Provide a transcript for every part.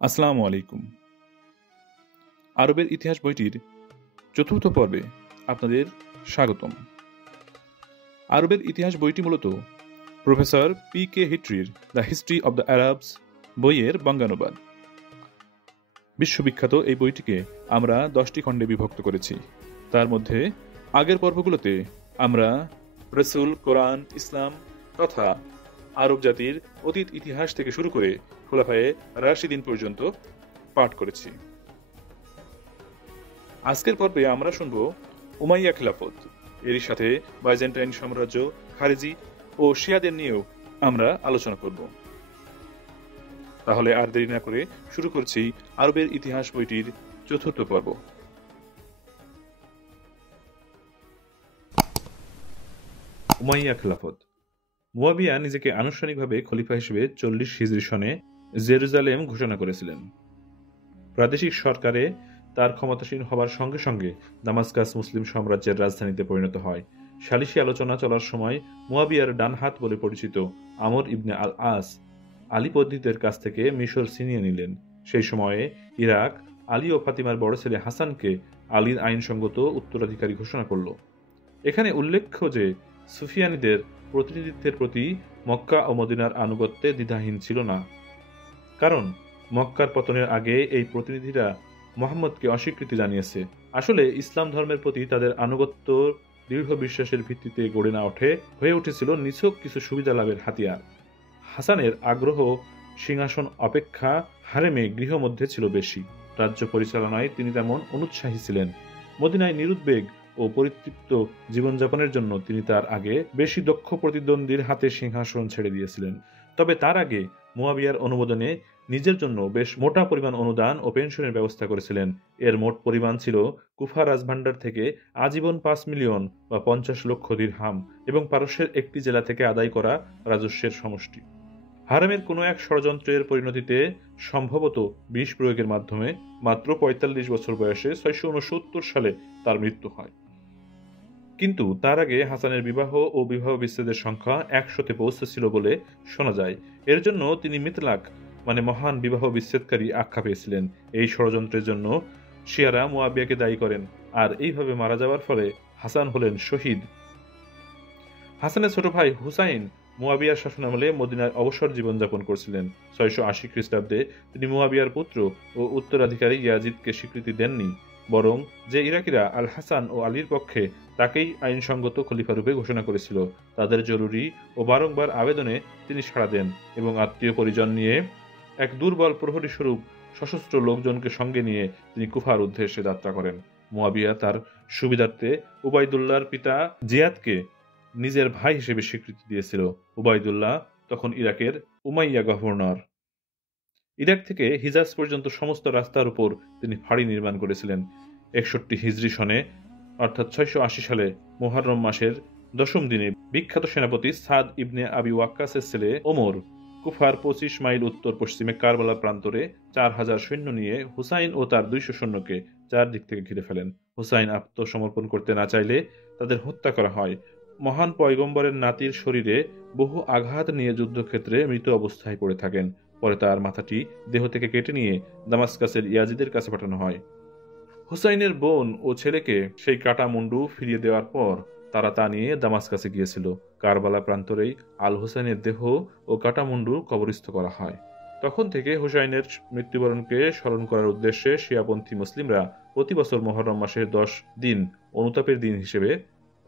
আসসালামু আলাইকুম। আরবের ইতিহাস বইটির চতুর্থ পর্বে আপনাদের স্বাগতম। আরবের ইতিহাস বইটি মূলত প্রফেসর P.K. হিট্রির the history of the Arabs বইয়ের বঙ্গানুবাদ। বিশ্ববিখ্যাত এই বইটিকে আমরা 10টি খণ্ডে বিভক্ত করেছি। তার মধ্যে আগের পর্বগুলোতে আমরা রসুল, কোরআন, ইসলাম তথা আরব জাতির অতীত ইতিহাস থেকে শুরু করে খোলাফায়ে রাশিদিন পর্যন্ত পাঠ করেছি। আজকের পর্বে আমরা শুনব উমাইয়া খিলাফত, এরই সাথে বাইজেন্টাইন সাম্রাজ্য, খারেজি ও শিয়াদের নিয়েও আমরা আলোচনা করব। তাহলে আর দেরি না করে শুরু করছি আরবের ইতিহাস বইটির চতুর্থ পর্ব। উমাইয়া খিলাফত। মুয়াবিয়া নিজেকে আনুষ্ঠানিকভাবে খলিফা হিসেবে 40 হিজরি সনে জেরুজালেম ঘোষণা করেছিলেন। প্রাদেশিক সরকারে তার ক্ষমতাসীন হবার সঙ্গে সঙ্গে দামাস্কাস মুসলিম সাম্রাজ্যের রাজধানীতে পরিণত হয়। সালিশি আলোচনা চলার সময় মুয়াবিয়ার ডান হাত বলে পরিচিত আমর ইবনে আল আস আলী পণ্ডিতের কাছ থেকে মিশর ছিনিয়ে নিলেন। সেই সময়ে ইরাক আলী ও ফাতিমার বড় ছেলে হাসানকে আলীর আইনসঙ্গত উত্তরাধিকারী ঘোষণা করল। এখানে উল্লেখ্য যে সুফিয়ানীদের প্রতিনিধিত্বের প্রতি মক্কা ও মদিনার আনুগত্যে দ্বিধাহীন ছিল না, কারণ মক্কার পতনের আগে এই প্রতিনিধিরা মুহাম্মদকে অস্বীকৃতি জানিয়েছে। আসলে ইসলাম ধর্মের প্রতি তাদের আনুগত্য দৃঢ় বিশ্বাসের ভিত্তিতে গড়ে না ওঠে, হয়ে উঠেছিল নিছক কিছু সুবিধা লাভের হাতিয়ার। হাসানের আগ্রহ সিংহাসন অপেক্ষা হারেমে গৃহ মধ্যে ছিল বেশি। রাজ্য পরিচালনায় তিনি তেমন অনুৎসাহী ছিলেন। মদিনায় নিরুদ্বেগ ও পরিতৃপ্ত জীবনযাপনের জন্য তিনি তার আগে বেশি দক্ষ প্রতিদ্বন্দ্বীর হাতে সিংহাসন ছেড়ে দিয়েছিলেন। তবে তার আগে মুয়াবিয়ার অনুমোদনে নিজের জন্য বেশ মোটা পরিমাণ অনুদান ও পেনশনের ব্যবস্থা করেছিলেন। এর মোট পরিমাণ ছিল কুফা রাজভাণ্ডার থেকে আজীবন 5 মিলিয়ন বা 50 লক্ষ দিরহাম এবং পারস্যের একটি জেলা থেকে আদায় করা রাজস্বের সমষ্টি। হারামের কোনো এক ষড়যন্ত্রের পরিণতিতে সম্ভবত বিষ প্রয়োগের মাধ্যমে মাত্র 45 বছর বয়সে 669 সালে তার মৃত্যু হয়। কিন্তু তার আগে হাসানের বিবাহ ও বিবাহ বিচ্ছেদের সংখ্যা 100-তে পৌঁছেছিল বলে শোনা যায়। এর জন্য তিনি মিতলাক মানে মহান বিবাহ বিচ্ছেদকারী আখ্যা পেয়েছিলেন। এই ষড়যন্ত্রের জন্য শিয়ারা মুয়াবিয়াকে দায়ী করেন, আর এইভাবে মারা যাওয়ার ফলে হাসান হলেন শহীদ। হাসানের ছোট ভাই হুসাইন মুয়াবিয়ার শাসনামলে মদিনায় অবসর জীবনযাপন করছিলেন। 680 খ্রিস্টাব্দে তিনি মুয়াবিয়ার পুত্র ও উত্তরাধিকারী ইয়াজিদকে স্বীকৃতি দেননি, বরং যে ইরাকিরা আল হাসান ও আলীর পক্ষে তাকেই আইনসঙ্গত খলিফারূপে ঘোষণা করেছিল, তাদের জরুরি ও বারংবার আবেদনে তিনি সাড়া দেন এবং আত্মীয় পরিজন নিয়ে এক দুর্বল প্রহরী স্বরূপ সশস্ত্র লোকজনকে সঙ্গে নিয়ে তিনি কুফার উদ্দেশ্যে যাত্রা করেন। মুয়াবিয়া তার সুবিধার্থে উবাইদুল্লাহর পিতা জিয়াদকে নিজের ভাই হিসেবে স্বীকৃতি দিয়েছিল। উবাইদুল্লাহ তখন ইরাকের উমাইয়া গভর্নর। ইরাক থেকে হিজাজ পর্যন্ত সমস্ত রাস্তার উপর তিনি ফাঁড়ি নির্মাণ করেছিলেন। 61 হিজরি সনে অর্থাৎ 680 সালে মুহররম মাসের 10ম দিনে বিখ্যাত সেনাপতি সাদ ইবনে আবি ওয়াক্কাসের ছেলে ওমর কুফার 25 মাইল উত্তর পশ্চিমে কারবালা প্রান্তরে 4000 সৈন্য নিয়ে হুসাইন ও তার 200 সৈন্যকে চারদিক থেকে ঘিরে ফেলেন। হুসাইন আত্মসমর্পণ করতে না চাইলে তাদের হত্যা করা হয়। মহান পয়গম্বরের নাতির শরীরে বহু আঘাত নিয়ে যুদ্ধক্ষেত্রে মৃত অবস্থায় পড়ে থাকেন। পরে তার মাথাটি দেহ থেকে কেটে নিয়ে দামাস্কাসের ইয়াজিদের কাছে পাঠানো হয়। হুসাইনের বোন ও ছেলেকে সেই কাটা মুন্ডু ফিরিয়ে দেওয়ার পর তারা তা নিয়ে দামাস্কাসে গিয়েছিল। কারবালা প্রান্তরেই আল হুসাইনের দেহ ও কাটা মুন্ডু কবরস্থ করা হয়। তখন থেকে হুসাইনের মৃত্যুবরণকে স্মরণ করার উদ্দেশ্যে শিয়াপন্থী মুসলিমরা প্রতি বছর মুহররম মাসের 10 দিন অনুতাপের দিন হিসেবে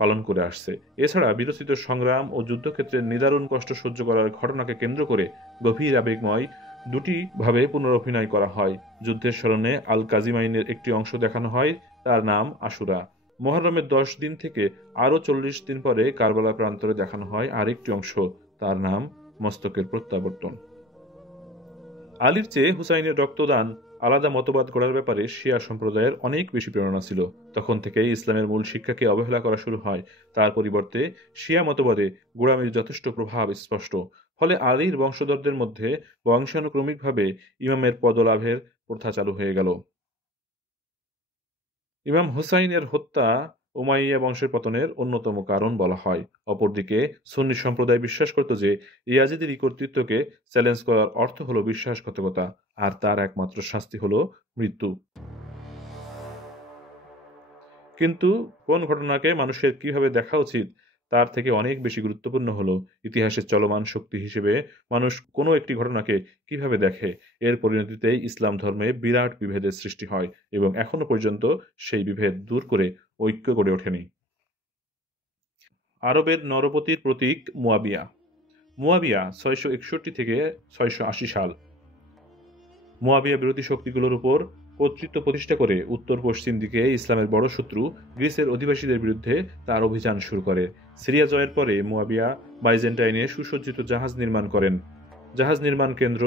পালন করে আসছে। এছাড়া বিরচিত সংগ্রাম ও যুদ্ধক্ষেত্রে নিদারুণ কষ্ট সহ্য করার ঘটনাকে কেন্দ্র করে গভীর আবেগময় দুটি ভাবে পুনরভিনয় করা হয়। যুদ্ধের স্মরণে আল কাজিমাইনের একটি অংশ দেখানো হয়, তার নাম আশুরা। মুহররমের 10 দিন থেকে আরও 40 দিন পরে কারবালা প্রান্তরে দেখানো হয় আরেকটি অংশ, তার নাম মস্তকের প্রত্যাবর্তন। আলীর চেয়ে হুসাইনের রক্তদান আলাদা মতবাদ গড়ার ব্যাপারে শিয়া সম্প্রদায়ের অনেক বেশি প্রেরণা ছিল। তখন থেকেই ইসলামের মূল শিক্ষাকে অবহেলা করা শুরু হয়। তার পরিবর্তে শিয়া মতবাদে গোঁড়ামির যথেষ্ট প্রভাব স্পষ্ট। ফলে আলীর বংশধরদের মধ্যে বংশানুক্রমিকভাবে ইমামের পদলাভের প্রথা চালু হয়ে গেল। ইমাম হুসাইনের হত্যা উমাইয়া বংশের পতনের অন্যতম কারণ বলা হয়। অপরদিকে সুন্নি সম্প্রদায় বিশ্বাস করত যে ইয়াজিদের কর্তৃত্বকে চ্যালেঞ্জ করার অর্থ হলো বিশ্বাসঘাতকতা, আর তার একমাত্র শাস্তি হলো মৃত্যু। কিন্তু কোন ঘটনাকে মানুষের কিভাবে দেখা উচিত তার থেকে অনেক বেশি গুরুত্বপূর্ণ হলো ইতিহাসের চলমান শক্তি হিসেবে মানুষ কোনো একটি ঘটনাকে কিভাবে দেখে। এর পরিণতিতেই ইসলাম ধর্মে বিরাট বিভেদের সৃষ্টি হয় এবং এখনো পর্যন্ত সেই বিভেদ দূর করে ঐক্য গড়ে ওঠেনি। আরবের নরপতির প্রতীক মুয়াবিয়া। মুয়াবিয়া 661 থেকে 680 সাল মুয়াবিয়া বিরোধী শক্তিগুলোর উপর কর্তৃত্ব প্রতিষ্ঠা করে উত্তর পশ্চিম দিকে ইসলামের বড় শত্রু গ্রিসের অধিবাসীদের বিরুদ্ধে তার অভিযান শুরু করে। সিরিয়া জয়ের পরে মুয়াবিয়া বাইজেন্টাইনে সুসজ্জিত জাহাজ নির্মাণ করেন। জাহাজ নির্মাণ কেন্দ্র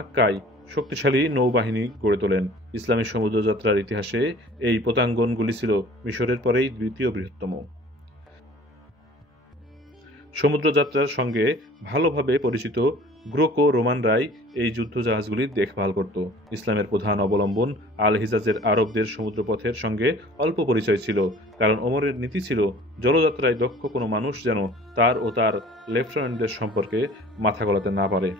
আক্কায় শক্তিশালী নৌবাহিনী গড়ে তোলেন। ইসলামী সমুদ্রযাত্রার ইতিহাসে এই পতাঙ্গনগুলি ছিল মিশরের পরেই দ্বিতীয় বৃহত্তম। সমুদ্রযাত্রার সঙ্গে ভালোভাবে পরিচিত গ্রোকো রোমানরাই এই যুদ্ধজাহাজগুলির দেখভাল করত। ইসলামের প্রধান অবলম্বন আল হিজাজের আরবদের সমুদ্রপথের সঙ্গে অল্প পরিচয় ছিল, কারণ ওমরের নীতি ছিল জলযাত্রায় দক্ষ কোনো মানুষ যেন তার ও তার লেফটেন্যান্টদের সম্পর্কে মাথা গলাতে না পারে।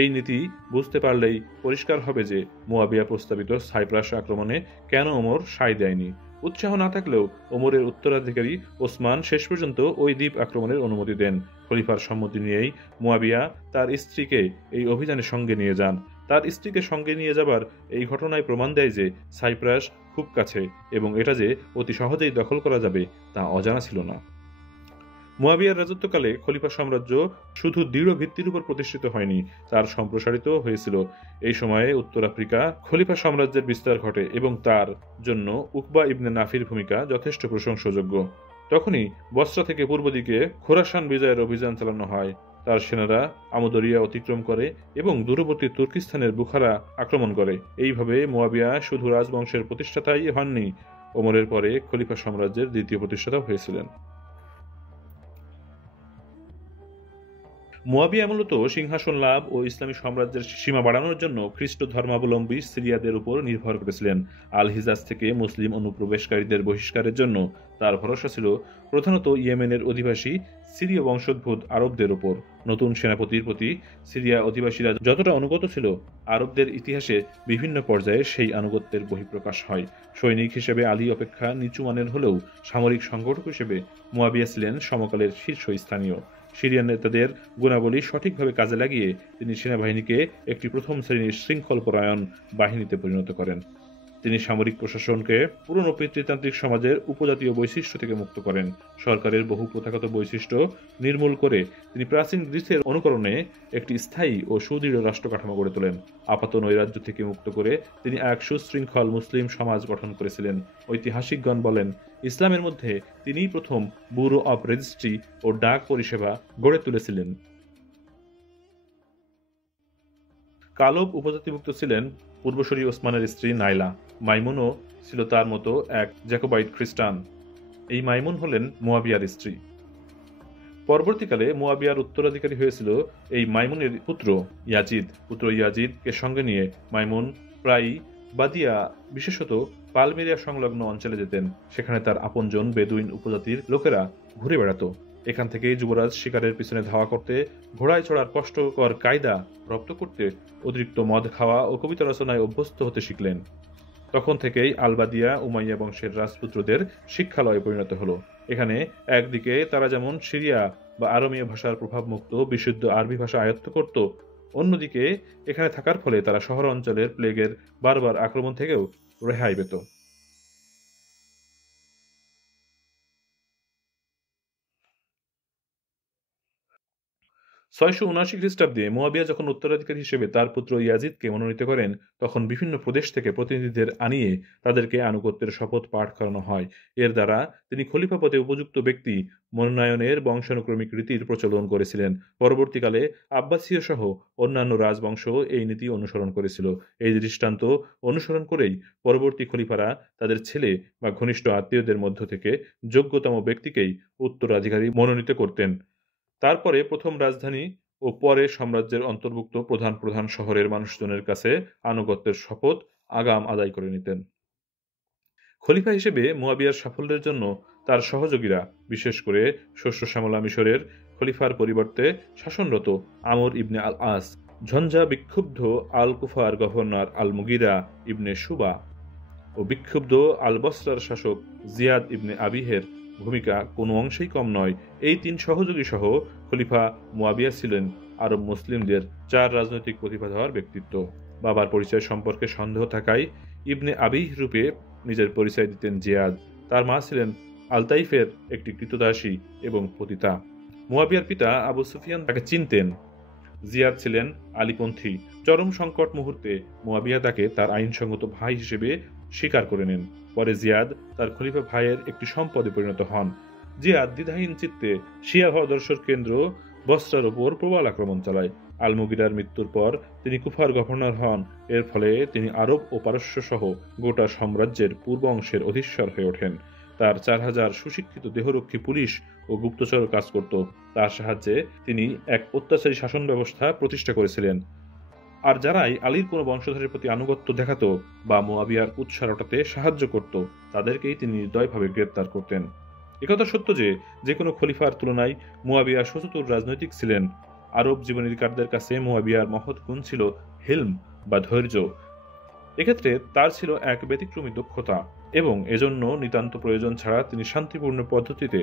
এই নীতি বুঝতে পারলেই পরিষ্কার হবে যে মুয়াবিয়া প্রস্তাবিত সাইপ্রাস আক্রমণে কেন ওমর সায় দেয়নি। উৎসাহ না থাকলেও ওমরের উত্তরাধিকারী ওসমান শেষ পর্যন্ত ওই দ্বীপ আক্রমণের অনুমতি দেন। খলিফার সম্মতি নিয়েই মুয়াবিয়া তার স্ত্রীকে এই অভিযানে সঙ্গে নিয়ে যান। তার স্ত্রীকে সঙ্গে নিয়ে যাবার এই ঘটনায় প্রমাণ দেয় যে সাইপ্রাস খুব কাছে এবং এটা যে অতি সহজেই দখল করা যাবে তা অজানা ছিল না। মুয়াবিয়ার রাজত্বকালে খলিফা সাম্রাজ্য শুধু দৃঢ় ভিত্তির উপর প্রতিষ্ঠিত হয়নি, তার সম্প্রসারিত হয়েছিল। এই সময়ে উত্তর আফ্রিকা খলিফা সাম্রাজ্যের বিস্তার ঘটে এবং তার জন্য উকবা ইবনে নাফির ভূমিকা যথেষ্ট প্রশংসাযোগ্য। তখনই বসরা থেকে পূর্ব দিকে খোরাসান বিজয়ের অভিযান চালানো হয়। তার সেনারা আমদরিয়া অতিক্রম করে এবং দূরবর্তী তুর্কিস্তানের বুখারা আক্রমণ করে। এইভাবে মুয়াবিয়া শুধু রাজবংশের প্রতিষ্ঠাতাই হননি, ওমরের পরে খলিফা সাম্রাজ্যের দ্বিতীয় প্রতিষ্ঠাতা হয়েছিলেন। মুয়াবিয়া মূলত সিংহাসন লাভ ও ইসলামী সাম্রাজ্যের সীমা বাড়ানোর জন্য খ্রিস্ট ধর্মাবলম্বী সিরিয়াদের উপর নির্ভর করেছিলেন। আল হিজাজ থেকে মুসলিম অনুপ্রবেশকারীদের বহিষ্কারের জন্য তার ভরসা ছিল প্রধানত ইয়েমেনের অধিবাসী সিরীয় বংশোদ্ভূত আরবদের উপর। নতুন সেনাপতির প্রতি সিরিয়া অধিবাসীরা যতটা অনুগত ছিল, আরবদের ইতিহাসে বিভিন্ন পর্যায়ে সেই আনুগত্যের বহিঃপ্রকাশ হয়। সৈনিক হিসেবে আলী অপেক্ষা নিচু মানের হলেও সামরিক সংগঠক হিসেবে মুয়াবিয়া ছিলেন সমকালের শীর্ষস্থানীয়। সিরিয়ান নেতাদের গুণাবলী সঠিকভাবে কাজে লাগিয়ে তিনি সেনাবাহিনীকে একটি প্রথম শ্রেণীর শৃঙ্খলপরায়ণ বাহিনীতে পরিণত করেন। তিনি সামরিক প্রশাসনকে পুরনো পিতৃতান্ত্রিক সমাজের উপজাতীয় বৈশিষ্ট্য থেকে মুক্ত করেন। সরকারের বহু প্রথাগত বৈশিষ্ট্য নির্মূল করে তিনি প্রাচীন গ্রিসের অনুকরণে একটি স্থায়ী ও সুদৃঢ় রাষ্ট্র কাঠামো গড়ে তোলেন। আপাত নৈরাজ্য থেকে মুক্ত করে তিনি এক সুশৃঙ্খল মুসলিম সমাজ গঠন করেছিলেন। ঐতিহাসিকগণ বলেন, ইসলামের মধ্যে তিনিই প্রথম ব্যুরো অব রেজিস্ট্রি ও ডাক পরিষেবা গড়ে তুলেছিলেন। কালব উপজাতিভুক্ত ছিলেন পূর্বসূরি ওসমানের স্ত্রী নাইলা। মাইমুনও ছিল তার মতো এক জ্যাকোবাইট খ্রিস্টান। এই মাইমুন হলেন মুয়াবিয়ার স্ত্রী। পরবর্তীকালে মুয়াবিয়ার উত্তরাধিকারী হয়েছিল এই মাইমুনের পুত্র ইয়াজিদ। পুত্র ইয়াজিদকে সঙ্গে নিয়ে মাইমুন প্রায়ই বাদিয়া, বিশেষত পালমেরিয়া সংলগ্ন অঞ্চলে যেতেন। সেখানে তার আপনজন বেদুইন উপজাতির লোকেরা ঘুরে বেড়াত। এখান থেকেই যুবরাজ শিকারের পিছনে ধাওয়া করতে, ঘোড়ায় চড়ার কষ্টকর কায়দা রপ্ত করতে, অতিরিক্ত মদ খাওয়া ও কবিতা রচনায় অভ্যস্ত হতে শিখলেন। তখন থেকেই আলবাদিয়া উমাইয়া বংশের রাজপুত্রদের শিক্ষালয়ে পরিণত হলো। এখানে একদিকে তারা যেমন সিরিয়া বা আরমীয় ভাষার প্রভাবমুক্ত বিশুদ্ধ আরবি ভাষা আয়ত্ত করত, অন্যদিকে এখানে থাকার ফলে তারা শহর অঞ্চলের প্লেগের বারবার আক্রমণ থেকেও রেহাই পেত। 679 খ্রিস্টাব্দে মুয়াবিয়া যখন উত্তরাধিকারী হিসেবে তার পুত্র ইয়াজিদকে মনোনীত করেন, তখন বিভিন্ন প্রদেশ থেকে প্রতিনিধিদের আনিয়ে তাদেরকে আনুগত্যের শপথ পাঠ করানো হয়। এর দ্বারা তিনি খলিফা পদে উপযুক্ত ব্যক্তি মনোনয়নের বংশানুক্রমিক রীতির প্রচলন করেছিলেন। পরবর্তীকালে আব্বাসীয় সহ অন্যান্য রাজবংশ এই নীতি অনুসরণ করেছিল। এই দৃষ্টান্ত অনুসরণ করেই পরবর্তী খলিফারা তাদের ছেলে বা ঘনিষ্ঠ আত্মীয়দের মধ্য থেকে যোগ্যতম ব্যক্তিকেই উত্তরাধিকারী মনোনীত করতেন। তারপরে প্রথম রাজধানী ও পরে সাম্রাজ্যের অন্তর্ভুক্ত প্রধান প্রধান শহরের মানুষজনের কাছে আনুগত্যের শপথ আগাম আদায় করে নিতেন। খলিফা হিসেবে মুয়াবিয়ার সাফল্যের জন্য তার সহযোগীরা, বিশেষ করে শস্য শ্যামলা মিশরের খলিফার পরিবর্তে শাসনরত আমর ইবনে আল আস, ঝঞ্ঝা বিক্ষুব্ধ আল কুফার গভর্নর আল মুগিরা ইবনে শুবা ও বিক্ষুব্ধ আল বসরার শাসক জিয়াদ ইবনে আবিহের ভূমিকা কোনো অংশেই কম নয়। এই 3 সহযোগী সহ খলিফা মুয়াবিয়া ছিলেন আরব মুসলিমদের 4 রাজনৈতিক প্রতিভাধর ব্যক্তিত্ব। বাবার পরিচয় সম্পর্কে সন্দেহ থাকায় ইবনে আবিহ রূপে নিজের পরিচয় দিতেন জিয়াদ। তার মা ছিলেন আলতাইফের একটি কৃতদাসী এবং পতিতা। মুয়াবিয়ার পিতা আবু সুফিয়ান তাকে চিনতেন। জিয়াদ ছিলেন আলীপন্থী। চরম সংকট মুহূর্তে মুয়াবিয়া তাকে তার আইনসঙ্গত ভাই হিসেবে স্বীকার করে নেন। পরে জিয়াদ তার খলিফা ভাইয়ের একটি সম্পদে পরিণত হন। জিয়াদ দ্বিধাহীন চিত্তে শিয়া ভাবাদর্শের কেন্দ্র বসরার উপর প্রবল আক্রমণ চালায়। আল মুগিরার মৃত্যুর পর তিনি কুফার গভর্নর হন। এর ফলে তিনি আরব ও পারস্য সহ গোটা সাম্রাজ্যের পূর্ব অংশের অধীশ্বর হয়ে ওঠেন। তার 4000 সুশিক্ষিত দেহরক্ষী পুলিশ ও গুপ্তচর কাজ করত। তার সাহায্যে তিনি এক অত্যাচারী শাসন ব্যবস্থা প্রতিষ্ঠা করেছিলেন। আর যারাই আলীর কোনো বংশধরের প্রতি আনুগত্য দেখাত বা মুয়াবিয়ার উৎসাহ রটাতে সাহায্য করত, তাদেরকেই তিনি নির্দয়ভাবে গ্রেপ্তার করতেন। একথা সত্য যে কোনো খলিফার তুলনায় মুয়াবিয়া সচতুর রাজনৈতিক ছিলেন। আরব জীবনীকারদের কাছে মুয়াবিয়ার মহৎ গুণ ছিল হিলম বা ধৈর্য। এক্ষেত্রে তার ছিল এক ব্যতিক্রমী দক্ষতা এবং এজন্য নিতান্ত প্রয়োজন ছাড়া তিনি শান্তিপূর্ণ পদ্ধতিতে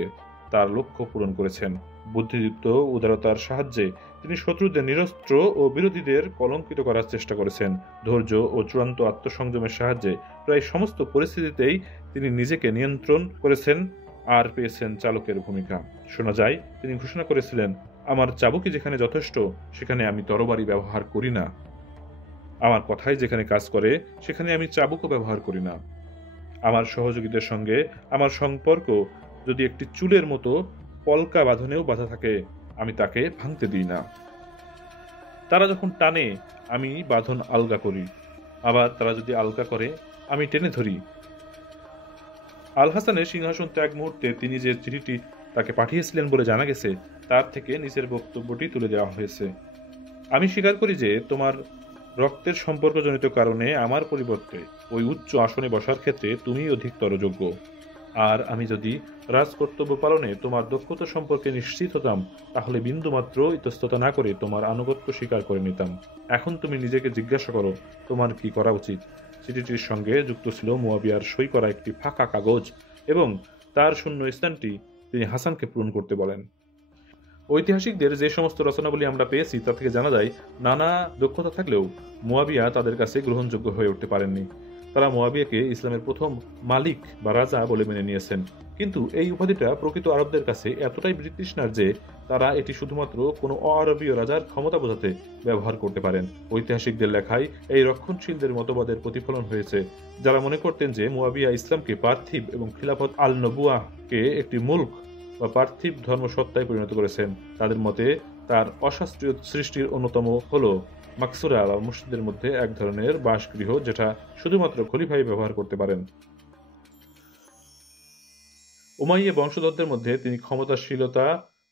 তার লক্ষ্য পূরণ করেছেন। বুদ্ধিদীপ্ত উদারতার সাহায্যে তিনি শত্রুদের নিরস্ত্র ও বিরোধীদের কলঙ্কিত করার চেষ্টা করেছেন। ধৈর্য ও চূড়ান্ত আত্মসংযমের সাহায্যে প্রায় সমস্ত পরিস্থিতিতেই তিনি নিজেকে নিয়ন্ত্রণ করেছেন আর পেয়েছেন চালকের ভূমিকা। শোনা যায় তিনি ঘোষণা করেছিলেন, আমার চাবুকই যেখানে যথেষ্ট সেখানে আমি তরবারি ব্যবহার করি না। আমার কথাই যেখানে কাজ করে সেখানে আমি চাবুকও ব্যবহার করি না। আমার সহযোগীদের সঙ্গে আমার সম্পর্ক যদি একটি চুলের মতো পলকা বাঁধনেও বাধা থাকে, আমি তাকে ভাঙতে দিই না। তারা যখন টানে আমি বাঁধন আলগা করি, আবার তারা যদি আলগা করে আমি টেনে ধরি। আল হাসানের সিংহাসন ত্যাগ মুহূর্তে তিনি যে চিঠিটি তাকে পাঠিয়েছিলেন বলে জানা গেছে, তার থেকে নিচের বক্তব্যটি তুলে দেওয়া হয়েছে। আমি স্বীকার করি যে তোমার রক্তের সম্পর্কজনিত কারণে আমার পরিবর্তে ওই উচ্চ আসনে বসার ক্ষেত্রে তুমি অধিকতর যোগ্য। আর আমি যদি রাজকর্তব্য পালনে তোমার দক্ষতা সম্পর্কে নিশ্চিত হতাম, তাহলে বিন্দুমাত্র ইতস্ততা না করে তোমার আনুগত্য স্বীকার করে নিতাম। এখন তুমি নিজেকে জিজ্ঞাসা করো তোমার কি করা উচিত। চিঠিটির সঙ্গে যুক্ত ছিল মুয়াবিয়ার সই করা একটি ফাঁকা কাগজ এবং তার শূন্য স্থানটি তিনি হাসানকে পূরণ করতে বলেন। ঐতিহাসিকদের যে সমস্ত রচনাবলী আমরা পেয়েছি তা থেকে জানা যায়, নানা দক্ষতা থাকলেও মুয়াবিয়া তাদের কাছে গ্রহণযোগ্য হয়ে উঠতে পারেননি। তারা মুয়াবিয়াকে ইসলামের প্রথম মালিক বা রাজা বলে মেনে নিয়েছেন, কিন্তু এই উপাধিটা প্রকৃত আরবদের কাছে এতটাই বিতৃষ্ণার যে তারা এটি শুধুমাত্র কোনো অআরবীয় রাজার ক্ষমতা বোঝাতে ব্যবহার করতে পারেন। ঐতিহাসিকদের লেখায় এই রক্ষণশীলদের মতবাদের প্রতিফলন হয়েছে, যারা মনে করতেন যে মুয়াবিয়া ইসলামকে পার্থিব এবং খিলাফত আল নবুয়াহকে একটি মুলক বা পার্থিব ধর্মসত্তায় পরিণত করেছেন। তাদের মতে তার অশাস্ত্রীয় সৃষ্টির অন্যতম হল মাকসুরা বা মসজিদের মধ্যে এক ধরনের বাসগৃহ, যেটা শুধুমাত্র খলিফাই ব্যবহার করতে পারেন। উমাইয়া বংশধরদের মধ্যে তিনি ক্ষমতাশীলতা,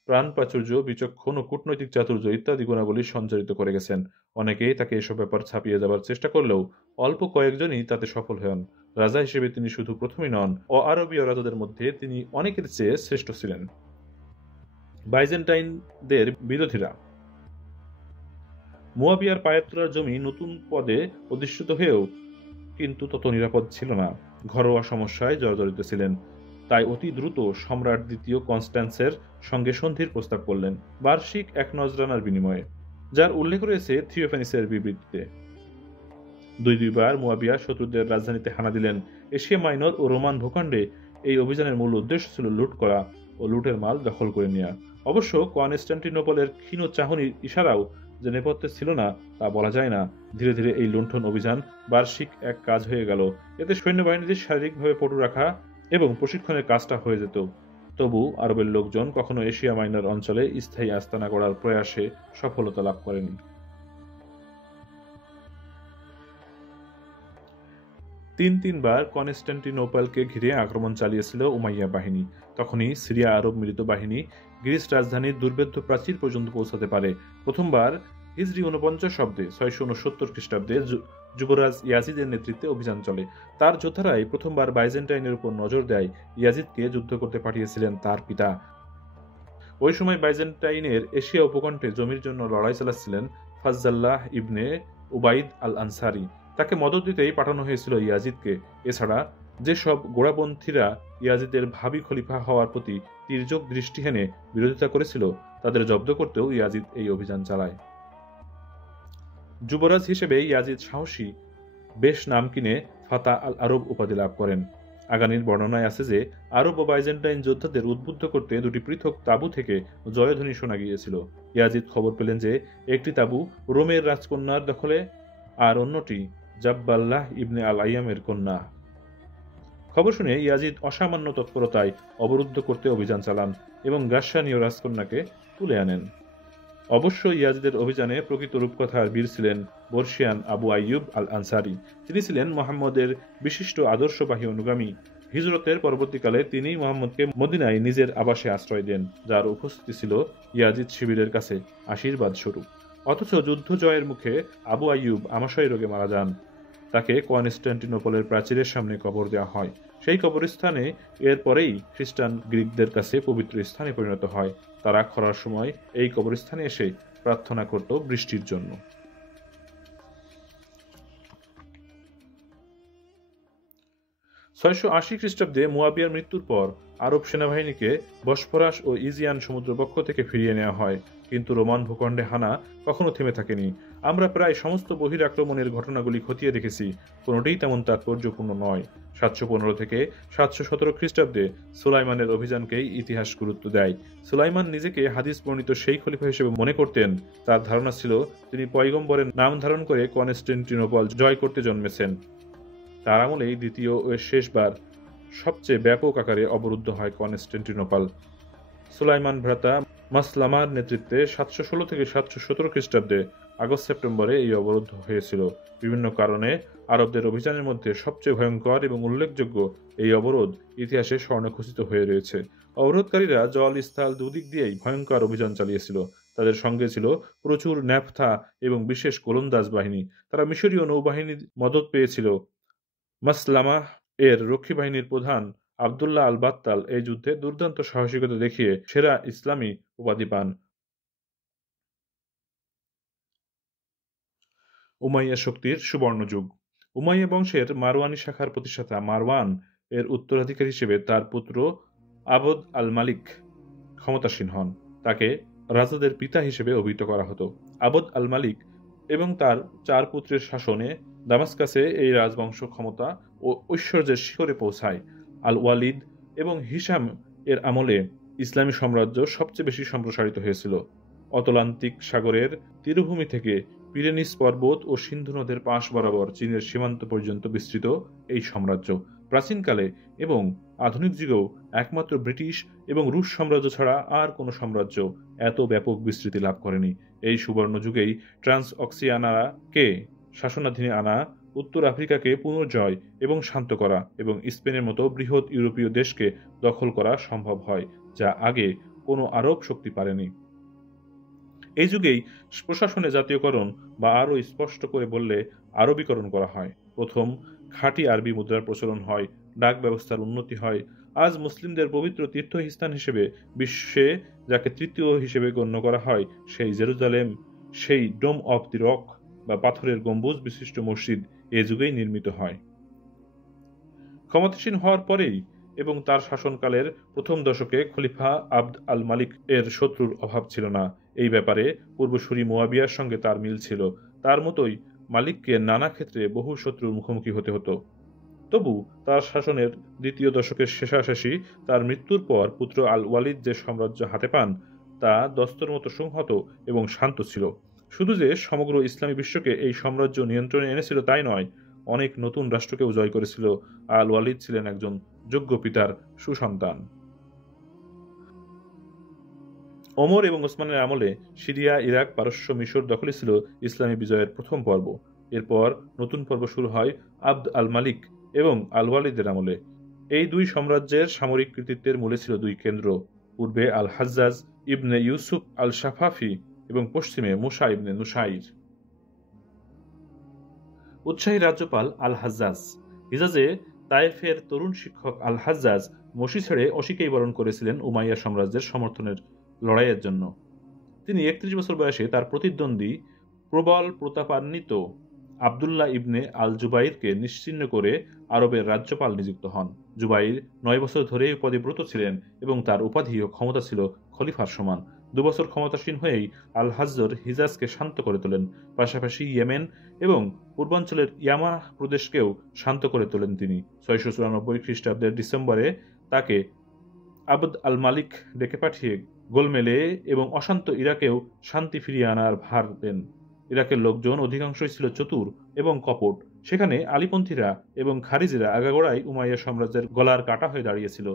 প্রাণ প্রাচুর্য, বিচক্ষণ ও কূটনৈতিক চাতুর্য ইত্যাদি গুণাবলী সঞ্চারিত করে গেছেন। অনেকেই তাকে এসব ব্যাপার ছাপিয়ে যাবার চেষ্টা করলেও অল্প কয়েকজনই তাতে সফল হন। রাজা হিসেবে তিনি শুধু প্রথমই নন, আরবীয় রাজাদের মধ্যে তিনি অনেকের চেয়ে শ্রেষ্ঠ ছিলেন। বাইজেন্টাইনদের বিরোধীরা মুয়াবিয়ার পায়ের তোলার জমি নতুন পদে অধিষ্ঠিত হয়েও কিন্তু তত নিরাপদ ছিল না। ঘরোয়া সমস্যায় জর্জরিত ছিলেন। তাই অতি দ্রুত সম্রাট দ্বিতীয় কনস্ট্যান্সের সঙ্গে সন্ধির প্রস্তাব করলেন, বার্ষিক 1 নজরানার বিনিময়ে, যার উল্লেখ রয়েছে থিওফ্যানিসের বিবৃতিতে। দুইবার মুয়াবিয়া শত্রুদের রাজধানীতে হানা দিলেন। এশিয়া মাইনর ও রোমান ভূখণ্ডে এই অভিযানের মূল উদ্দেশ্য ছিল লুট করা ও লুটের মাল দখল করে নেওয়া। অবশ্য কনস্টান্টিনোপলের ক্ষীণ চাহনির ইশারাও যে নেপথ্যে ছিল না তা বলা যায় না। ধীরে ধীরে এই লুণ্ঠন অভিযান বার্ষিক এক কাজ হয়ে গেল। এতে সৈন্যবাহিনীদের শারীরিকভাবে পটু রাখা এবং প্রশিক্ষণের কাজটা হয়ে যেত। তবু আরবের লোকজন কখনো এশিয়া মাইনর অঞ্চলে স্থায়ী আস্তানা গড়ার প্রয়াসে সফলতা লাভ করেনি। তিনবার কনস্টান্টিনোপলকে ঘিরে আক্রমণ চালিয়েছিল উমাইয়া বাহিনী। তখনই সিরিয়া আরব মিলিত বাহিনী গ্রিস রাজধানীর দুর্ভেদ্য প্রাচীর পর্যন্ত পৌঁছাতে পারে। প্রথমবার হিজরি 49 অব্দে 669 খ্রিস্টাব্দে যুবরাজ ইয়াজিদের নেতৃত্বে অভিযান চলে। তার যোদ্ধারাই প্রথমবার বাইজেন্টাইনের উপর নজর দেয়। ইয়াজিদকে যুদ্ধ করতে পাঠিয়েছিলেন তার পিতা। ওই সময় বাইজেন্টাইনের এশিয়া উপকণ্ঠে জমির জন্য লড়াই চালাচ্ছিলেন ফাজ্জাল্লাহ ইবনে উবাইদ আল আনসারি। তাকে মদদ দিতেই পাঠানো হয়েছিল ইয়াজিদকে। এছাড়া যেসব গোড়াপন্থীরা ইয়াজিদের ভাবি খলিফা হওয়ার প্রতি তির্যক দৃষ্টি হেনে বিরোধিতা করেছিল, তাদের জব্দ করতেও ইয়াজিদ এই অভিযান চালায়। যুবরাজ হিসেবে ইয়াজিদ সাহসী বেশ নাম কিনে ফাতা আল আরব উপাধি লাভ করেন। আগামীর বর্ণনায় আছে যে আরব ও বাইজেন্টাইন যোদ্ধাদের উদ্বুদ্ধ করতে দুটি পৃথক তাঁবু থেকে জয়ধ্বনি শোনা গিয়েছিল। ইয়াজিদ খবর পেলেন যে একটি তাঁবু রোমের রাজকন্যার দখলে আর অন্যটি জাব্বাল্লাহ ইবনে আল আইয়ামের কন্যা। খবর শুনে ইয়াজিদ অসামান্য তৎপরতায় অবরুদ্ধ করতে অভিযান চালান এবং গাসসানীয় রাজকন্যাকে তুলে আনেন। অবশ্য ইয়াজিদের অভিযানে প্রকৃত রূপকথার বীর ছিলেন বর্ষিয়ান আবু আইয়ুব আল আনসারি। তিনি ছিলেন মুহাম্মদের বিশিষ্ট আদর্শবাহী অনুগামী। হিজরতের পরবর্তীকালে তিনি মুহাম্মদকে মদিনায় নিজের আবাসে আশ্রয় দেন, যার উপস্থিতি ছিল ইয়াজিদ শিবিরের কাছে আশীর্বাদ স্বরূপ। অথচ যুদ্ধ জয়ের মুখে আবু আইয়ুব আমাশয় রোগে মারা যান। তাকে কনস্টান্টিনোপলের প্রাচীরের সামনে কবর দেওয়া হয়। সেই কবরস্থানে এরপরেই খ্রিস্টান গ্রিকদের কাছে পবিত্র স্থানে পরিণত হয়। তারা খরার সময় এই কবরস্থানে এসে প্রার্থনা করত বৃষ্টির জন্য। 680 খ্রিস্টাব্দে মুয়াবিয়ার মৃত্যুর পর আরব সেনাবাহিনীকে বসফরাস ও ইজিয়ান সমুদ্রবক্ষ থেকে ফিরিয়ে নেওয়া হয়, কিন্তু রোমান ভূখণ্ডে হানা কখনো থেমে থাকেনি। আমরা প্রায় সমস্ত বহির আক্রমণের ঘটনাগুলি খতিয়ে দেখেছি, কোনোটিই তেমন তাৎপর্যপূর্ণ নয়। 715 থেকে 717 খ্রিস্টাব্দে সুলাইমানের অভিযানকেই ইতিহাস গুরুত্ব দেয়। সুলাইমান নিজেকে হাদিস বর্ণিত সেই খলিফা হিসেবে মনে করতেন। তার ধারণা ছিল তিনি পয়গম্বরের নাম ধারণ করে কনস্টান্টিনোপল জয় করতে জন্মেছেন। তার আমলেই দ্বিতীয় ও শেষবার সবচেয়ে ব্যাপক আকারে অবরুদ্ধ হয় কনস্টান্টিনোপল। সুলাইমান ভ্রাতা মাসলামার নেতৃত্বে 716 থেকে 717 খ্রিস্টাব্দে আগস্ট সেপ্টেম্বরে এই অবরোধ হয়েছিল। বিভিন্ন কারণে আরবদের অভিযানের মধ্যে সবচেয়ে ভয়ঙ্কর এবং উল্লেখযোগ্য এই অবরোধ ইতিহাসে স্বর্ণখচিত হয়ে রয়েছে। অবরোধকারীরা জল স্থল দুদিক দিয়েই ভয়ঙ্কর অভিযান চালিয়েছিল। তাদের সঙ্গে ছিল প্রচুর ন্যাফথা এবং বিশেষ গোলন্দাজ বাহিনী। তারা মিশরীয় নৌবাহিনীর মদত পেয়েছিল। মাসলামা এর রক্ষী বাহিনীর প্রধান আবদুল্লাহ আল বাত্তাল এই যুদ্ধে দুর্দান্ত সাহসিকতা দেখিয়ে সেরা ইসলামী উপাধি পান। উমাইয়া শক্তির সুবর্ণযুগ। উমাইয়া বংশের মারওয়ানি শাখার প্রতিষ্ঠাতা মারওয়ান এর উত্তরাধিকারী হিসেবে তার পুত্র আবদ আল মালিক ক্ষমতাসীন হন। তাকে রাজাদের পিতা হিসেবে অভিহিত করা হতো। আবদ আল মালিক এবং তার 4 পুত্রের শাসনে দামাস্কাসে এই রাজবংশ ক্ষমতা ও ঐশ্বর্যের শিখরে পৌঁছায়। আল ওয়ালিদ এবং হিসাম এর আমলে ইসলামী সাম্রাজ্য সবচেয়ে বেশি সম্প্রসারিত হয়েছিল। অতলান্তিক সাগরের তীরভূমি থেকে পিরেনিস পর্বত ও সিন্ধু নদের পাশ বরাবর চীনের সীমান্ত পর্যন্ত বিস্তৃত এই সাম্রাজ্য প্রাচীনকালে এবং আধুনিক যুগেও একমাত্র ব্রিটিশ এবং রুশ সাম্রাজ্য ছাড়া আর কোনো সাম্রাজ্য এত ব্যাপক বিস্তৃতি লাভ করেনি। এই সুবর্ণ যুগেই ট্রান্স অক্সিয়ানাকে শাসনাধীনে আনা, উত্তর আফ্রিকাকে পুনর্জয় এবং শান্ত করা এবং স্পেনের মতো বৃহৎ ইউরোপীয় দেশকে দখল করা সম্ভব হয়, যা আগে কোনো আরব শক্তি পারেনি। এই যুগেই প্রশাসনে জাতীয়করণ বা আরও স্পষ্ট করে বললে আরবীকরণ করা হয়। প্রথম খাঁটি আরবি মুদ্রার প্রচলন হয়, ডাক ব্যবস্থার উন্নতি হয়। আজ মুসলিমদের পবিত্র তীর্থস্থান হিসেবে বিশ্বে যাকে তৃতীয় হিসেবে গণ্য করা হয়, সেই জেরুজালেম, সেই ডোম অফ দি রক বা পাথরের গম্বুজ বিশিষ্ট মসজিদ এ যুগেই নির্মিত হয়। ক্ষমতাসীন হওয়ার পরেই এবং তার শাসনকালের প্রথম দশকে খলিফা আবদ আল মালিক এর শত্রুর অভাব ছিল না। এই ব্যাপারে পূর্বসূরি মুয়াবিয়ার সঙ্গে তার মিল ছিল। তার মতোই মালিককে নানা ক্ষেত্রে বহু শত্রুর মুখোমুখি হতে হতো। তবু তার শাসনের দ্বিতীয় দশকের শেষাশেষি তার মৃত্যুর পর পুত্র আল ওয়ালিদ যে সাম্রাজ্য হাতে পান, তা দস্তর মতো সংহত এবং শান্ত ছিল। শুধু যে সমগ্র ইসলামী বিশ্বকে এই সাম্রাজ্য নিয়ন্ত্রণে এনেছিল তাই নয়, অনেক নতুন রাষ্ট্রকেও জয় করেছিল। আল ওয়ালিদ ছিলেন একজন যোগ্য পিতার সুসন্তান। ওমর এবং ওসমানের আমলে সিরিয়া, ইরাক, পারস্য, মিশর দখলে ছিল ইসলামী বিজয়ের প্রথম পর্ব। এরপর নতুন পর্ব শুরু হয় আবদ আল মালিক এবং আল ওয়ালিদের আমলে। এই দুই সাম্রাজ্যের সামরিক কৃতিত্বের মূলে ছিল দুই কেন্দ্র, পূর্বে আল হাজ্জাজ ইবনে ইউসুফ আল সাফাফি এবং পশ্চিমে মুসা ইবনে নুসাইর। উৎসাহী রাজ্যপাল আল হাজ্জাজ হিজাজে তায়েফের তরুণ শিক্ষক আল হাজ্জাজ মসি ছেড়ে অশিকেই বরণ করেছিলেন উমাইয়া সাম্রাজ্যের সমর্থনের লড়াইয়ের জন্য। তিনি ৩১ বছর বয়সে তার প্রতিদ্বন্দ্বী প্রবল প্রতাপান্বিত আবদুল্লাহ ইবনে আল জুবাইরকে নিশ্চিহ্ন করে আরবের রাজ্যপাল নিযুক্ত হন। জুবাইর ৯ বছর ধরে এই পদে ব্রত ছিলেন এবং তার উপাধি ও ক্ষমতা ছিল খলিফার সমান। ২ বছর ক্ষমতাসীন হয়েই আল হাজ্জর হিজাজকে শান্ত করে তোলেন, পাশাপাশি ইয়েমেন এবং পূর্বাঞ্চলের ইয়ামা প্রদেশকেও শান্ত করে তোলেন তিনি। ৬৯৪ খ্রিস্টাব্দের ডিসেম্বরে তাকে আবদ আল মালিক ডেকে পাঠিয়ে গোলমেলে এবং অশান্ত ইরাকেও শান্তি ফিরিয়ে আনার ভার দেন। ইরাকের লোকজন অধিকাংশই ছিল চতুর এবং কপট। সেখানে আলীপন্থীরা এবং খারিজিরা আগাগোড়াই উমাইয়া সাম্রাজ্যের গলার কাটা হয়ে দাঁড়িয়েছিল।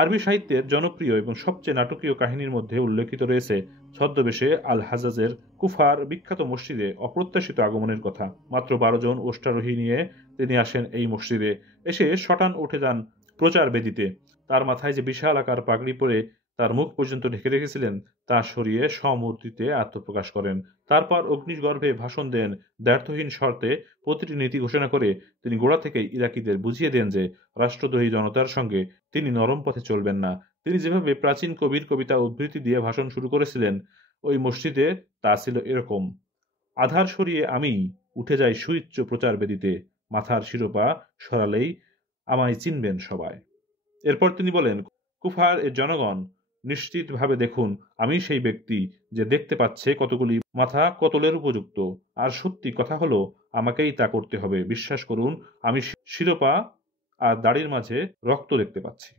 আরবি সাহিত্যের জনপ্রিয় এবং সবচেয়ে নাটকীয় কাহিনীর মধ্যে উল্লেখিত রয়েছে ছদ্মবেশে আল হাজাজের কুফার বিখ্যাত মসজিদে অপ্রত্যাশিত আগমনের কথা। মাত্র ১২ জন অষ্টারোহী নিয়ে তিনি আসেন এই মসজিদে। এসে শটান উঠে যান প্রচার বেদিতে। তার মাথায় যে বিশাল আকার পাগড়ি পরে তার মুখ পর্যন্ত ঢেকে রেখেছিলেন তা সরিয়ে সমূর্তিতে আত্মপ্রকাশ করেন। তারপর অগ্নিগর্ভে ভাষণ দেন। দ্ব্যর্থহীন শর্তে প্রতিটি নীতি ঘোষণা করে তিনি গোড়া থেকেই ইরাকিদের বুঝিয়ে দেন যে রাষ্ট্রদ্রোহী জনতার সঙ্গে তিনি নরম পথে চলবেন না। তিনি যেভাবে প্রাচীন কবির কবিতা উদ্ধৃতি দিয়ে ভাষণ শুরু করেছিলেন ওই মসজিদে, তা ছিল এরকম: আধার সরিয়ে আমি উঠে যাই সুউচ্চ প্রচার বেদিতে, মাথার শিরোপা সরালেই আমায় চিনবেন সবাই। এরপর তিনি বলেন, কুফার এর জনগণ, নিশ্চিতভাবে দেখুন, আমি সেই ব্যক্তি যে দেখতে পাচ্ছে কতগুলি মাথা কতলের উপযুক্ত, আর সত্যি কথা হলো আমাকেই তা করতে হবে। বিশ্বাস করুন, আমি শিরোপা আর দাড়ির মাঝে রক্ত দেখতে পাচ্ছি।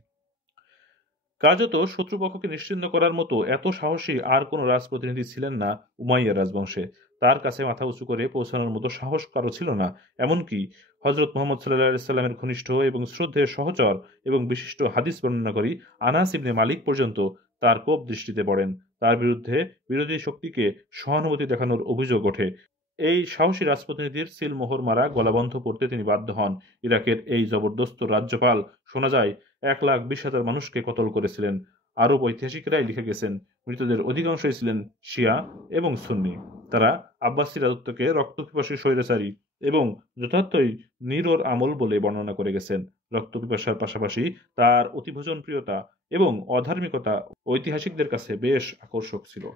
কার্যত শত্রুপক্ষকে নিশ্চিহ্ন করার মতো এত সাহসী আর কোনো রাজপ্রতিনিধি ছিলেন না উমাইয়া রাজবংশে। তার কাছে মাথা উঁচু করে পৌঁছানোর মতো সাহস কারো ছিল না। এমনকি হজরত মোহাম্মদ সাল্লাহ সাল্লামের ঘনিষ্ঠ এবং শ্রদ্ধেয় সহচর এবং বিশিষ্ট হাদিস বর্ণনাকারী আনাস ইবনে মালিক পর্যন্ত তার কোপ দৃষ্টিতে পড়েন। তার বিরুদ্ধে বিরোধী শক্তিকে সহানুভূতি দেখানোর অভিযোগ ওঠে। এই সাহসী রাজপ্রতিনিধির সিলমোহর মারা গলাবন্ধ করতে তিনি বাধ্য হন। ইরাকের এই জবরদস্ত রাজ্যপাল, শোনা যায়, ১,২০,০০০ মানুষকে কতল করেছিলেন। আরব ঐতিহাসিকরাই লিখে গেছেন, মৃতদের অধিকাংশই ছিলেন শিয়া এবং সুন্নি। তারা আব্বাসী রাজত্বকে রক্তপিপাসী স্বৈরাচারী এবং যথার্থই নিরোর আমল বলে বর্ণনা করে গেছেন। রক্তপিপাসার পাশাপাশি তার অতিভোজনপ্রিয়তা এবং অধার্মিকতা ঐতিহাসিকদের কাছে বেশ আকর্ষক ছিল।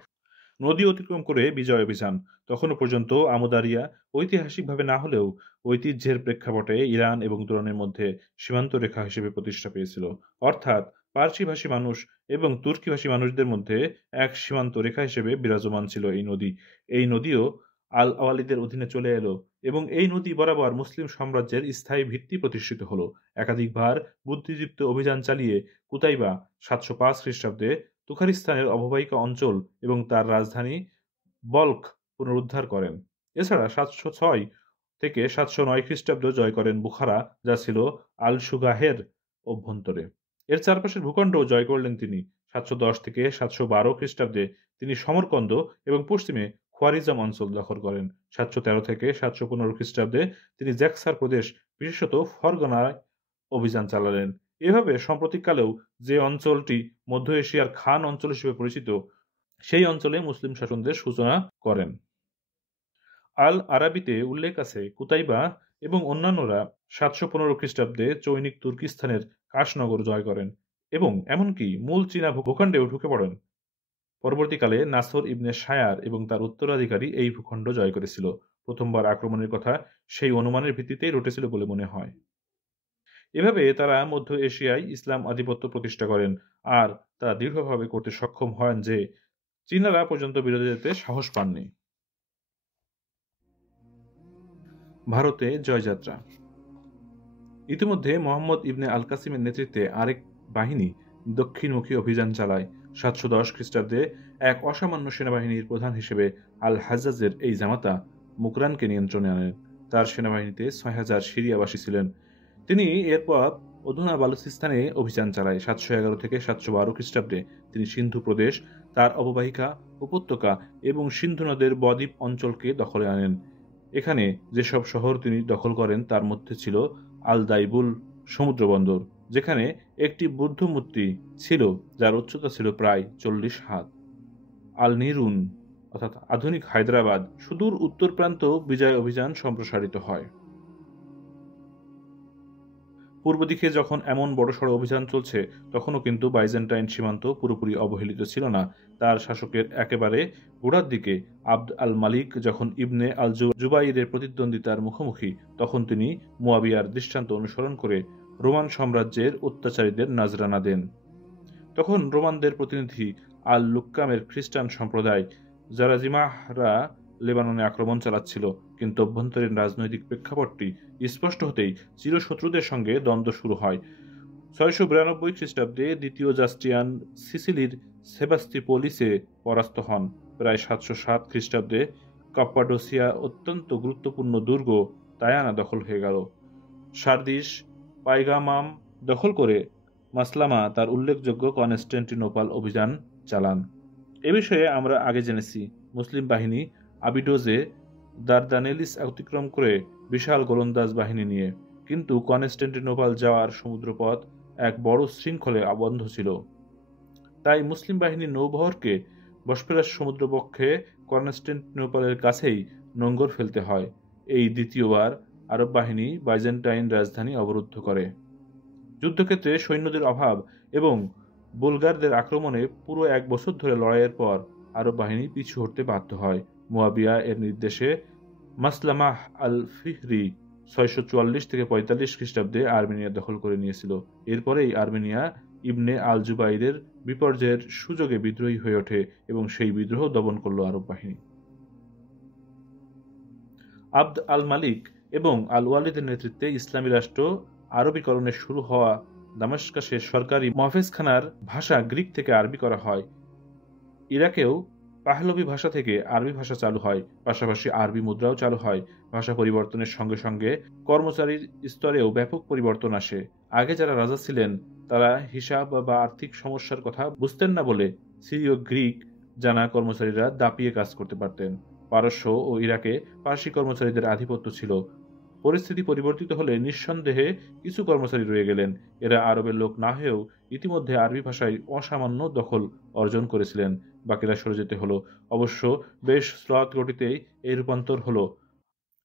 নদী অতিক্রম করে বিজয় অভিযান। তখনও পর্যন্ত আমুদারিয়া ঐতিহাসিকভাবে না হলেও ঐতিহ্যের প্রেক্ষাপটে ইরান এবং তুরনের মধ্যে সীমান্ত রেখা হিসেবে প্রতিষ্ঠা পেয়েছিল। অর্থাৎ পার্সিভাষী মানুষ এবং তুর্কিভাষী মানুষদের মধ্যে এক সীমান্ত রেখা হিসেবে বিরাজমান ছিল এই নদী। এই নদীও আল আওয়ালিদের অধীনে চলে এলো এবং এই নদী বরাবর মুসলিম সাম্রাজ্যের স্থায়ী ভিত্তি প্রতিষ্ঠিত হলো। একাধিকবার বুদ্ধিদীপ্ত অভিযান চালিয়ে কুতাইবা ৭০৫ খ্রিস্টাব্দে তুখারিস্তানের অববাহিকা অঞ্চল এবং তার রাজধানী বল্ক পুনরুদ্ধার করেন। এছাড়া ৭০৬ থেকে ৭০৯ খ্রিস্টাব্দ জয় করেন বুখারা, যা ছিল আল সুগাহের অভ্যন্তরে। এর চারপাশের ভূখণ্ডও জয় করলেন তিনি। ৭১০ থেকে ৭১২ খ্রিস্টাব্দে তিনি সমরকন্দ এবং পশ্চিমে খোয়ারিজম অঞ্চল দখল করেন। ৭১৩ থেকে ৭১৫ খ্রিস্টাব্দে তিনি জ্যাক্সার প্রদেশ, বিশেষত ফরগনায় অভিযান চালালেন। এভাবে সাম্প্রতিককালেও যে অঞ্চলটি মধ্য এশিয়ার খান অঞ্চল হিসেবে পরিচিত, সেই অঞ্চলে মুসলিম শাসনদের সূচনা করেন। আল আরাবিতে উল্লেখ আছে, কুতাইবা এবং অন্যান্যরা ৭১৫ খ্রিস্টাব্দে চৈনিক তুর্কিস্তানের কাশনগর জয় করেন এবং এমনকি মূল চীনা ভূখণ্ডেও ঢুকে পড়েন। পরবর্তীকালে নাসর ইবনে শায়ার এবং তার উত্তরাধিকারী এই ভূখণ্ড জয় করেছিল। প্রথমবার আক্রমণের কথা সেই অনুমানের ভিত্তিতেই রটেছিল বলে মনে হয়। এভাবে তারা মধ্য এশিয়ায় ইসলাম আধিপত্য প্রতিষ্ঠা করেন, আর তা দৃঢ়ভাবে করতে সক্ষম হন যে চীনারা পর্যন্ত বিরোধী যেতে সাহস পাননি। ভারতে জয়যাত্রা। ইতিমধ্যে মোহাম্মদ ইবনে আল কাসিমের নেতৃত্বে আরেক বাহিনী দক্ষিণমুখী অভিযান চালায়। ৭১০ খ্রিস্টাব্দে এক অসামান্য সেনাবাহিনীর প্রধান হিসেবে আল হাজ্জাজের এই জামাতা মুকরানকে নিয়ন্ত্রণে আনেন। তার সেনাবাহিনীতে ৬,০০০ সিরিয়াবাসী ছিলেন। তিনি এরপর অধুনা বালুচিস্তানে অভিযান চালায়। ৭১১ থেকে ৭১২ খ্রিস্টাব্দে তিনি সিন্ধু প্রদেশ, তার অববাহিকা, উপত্যকা এবং সিন্ধু নদের বদ্বীপ অঞ্চলকে দখলে আনেন। এখানে যেসব শহর তিনি দখল করেন তার মধ্যে ছিল আল দাইবুল সমুদ্র বন্দর, যেখানে একটি বুদ্ধ মূর্তি ছিল যার উচ্চতা ছিল প্রায় ৪০ হাত। আল নিরুন অর্থাৎ আধুনিক হায়দ্রাবাদ, সুদূর উত্তর প্রান্ত বিজয় অভিযান সম্প্রসারিত হয়। পূর্ব দিকে যখন এমন বড়সড় অভিযান চলছে তখনও কিন্তু বাইজেন্টাইন সীমান্ত পুরোপুরি অবহেলিত ছিল না। তার শাসকের একেবারে গোড়ার দিকে আবদ আল মালিক যখন ইবনে আল জুবাইরের প্রতিদ্বন্দ্বিতার মুখোমুখি, তখন তিনি মুয়াবিয়ার দৃষ্টান্ত অনুসরণ করে রোমান সাম্রাজ্যের অত্যাচারীদের নাজরানা দেন। তখন রোমানদের প্রতিনিধি আল লুক্কামের খ্রিস্টান সম্প্রদায় জারাজিমাহরা লেবাননে আক্রমণ চালাচ্ছিল, কিন্তু অভ্যন্তরীণ রাজনৈতিক প্রেক্ষাপটটি স্পষ্ট হতেই চিরশত্রুদের সঙ্গে দ্বন্দ্ব শুরু হয়। 692 খ্রিস্টাব্দে দ্বিতীয় জাস্টিয়ান সিসিলির সেবাস্তিপোলিসে পরাস্ত হন। প্রায় 707 খ্রিস্টাব্দে কাপ্পাডোসিয়া অত্যন্ত গুরুত্বপূর্ণ দুর্গ তায়ানা দখল হয়ে গেল। সার্দিস পাইগামাম দখল করে মাসলামা তার উল্লেখযোগ্য কনস্টান্টিনোপল অভিযান চালান। এ বিষয়ে আমরা আগে জেনেছি। মুসলিম বাহিনী আবিডোজে দারদানেলিস অতিক্রম করে বিশাল গোলন্দাজ বাহিনী নিয়ে, কিন্তু কনস্টান্টিনোপল যাওয়ার সমুদ্রপথ এক বড় শৃঙ্খলে আবদ্ধ ছিল। তাই মুসলিম বাহিনীর নৌবহরকে বসফরাস সমুদ্রবক্ষে কনস্টান্টিনোপলের কাছেই নোঙ্গর ফেলতে হয়। এই দ্বিতীয়বার আরব বাহিনী বাইজেন্টাইন রাজধানী অবরুদ্ধ করে। যুদ্ধক্ষেত্রে সৈন্যদের অভাব এবং বুলগারদের আক্রমণে পুরো 1 বছর ধরে লড়াইয়ের পর আরব বাহিনী পিছু হটতে বাধ্য হয়। মুয়াবিয়া এর নির্দেশে মাসলামাহ আল ফিহরি 644 থেকে 45 খ্রিস্টাব্দে আর্মেনিয়া দখল করে নিয়েছিল। এরপরেই আর্মেনিয়া ইবনে আল জুবাইরের বিপর্যয়ের সুযোগে বিদ্রোহী হয়ে ওঠে এবং সেই বিদ্রোহ দমন করল আরব বাহিনী। আবদ আল মালিক এবং আল ওয়ালিদের নেতৃত্বে ইসলামী রাষ্ট্র আরবীকরণের শুরু হওয়া দামেস্কাসের সরকারি মহাফেজখানার ভাষা গ্রিক থেকে আরবি করা হয়। ইরাকেও পাহলভি ভাষা থেকে আরবি ভাষা চালু হয়, পাশাপাশি আরবি মুদ্রাও চালু হয়। ভাষা পরিবর্তনের সঙ্গে সঙ্গে কর্মচারীর স্তরেও ব্যাপক পরিবর্তন আসে। আগে যারা রাজা ছিলেন তারা হিসাব বা আর্থিক সমস্যার কথা বুঝতেন না বলে সিরীয় গ্রিক জানা কর্মচারীরা দাপিয়ে কাজ করতে পারতেন। পারস্য ও ইরাকে পার্সি কর্মচারীদের আধিপত্য ছিল। পরিস্থিতি পরিবর্তিত হলে নিঃসন্দেহে কিছু কর্মচারী রয়ে গেলেন। এরা আরবের লোক না হয়েও ইতিমধ্যে আরবি ভাষায় অসামান্য দখল অর্জন করেছিলেন। বাকিরা সরে যেতে হলো। অবশ্য বেশ স্লথ গতিতেই এই রূপান্তর হলো।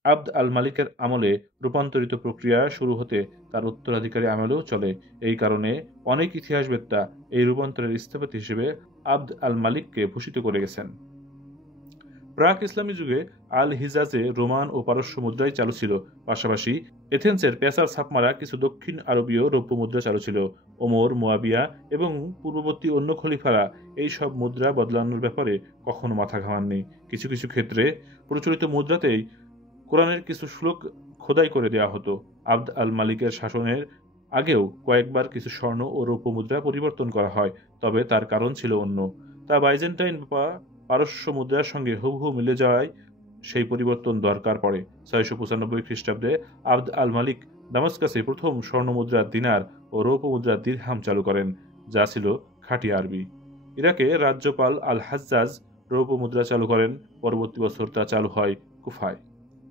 আবদ আল মালিকের আমলে রূপান্তরিত প্রক্রিয়া শুরু হতে তার উত্তরাধিকারী আমলেও চলে। এই কারণে অনেক ইতিহাসবেত্তা এই রূপান্তরের স্থপতি হিসেবে আবদ আল মালিককে ভূষিত করে গেছেন। প্রাক ইসলামী যুগে আল হিজাজে রোমান ও পারস্য মুদ্রাই চালু ছিল। পাশাপাশি এথেন্সের পেসার ছাপমারা কিছু দক্ষিণ আরবীয় রৌপ্য মুদ্রা চালু ছিল। ওমর, মুয়াবিয়া এবং পূর্ববর্তী অন্য খলিফারা এই সব মুদ্রা বদলানোর ব্যাপারে কখনো মাথা ঘামাননি। কিছু কিছু ক্ষেত্রে প্রচলিত মুদ্রাতেই কোরআনের কিছু শ্লোক খোদাই করে দেওয়া হতো। আবদ আল মালিকের শাসনের আগেও কয়েকবার কিছু স্বর্ণ ও রৌপ্য মুদ্রা পরিবর্তন করা হয়, তবে তার কারণ ছিল অন্য। তা বাইজেন্টাইন বা পারস্য মুদ্রার সঙ্গে হুবহু মিলে যাওয়ায় সেই পরিবর্তন দরকার পড়ে। 695 খ্রিস্টাব্দে আবদ আল মালিক দামাস্কাসে প্রথম স্বর্ণ মুদ্রা দিনার ও রৌপ্য মুদ্রা দিরহাম চালু করেন, যা ছিল খাঁটি আরবি। ইরাকে রাজ্যপাল আল হাজ্জাজ রৌপ্য মুদ্রা চালু করেন। পরবর্তী বছর তা চালু হয় কুফায়।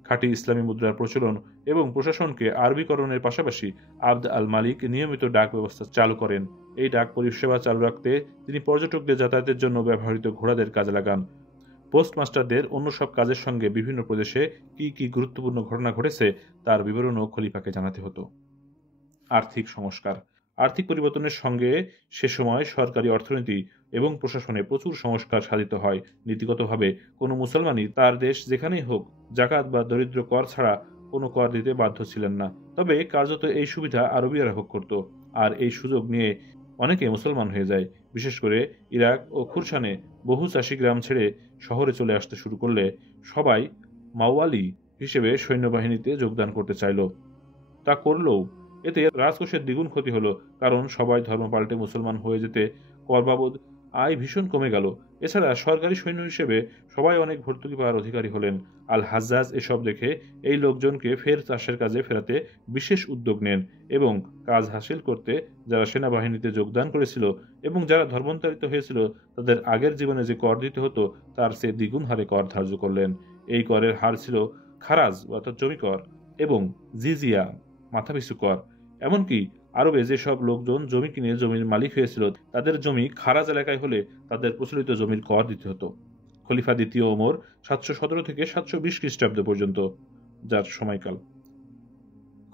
খাঁটি ইসলামী মুদ্রার প্রচলন এবং প্রশাসনকে আরবিকরণের পাশাপাশি আবদ আল মালিক নিয়মিত ডাক ব্যবস্থা চালু করেন। এই ডাক পরিষেবা চালু রাখতে তিনি পর্যটকদের যাতায়াতের জন্য ব্যবহৃত ঘোড়াদের কাজে লাগান। পোস্টমাস্টারদের অন্য সব কাজের সঙ্গে বিভিন্ন প্রদেশে কি কি গুরুত্বপূর্ণ ঘটনা ঘটেছে তার বিবরণও খলিফাকে জানাতে হতো। আর্থিক সংস্কার। আর্থিক পরিবর্তনের সঙ্গে সে সময় সরকারি অর্থনীতি এবং প্রশাসনে প্রচুর সংস্কার সাধিত হয়। নীতিগতভাবে কোনো মুসলমানই তার দেশ যেখানেই হোক জাকাত বা দরিদ্র কর ছাড়া কোনো কর দিতে বাধ্য ছিলেন না। তবে কার্যত এই সুবিধা আরবীরা ভোগ করত, আর এই সুযোগ নিয়ে অনেকে মুসলমান হয়ে যায়। বিশেষ করে ইরাক ও খুরসানে বহু চাষি গ্রাম ছেড়ে শহরে চলে আসতে শুরু করলে সবাই মাওয়ালি হিসেবে সৈন্যবাহিনীতে যোগদান করতে চাইল। তা করলেও এতে রাজকোষের দ্বিগুণ ক্ষতি হলো, কারণ সবাই ধর্ম পাল্টে মুসলমান হয়ে যেতে কর বাবদ আয় ভীষণ কমে গেল। এছাড়া সরকারি সৈন্য হিসেবে সবাই অনেক ভর্তুকি পাওয়ার অধিকারী হলেন। আল হাজ্জাজ এসব দেখে এই লোকজনকে ফের চাষের কাজে ফেরাতে বিশেষ উদ্যোগ নেন এবং কাজ হাসিল করতে যারা সেনাবাহিনীতে যোগদান করেছিল এবং যারা ধর্মান্তরিত হয়েছিল তাদের আগের জীবনে যে কর দিতে হতো তার চেয়ে দ্বিগুণ হারে কর ধার্য করলেন। এই করের হার ছিল খারাজ অর্থাৎ জমি কর এবং জিজিয়া মাথাপিছু কর। এমনকি আরবে যেসব লোকজন জমি কিনে জমির মালিক হয়েছিল তাদের জমি খারাজ এলাকায় হলে তাদের প্রচলিত জমির কর দিতে হতো। খলিফা দ্বিতীয় ওমর 717 থেকে 720 খ্রিস্টাব্দ পর্যন্ত, যার সময়কাল।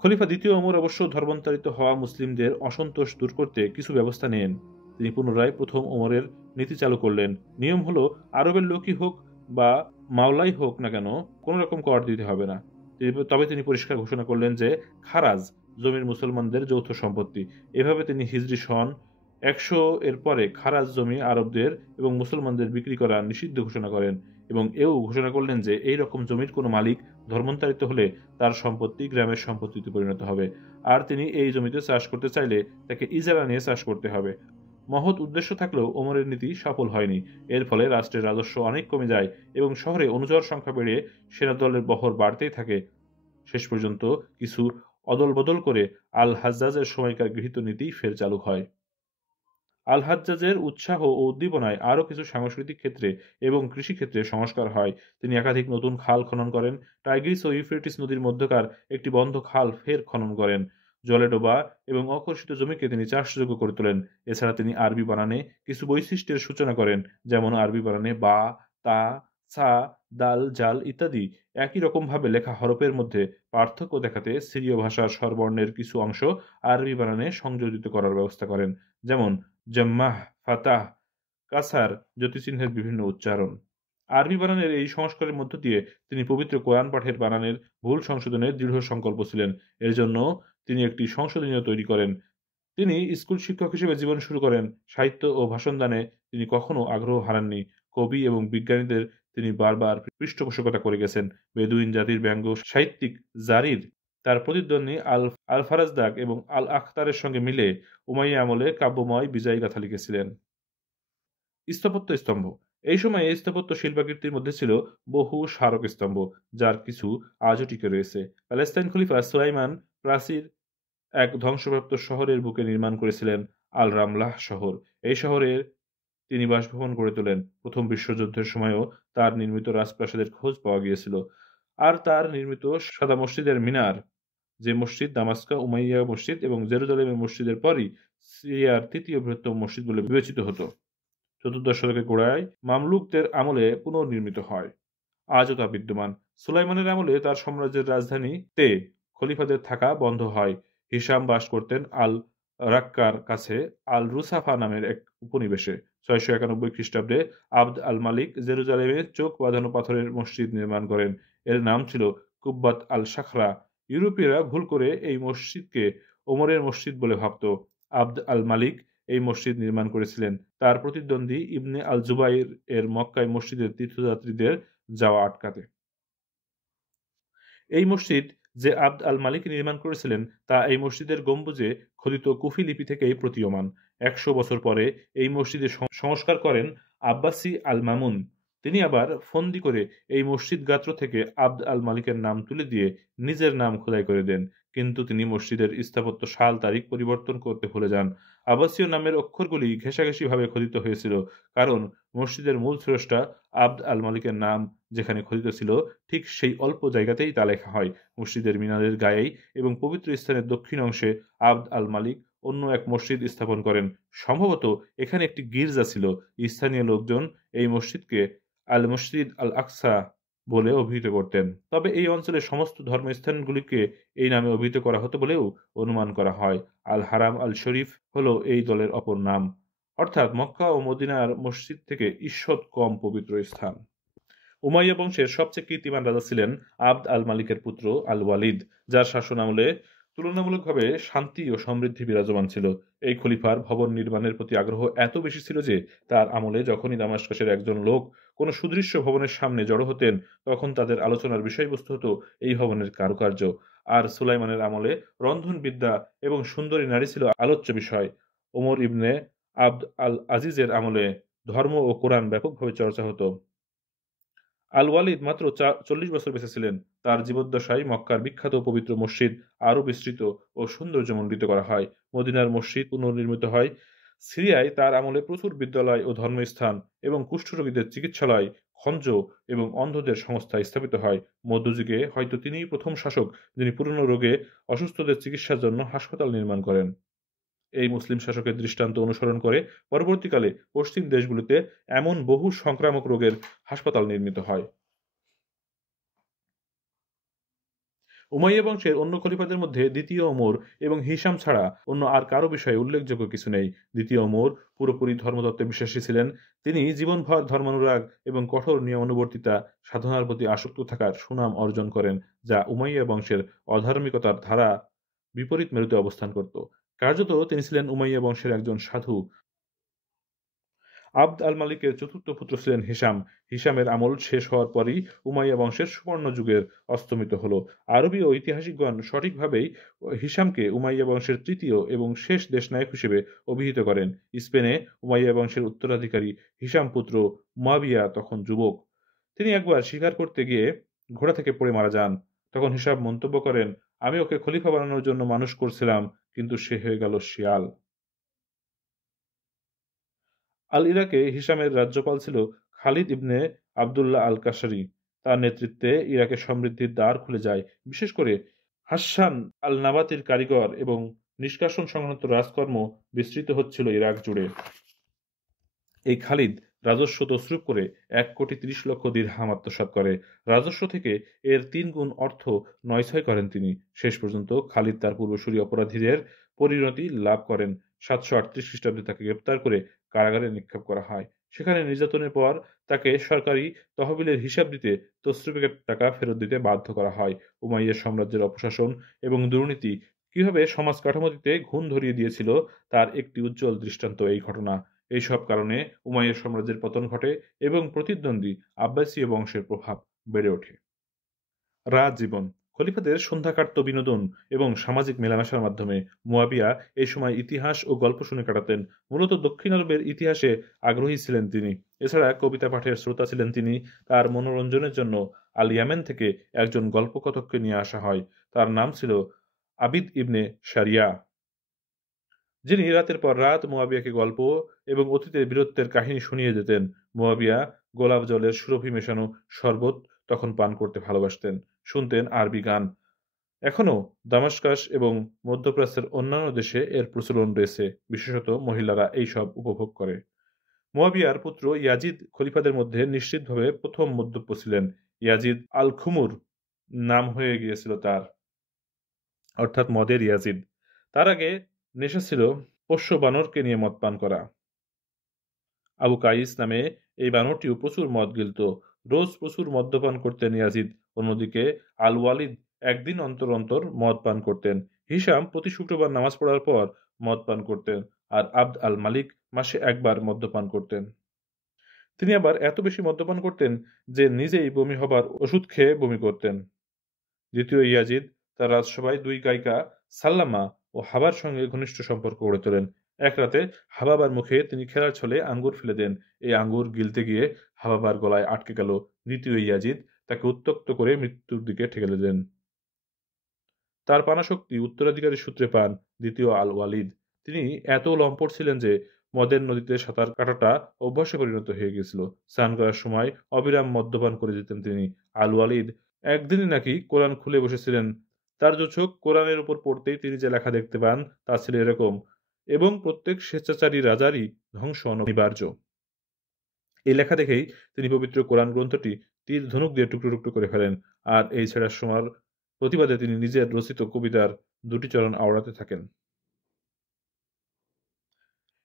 খলিফা দ্বিতীয় ওমর অবশ্য ধর্মান্তরিত হওয়া মুসলিমদের অসন্তোষ দূর করতে কিছু ব্যবস্থা নেন। তিনি পুনরায় প্রথম ওমরের নীতি চালু করলেন। নিয়ম হলো, আরবের লোকই হোক বা মাওলাই হোক না কেন, কোনো রকম কর দিতে হবে না। তবে তিনি পরিষ্কার ঘোষণা করলেন যে খারাজ জমির মুসলমানদের যৌথ সম্পত্তি। এভাবে তিনি হিজরি সন ১০০ এর পরে খারাজ জমি আরবদের এবং মুসলমানদের বিক্রি করা নিষিদ্ধ ঘোষণা করেন এবং এও ঘোষণা করলেন যে এই রকম জমির কোনো মালিক ধর্মান্তরিত হলে তার সম্পত্তি গ্রামের সম্পত্তিতে পরিণত হবে, আর তিনি এই জমিতে চাষ করতে চাইলে তাকে ইজারা নিয়ে চাষ করতে হবে। মহৎ উদ্দেশ্য থাকলেও ওমরের নীতি সফল হয়নি। এর ফলে রাষ্ট্রের রাজস্ব অনেক কমে যায় এবং শহরে অনুচর সংখ্যা বেড়ে সেনাদলের বহর বাড়তেই থাকে। শেষ পর্যন্ত কিছু অদল বদল করে আল হাজ্জাজের সময়কার গৃহীত নীতি ফের চালু হয়। আল হাজ্জাজের উৎসাহ ও উদ্দীপনায় আরও কিছু সাংস্কৃতিক ক্ষেত্রে এবং কৃষিক্ষেত্রে সংস্কার হয়। তিনি একাধিক নতুন খাল খনন করেন, টাইগ্রিস ও ইউফ্রেটিস নদীর মধ্যকার একটি বন্ধ খাল ফের খনন করেন, জলে ডোবা এবং অকর্ষিত জমিকে তিনি চাষযোগ্য করে তোলেন। এছাড়া তিনি আরবি বানানে কিছু বৈশিষ্ট্যের সূচনা করেন, যেমন আরবি বানানে বা, তা, সা, দাল, জাল ইত্যাদি একই রকমভাবে লেখা হরফের মধ্যে পার্থক্য দেখাতে সিরীয় ভাষার স্বরবর্ণের কিছু অংশ আরবি বানানে সংযোজিত করার ব্যবস্থা করেন, যেমন জাম্মাহ, ফাতাহ, কাসার জ্যোতিচিহ্নের বিভিন্ন উচ্চারণ। আরবি বানানের এই সংস্কারের মধ্য দিয়ে তিনি পবিত্র কোরআন পাঠের বানানের ভুল সংশোধনের দৃঢ় সংকল্প ছিলেন। এর জন্য তিনি একটি সংশোধনীয় তৈরি করেন। তিনি স্কুল শিক্ষক হিসেবে জীবন শুরু করেন। সাহিত্য ও ভাষণদানে তিনি কখনো আগ্রহ হারাননি। কবি এবং বিজ্ঞানীদের তিনি বারবার পৃষ্ঠপোষকতা করে গেছেন। বেদুইন জাতির ব্যঙ্গ সাহিত্যিক জারির তার প্রতিদ্বন্দ্বী আল ফারাজদাক এবং আল আখতারের সঙ্গে মিলে উমাইয়া আমলে কাব্যময় বিজয়ী গাথা লিখেছিলেন। স্থাপত্য স্তম্ভ। এই সময়ে স্থাপত্য শিল্পাকৃতির মধ্যে ছিল বহু স্মারক স্তম্ভ, যার কিছু আজও টিকে রয়েছে। প্যালেস্তাইন খলিফা সুলাইমান প্রাচীর এক ধ্বংসপ্রাপ্ত শহরের বুকে নির্মাণ করেছিলেন আল রামলাহ শহর। এই শহরের তিনি বাসভবন গড়ে তোলেন। প্রথম বিশ্বযুদ্ধের সময়ও তার নির্মিত রাজপ্রাসাদের খোঁজ পাওয়া গিয়েছিল। আর তার নির্মিত সাদা মসজিদের মিনার, যে মসজিদ দামাস্কা উমাইয়া মসজিদ এবং জেরুজালেমের মসজিদের পরই সিরিয়ার তৃতীয় বৃহত্তম মসজিদ বলে বিবেচিত হতো, চতুর্দশ শতকের গোড়ায় মামলুকদের আমলে পুনর্নির্মিত হয়। আজও তা বিদ্যমান। সুলাইমানের আমলে তার সাম্রাজ্যের রাজধানীতে খলিফাদের থাকা বন্ধ হয়। হিসাম বাস করতেন আল রাক্কার কাছে আল রুসাফা নামের এক উপনিবেশে। 691 খ্রিস্টাব্দে আবদ আল মালিক জেরুজালেমে চোখ বাঁধানো পাথরের মসজিদ নির্মাণ করেন। এর নাম ছিল কুব্বাত আল শাখরা। ইউরোপীয়রা ভুল করে এই মসজিদকে ওমরের মসজিদ বলে ভাবত। আবদ আল মালিক এই মসজিদ নির্মাণ করেছিলেন তার প্রতিদ্বন্দ্বী ইবনে আল জুবাইর এর মক্কায় মসজিদের তীর্থযাত্রীদের যাওয়া আটকাতে। এই মসজিদ যে আবদ আল মালিক নির্মাণ করেছিলেন তা এই মসজিদের গম্বুজে খোদিত কুফি লিপি থেকেই প্রতীয়মান। ১০০ বছর পরে এই মসজিদের সংস্কার করেন আব্বাসি আল মামুন। তিনি আবার ফন্দি করে এই মসজিদ গাত্র থেকে আবদ আল মালিকের নাম তুলে দিয়ে নিজের নাম খোদাই করে দেন, কিন্তু তিনি মসজিদের স্থাপত্য সাল তারিখ পরিবর্তন করতে ভুলে যান। আব্বাসীয় নামের অক্ষরগুলি ঘেঁষাঘেঁষিভাবে খোদিত হয়েছিল, কারণ মসজিদের মূল স্রষ্টা আবদ আল মালিকের নাম যেখানে খোদিত ছিল ঠিক সেই অল্প জায়গাতেই তা লেখা হয়। মসজিদের মিনারের গায়েই এবং পবিত্র স্থানের দক্ষিণ অংশে আবদ আল মালিক অন্য এক মসজিদ স্থাপন করেন। সম্ভবত এখানে একটি গির্জা ছিল। স্থানীয় লোকজন এই মসজিদকে আল মসজিদ আল আকসা বলে অভিহিত করতেন। তবে এই অঞ্চলের সমস্ত ধর্মস্থানগুলিকে এই নামে অভিহিত করা হতো বলেও অনুমান করা হয়। আল হারাম আল শরীফ হলো এই দলের অপর নাম, অর্থাৎ মক্কা ও মদিনার মসজিদ থেকে ঈষৎ কম পবিত্র স্থান। উমাইয়া বংশের সবচেয়ে কীর্তিমান রাজা ছিলেন আবদ আল মালিকের পুত্র আল ওয়ালিদ, যার শাসনামলে তুলনামূলকভাবে শান্তি ও সমৃদ্ধি বিরাজমান ছিল। এই খলিফার ভবন নির্মাণের প্রতি আগ্রহ এত বেশি ছিল যে তার আমলে যখনই দামাস্কাসের একজন লোক কোনো সুদৃশ্য ভবনের সামনে জড়ো হতেন, তখন তাদের আলোচনার বিষয়বস্তু হতো এই ভবনের কারুকার্য। আর সুলাইমানের আমলে রন্ধনবিদ্যা এবং সুন্দরী নারী ছিল আলোচ্য বিষয়। ওমর ইবনে আবদ আল আজিজের আমলে ধর্ম ও কোরআন ব্যাপকভাবে চর্চা হতো। আল ওয়ালিদ মাত্র 40 বছর বেঁচে ছিলেন। তার জীবদ্দশায় মক্কার বিখ্যাত পবিত্র মসজিদ আরও বিস্তৃত ও সৌন্দর্যমণ্ডিত করা হয়। মদিনার মসজিদ পুনর্নির্মিত হয়। সিরিয়ায় তার আমলে প্রচুর বিদ্যালয় ও ধর্মস্থান এবং কুষ্ঠরোগীদের চিকিৎসালয়, খঞ্জ এবং অন্ধদের সংস্থা স্থাপিত হয়। মধ্যযুগে হয়তো তিনিই প্রথম শাসক যিনি পুরনো রোগে অসুস্থদের চিকিৎসার জন্য হাসপাতাল নির্মাণ করেন। এই মুসলিম শাসকের দৃষ্টান্ত অনুসরণ করে পরবর্তীকালে পশ্চিম দেশগুলিতে এমন বহু সংক্রামক রোগের হাসপাতাল নির্মিত হয়। উমাইয়া বংশের অন্য খলিফাদের মধ্যে দ্বিতীয় ওমর এবং হিশাম ছাড়া অন্য আর কারো বিষয়ে উল্লেখযোগ্য কিছু নেই। দ্বিতীয় ওমর পুরোপুরি ধর্মতত্ত্বে বিশ্বাসী ছিলেন। তিনি জীবনভর ধর্মানুরাগ এবং কঠোর নিয়মানুবর্তিতা সাধনার প্রতি আসক্ত থাকার সুনাম অর্জন করেন, যা উমাইয়া বংশের অধার্মিকতার ধারা বিপরীত মেরুতে অবস্থান করত। কার্যত তিনি ছিলেন উমাইয়া বংশের একজন সাধু। আবদ আল মালিকের চতুর্থ পুত্র ছিলেন হিশাম। হিশামের আমল শেষ হওয়ার পরই উমাইয়া বংশের সুবর্ণ যুগের অস্তমিত হল। আরবি ও ঐতিহাসিকগণ সঠিকভাবেই হিশামকে উমাইয়া বংশের তৃতীয় এবং শেষ দেশনায়ক হিসেবে অভিহিত করেন। স্পেনে উমাইয়া বংশের উত্তরাধিকারী হিশাম পুত্র মুয়াবিয়া তখন যুবক। তিনি একবার শিকার করতে গিয়ে ঘোড়া থেকে পড়ে মারা যান। তখন হিশাম মন্তব্য করেন, আমি ওকে খলিফা বানানোর জন্য মানুষ করছিলাম, কিন্তু সে হয়ে গেল শিয়াল। আল ইরাকে হিশামের রাজ্যপাল ছিল খালিদ ইবনে আবদুল্লাহ আল কাশারি। তার নেতৃত্বে ইরাকের সমৃদ্ধির দ্বার খুলে যায়। বিশেষ করে হাসান আল নাবাতির কারিগর এবং নিষ্কাশন সংক্রান্ত রাজকর্ম বিস্তৃত হচ্ছিল ইরাক জুড়ে। এই খালিদ রাজস্ব তসরুপ করে 1,30,00,000 দিরহাম আত্মসাৎ করে। রাজস্ব থেকে এর 3 গুণ অর্থ নয়ছয় করেন তিনি। শেষ পর্যন্ত খালিদ তার পূর্বসূরি অপরাধীদের পরিণতি লাভ করেন। 738 খ্রিস্টাব্দে তাকে গ্রেপ্তার করে কারাগারে নিক্ষেপ করা হয়। সেখানে নির্যাতনের পর তাকে সরকারি তহবিলের হিসাব দিতে তসরুপের টাকা ফেরত দিতে বাধ্য করা হয়। উমাইয়া সাম্রাজ্যের অপশাসন এবং দুর্নীতি কিভাবে সমাজ কাঠামোটিতে ঘুণ ধরিয়ে দিয়েছিল তার একটি উজ্জ্বল দৃষ্টান্ত এই ঘটনা। এই সব কারণে উমাইয়া সাম্রাজ্যের পতন ঘটে এবং প্রতিদ্বন্দ্বী আব্বাসীয় বংশের প্রভাব বেড়ে ওঠে। রাত জীবন খলিফাদের সন্ধ্যাকাট্য বিনোদন এবং সামাজিক মেলামেশার মাধ্যমে মুয়াবিয়া এই সময় ইতিহাস ও গল্প শুনে কাটাতেন। মূলত দক্ষিণ আরবের ইতিহাসে আগ্রহী ছিলেন তিনি। এছাড়া কবিতা পাঠের শ্রোতা ছিলেন তিনি। তার মনোরঞ্জনের জন্য আল ইয়ামেন থেকে একজন গল্পকথককে নিয়ে আসা হয়। তার নাম ছিল আবিদ ইবনে সারিয়া, যিনি রাতের পর রাত মুয়াবিয়াকে গল্প এবং অতীতের বীরত্বের কাহিনী শুনিয়ে যেতেন। মুয়াবিয়া গোলাপ জলের সুরভি মেশানো শরবত তখন পান করতে ভালোবাসতেন। শুনতেন আরবি গান। এখনও দামাস্কাস এবং মধ্যপ্রাচ্যের অন্যান্য দেশে এর প্রচলন রয়েছে। বিশেষত মহিলারা এই সব উপভোগ করে। মুয়াবিয়ার পুত্র ইয়াজিদ খলিফাদের মধ্যে নিশ্চিতভাবে প্রথম মদ্যপ ছিলেন। ইয়াজিদ আল খুমুর নাম হয়ে গিয়েছিল তার, অর্থাৎ মদের ইয়াজিদ। তার আগে নেশা ছিল পোষ্য বানরকে নিয়ে মদ পান করা। আবু কাইস নামে এই বানরটিও প্রচুর মদ গিলত। রোজ প্রচুর মদ্যপান করতেন ইয়াজিদ। অন্যদিকে আল ওয়ালিদ একদিন অন্তর অন্তর মদ পান করতেন। হিশাম প্রতি শুক্রবার নামাজ পড়ার পর মদ পান করতেন। আর আবদ আল মালিক মাসে একবার মদ্যপান করতেন। তিনি আবার এত বেশি মদ্যপান করতেন যে নিজেই বমি হবার ওষুধ খেয়ে বমি করতেন। দ্বিতীয় ইয়াজিদ তার রাজসভায় 2 গায়িকা সাল্লামা ও হাবার সঙ্গে ঘনিষ্ঠ সম্পর্ক গড়ে তোলেন। এক রাতে হাবাবার মুখে তিনি খেলার ছলে আঙ্গুর ফেলে দেন। এই আঙ্গুর গিলতে গিয়ে হাবাবার গলায় আটকে গেল। দ্বিতীয় ইয়াজিদ তাকে উত্ত্যক্ত করে মৃত্যুর দিকে ঠেলে দেন। তার পানাশক্তি উত্তরাধিকারী সূত্রে পান দ্বিতীয় আল ওয়ালিদ। তিনি এত লম্পট ছিলেন যে মদের নদীতে সাঁতার কাটাটা অভ্যাসে পরিণত হয়ে গিয়েছিল। স্নান করার সময় অবিরাম মদ্যপান করে যেতেন তিনি। আল ওয়ালিদ একদিনই নাকি কোরআন খুলে বসেছিলেন। তার দু চোখ কোরআনের উপর পড়তেই তিনি যে লেখা দেখতে পান তা ছিল এরকম, এবং প্রত্যেক স্বেচ্ছাচারী রাজারই ধ্বংস অনিবার্য। এই লেখা দেখেই তিনি পবিত্র কোরআন গ্রন্থটি তীর ধনুক দিয়ে টুকরো টুকরো করে ফেলেন। আর এই ছেঁড়ার সময় প্রতিবাদে তিনি নিজের রচিত কবিতার 2টি চরণ আওড়াতে থাকেন।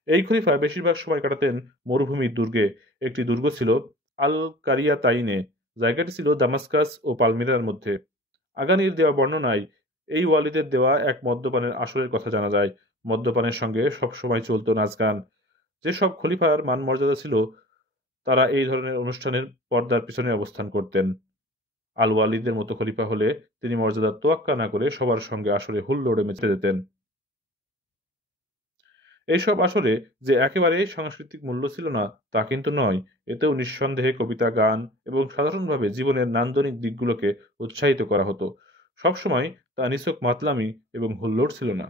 এই খলিফা বেশিরভাগ সময় কাটাতেন মরুভূমির দুর্গে। একটি দুর্গ ছিল আল কারিয়াতাইনে। জায়গাটি ছিল দামাস্কাস ও পালমিরার মধ্যে। আগানির দেওয়া বর্ণনায় এই ওয়ালিদের দেওয়া এক মদ্যপানের আসরের কথা জানা যায়। মদ্যপানের সঙ্গে সবসময় চলত নাচ গান। যেসব খলিফার মান মর্যাদা ছিল তারা এই ধরনের অনুষ্ঠানের পর্দার পিছনে অবস্থান করতেন। আল ওয়ালিদের মতো খলিফা হলে তিনি মর্যাদার তোয়াক্কা না করে সবার সঙ্গে আসরে হুল্লোড়ে মেতে যেতেন। এইসব আসরে যে একেবারে সাংস্কৃতিক মূল্য ছিল না তা কিন্তু নয়। এতেও নিঃসন্দেহে কবিতা, গান এবং সাধারণভাবে জীবনের নান্দনিক দিকগুলোকে উৎসাহিত করা হতো। সবসময় তা নিছক মাতলামি এবং হুল্লোড় ছিল না।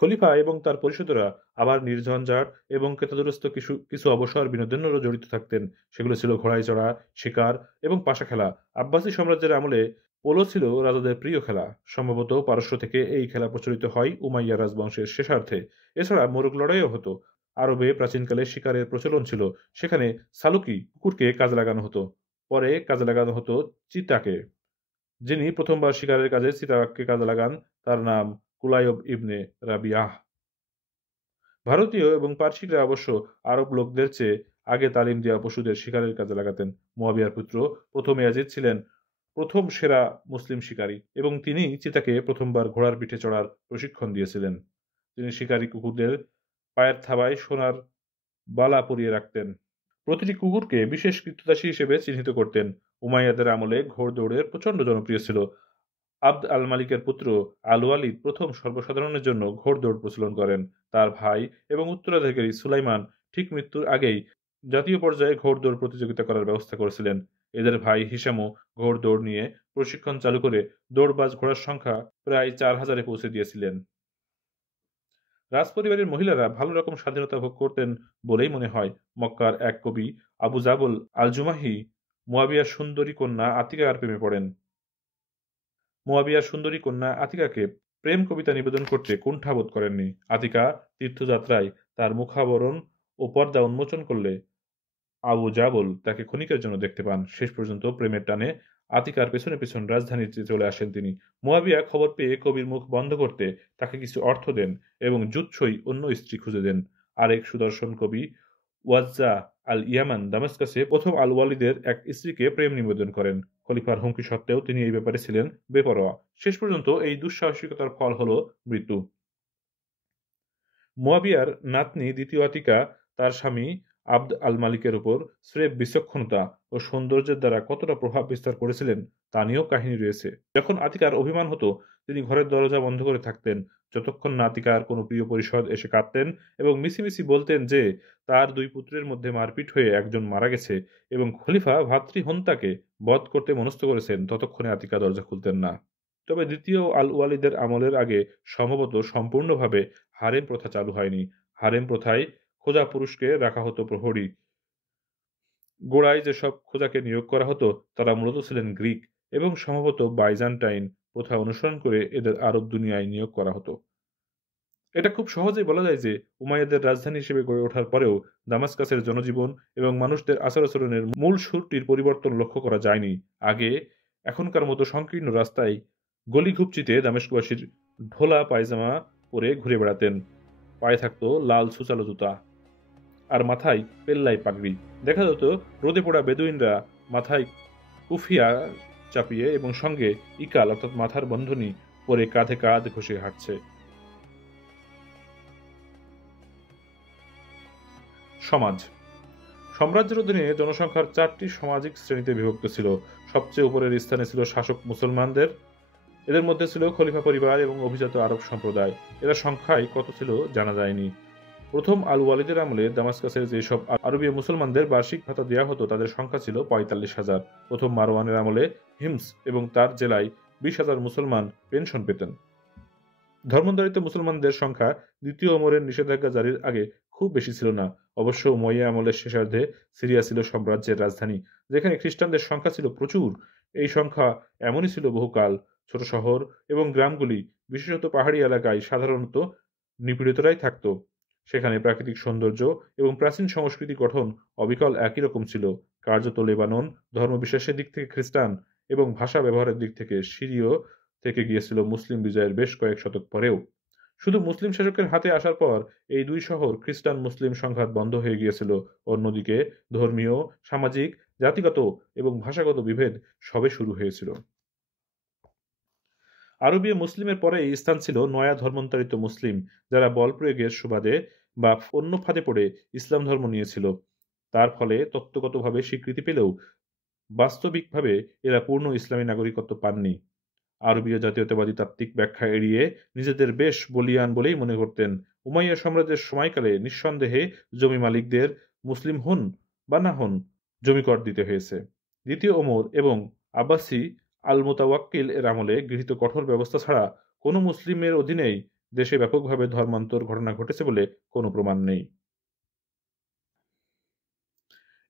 খলিফা এবং তার পরিষদরা আবার নির্ঝঞ্ঝাট এবং কেতাদুরস্ত কিছু কিছু অবসর বিনোদনেরও জড়িত থাকতেন। সেগুলো ছিল ঘোড়ায় চড়া, শিকার এবং পাশা খেলা। আব্বাসী সাম্রাজ্যের আমলে পোলো ছিল রাজাদের প্রিয় খেলা। সম্ভবত পারস্য থেকে এই খেলা প্রচলিত হয় উমাইয়া রাজবংশের শেষার্ধে। এছাড়া মোরগ লড়াইও হতো। আরবে প্রাচীনকালে শিকারের প্রচলন ছিল। সেখানে সালুকি কুকুরকে কাজে লাগানো হতো। পরে কাজে লাগানো হতো চিতাকে। যিনি প্রথমবার শিকারের কাজে চিতাবাঘকে কাজে লাগান তার নাম কুলায়ব ইবনে রাবিয়াহ। ভারতীয় এবং পার্সিকরা অবশ্য আরব লোকদের চেয়ে আগে তালিম দেওয়া পশুদের শিকারের কাজে লাগাতেন। মুয়াবিয়ার পুত্র প্রথম ইয়াজিদ ছিলেন প্রথম সেরা মুসলিম শিকারী এবং তিনি চিতাকে প্রথমবার ঘোড়ার পিঠে চড়ার প্রশিক্ষণ দিয়েছিলেন। তিনি শিকারী কুকুরদের পায়ের থাবায় সোনার বালা পরিয়ে রাখতেন। প্রতিটি কুকুরকে বিশেষ কৃত্যদাসী হিসেবে চিহ্নিত করতেন। উমাইয়াদের আমলে ঘোড়দৌড়ের প্রচণ্ড জনপ্রিয় ছিল। আবদ আল মালিকের পুত্র আল ওয়ালিদ প্রথম সর্বসাধারণের জন্য ঘোড়দৌড় প্রচলন করেন। তার ভাই এবং উত্তরাধিকারী সুলাইমান ঠিক মৃত্যুর আগেই জাতীয় পর্যায়ে ঘোড়দৌড় প্রতিযোগিতা করার ব্যবস্থা করেছিলেন। এদের ভাই হিসামও ঘোড়দৌড় নিয়ে প্রশিক্ষণ চালু করে দৌড়বাজ ঘোড়ার সংখ্যা প্রায় 4000-এ পৌঁছে দিয়েছিলেন। রাজপরিবারের মহিলারা ভালো রকম স্বাধীনতা ভোগ করতেন বলেই মনে হয়। মক্কার এক কবি আবু জাবল আল জুমাহি মুয়াবিয়ার সুন্দরী কন্যা আতিকার প্রেমে পড়েন। মুয়াবিয়ার সুন্দরী কন্যা আতিকাকে প্রেম কবিতা নিবেদন করতে কুণ্ঠাবোধ করেননি। আতিকা তীর্থযাত্রায় তার মুখাবরণ ও পর্দা উন্মোচন করলে আবু জাবল তাকে ক্ষণিকের জন্য দেখতে পান। শেষ পর্যন্ত প্রেমের টানে আতিকার পেছনে পেছন রাজধানীতে চলে আসেন তিনি। মুয়াবিয়া খবর পেয়ে কবির মুখ বন্ধ করতে তাকে কিছু অর্থ দেন এবং জুৎসই অন্য স্ত্রী খুঁজে দেন। আরেক সুদর্শন কবি ওয়াজ্জা আল ইয়ামান দামাস্কাসে প্রথম আল ওয়ালিদের এক স্ত্রীকে প্রেম নিবেদন করেন। খলিফার হুমকি সত্ত্বেও তিনি এই ব্যাপারে ছিলেন বেপরোয়া। শেষ পর্যন্ত এই দুঃসাহসিকতার ফল হল মৃত্যু। মুয়াবিয়ার নাতনি দ্বিতীয় আতিকা তার স্বামী আবদ আল মালিকের উপর স্রেফ বিচক্ষণতা ও সৌন্দর্যের দ্বারা কতটা প্রভাব বিস্তার করেছিলেন তা নিয়েও কাহিনী রয়েছে। যখন আতিকার অভিমান হতো তিনি ঘরের দরজা বন্ধ করে থাকতেন, যতক্ষণ না আতিকার কোনো প্রিয় পরিষদ এসে কাঁদতেন এবং মিছিমিছি বলতেন যে তার দুই পুত্রের মধ্যে মারপিট হয়ে একজন মারা গেছে এবং খলিফা ভাতৃহন্তাকে বধ করতে মনস্থ করেছেন, ততক্ষণে আতিকা দরজা খুলতেন না। তবে দ্বিতীয় আল ওয়ালিদের আমলের আগে সম্ভবত সম্পূর্ণভাবে হারেম প্রথা চালু হয়নি। হারেম প্রথায় খোঁজা পুরুষকে রাখা হতো প্রহরী। গোড়ায় যেসব খোঁজাকে নিয়োগ করা হতো তারা মূলত ছিলেন গ্রিক এবং সম্ভবত বাইজান্টাইন প্রথা অনুসরণ করে এদের আরব দুনিয়ায় নিয়োগ করা হতো। এটা খুব সহজেই বলা যায় যে উমাইয়াদের রাজধানী হিসেবে গড়ে ওঠার পরেও দামাস্কাসের জনজীবন এবং মানুষদের আচার-আচরণের মূল সুরটির পরিবর্তন লক্ষ্য করা যায়নি। আগে এখনকার মতো সংকীর্ণ রাস্তায় গলি-ঘুপচিতে দামেস্কবাসীর ঢোলা পায়জামা পরে ঘুরে বেড়াতেন। পায়ে থাকতো লাল সুচালো জুতা আর মাথায় পেল্লাই পাগড়ি। দেখা যেত রোদে পোড়া বেদুইনরা মাথায় কুফিয়া চাপিয়ে এবং সঙ্গে ইকাল অর্থাৎ মাথার বন্ধনী পরে কাঁধে কাঁধ ঘষে হাঁটছে। সমাজ সাম্রাজ্যের অধীনে জনসংখ্যার 4টি সামাজিক শ্রেণীতে বিভক্ত ছিল। সবচেয়ে উপরের স্থানে ছিল শাসক মুসলমানদের। এদের মধ্যে ছিল খলিফা পরিবার এবং অভিজাত আরব সম্প্রদায়। এরা সংখ্যায় কত ছিল জানা যায়নি। প্রথম আল ওয়ালিদের আমলে দামাস্কাসের যেসব আরবীয় মুসলমানদের বার্ষিক ভাতা দেওয়া হতো তাদের সংখ্যা ছিল 45,000। প্রথম মারওয়ানের আমলে হিমস এবং তার জেলায় 20,000 মুসলমান পেনশন পেতেন। ধর্মান্তরিত মুসলমানদের সংখ্যা দ্বিতীয় ওমরের নিষেধাজ্ঞা জারির আগে খুব বেশি ছিল না। অবশ্য উমাইয়া আমলের শেষার্ধে সিরিয়া ছিল সাম্রাজ্যের রাজধানী, যেখানে খ্রিস্টানদের সংখ্যা ছিল প্রচুর। এই সংখ্যা এমনই ছিল বহুকাল। ছোট শহর এবং গ্রামগুলি, বিশেষত পাহাড়ি এলাকায় সাধারণত নিপীড়িতরাই থাকত। সেখানে প্রাকৃতিক সৌন্দর্য এবং প্রাচীন সংস্কৃতি গঠন অবিকল একই রকম ছিল। কার্যত লেবানন ধর্মবিশ্বাসের দিক থেকে খ্রিস্টান এবং ভাষা ব্যবহারের দিক থেকে সিরীয় থেকে গিয়েছিল মুসলিম বিজয়ের বেশ কয়েক শতক পরেও। শুধু মুসলিম শাসকের হাতে আসার পর এই দুই শহর খ্রিস্টান মুসলিম সংঘাত বন্ধ হয়ে গিয়েছিল। অন্যদিকে ধর্মীয়, সামাজিক, জাতিগত এবং ভাষাগত বিভেদ সবে শুরু হয়েছিল। আরবীয় মুসলিমের পরে এই স্থান ছিল নয়া ধর্মান্তরিত মুসলিম, যারা বল প্রয়োগের সুবাদে বা অন্য ফাঁদে পড়ে ইসলাম ধর্ম নিয়েছিল। তার ফলে তত্ত্বগতভাবে স্বীকৃতি পেলেও বাস্তবিকভাবে এরা পূর্ণ ইসলামী নাগরিকত্ব পাননি। আরবীয় জাতীয়তাবাদী তাত্ত্বিক ব্যাখ্যা এড়িয়ে নিজেদের বেশ বলিয়ান বলেই মনে করতেন। উমাইয়া সাম্রাজ্যের সময়কালে নিঃসন্দেহে জমি মালিকদের মুসলিম হন বা না হন জমি কর দিতে হয়েছে। দ্বিতীয় ওমর এবং আব্বাসি আল মুতাওয়াক্কিল এর আমলে গৃহীত কঠোর ব্যবস্থা ছাড়া কোনো মুসলিমের অধীনেই দেশে ব্যাপকভাবে ধর্মান্তর ঘটনা ঘটেছে বলে কোনো প্রমাণ নেই।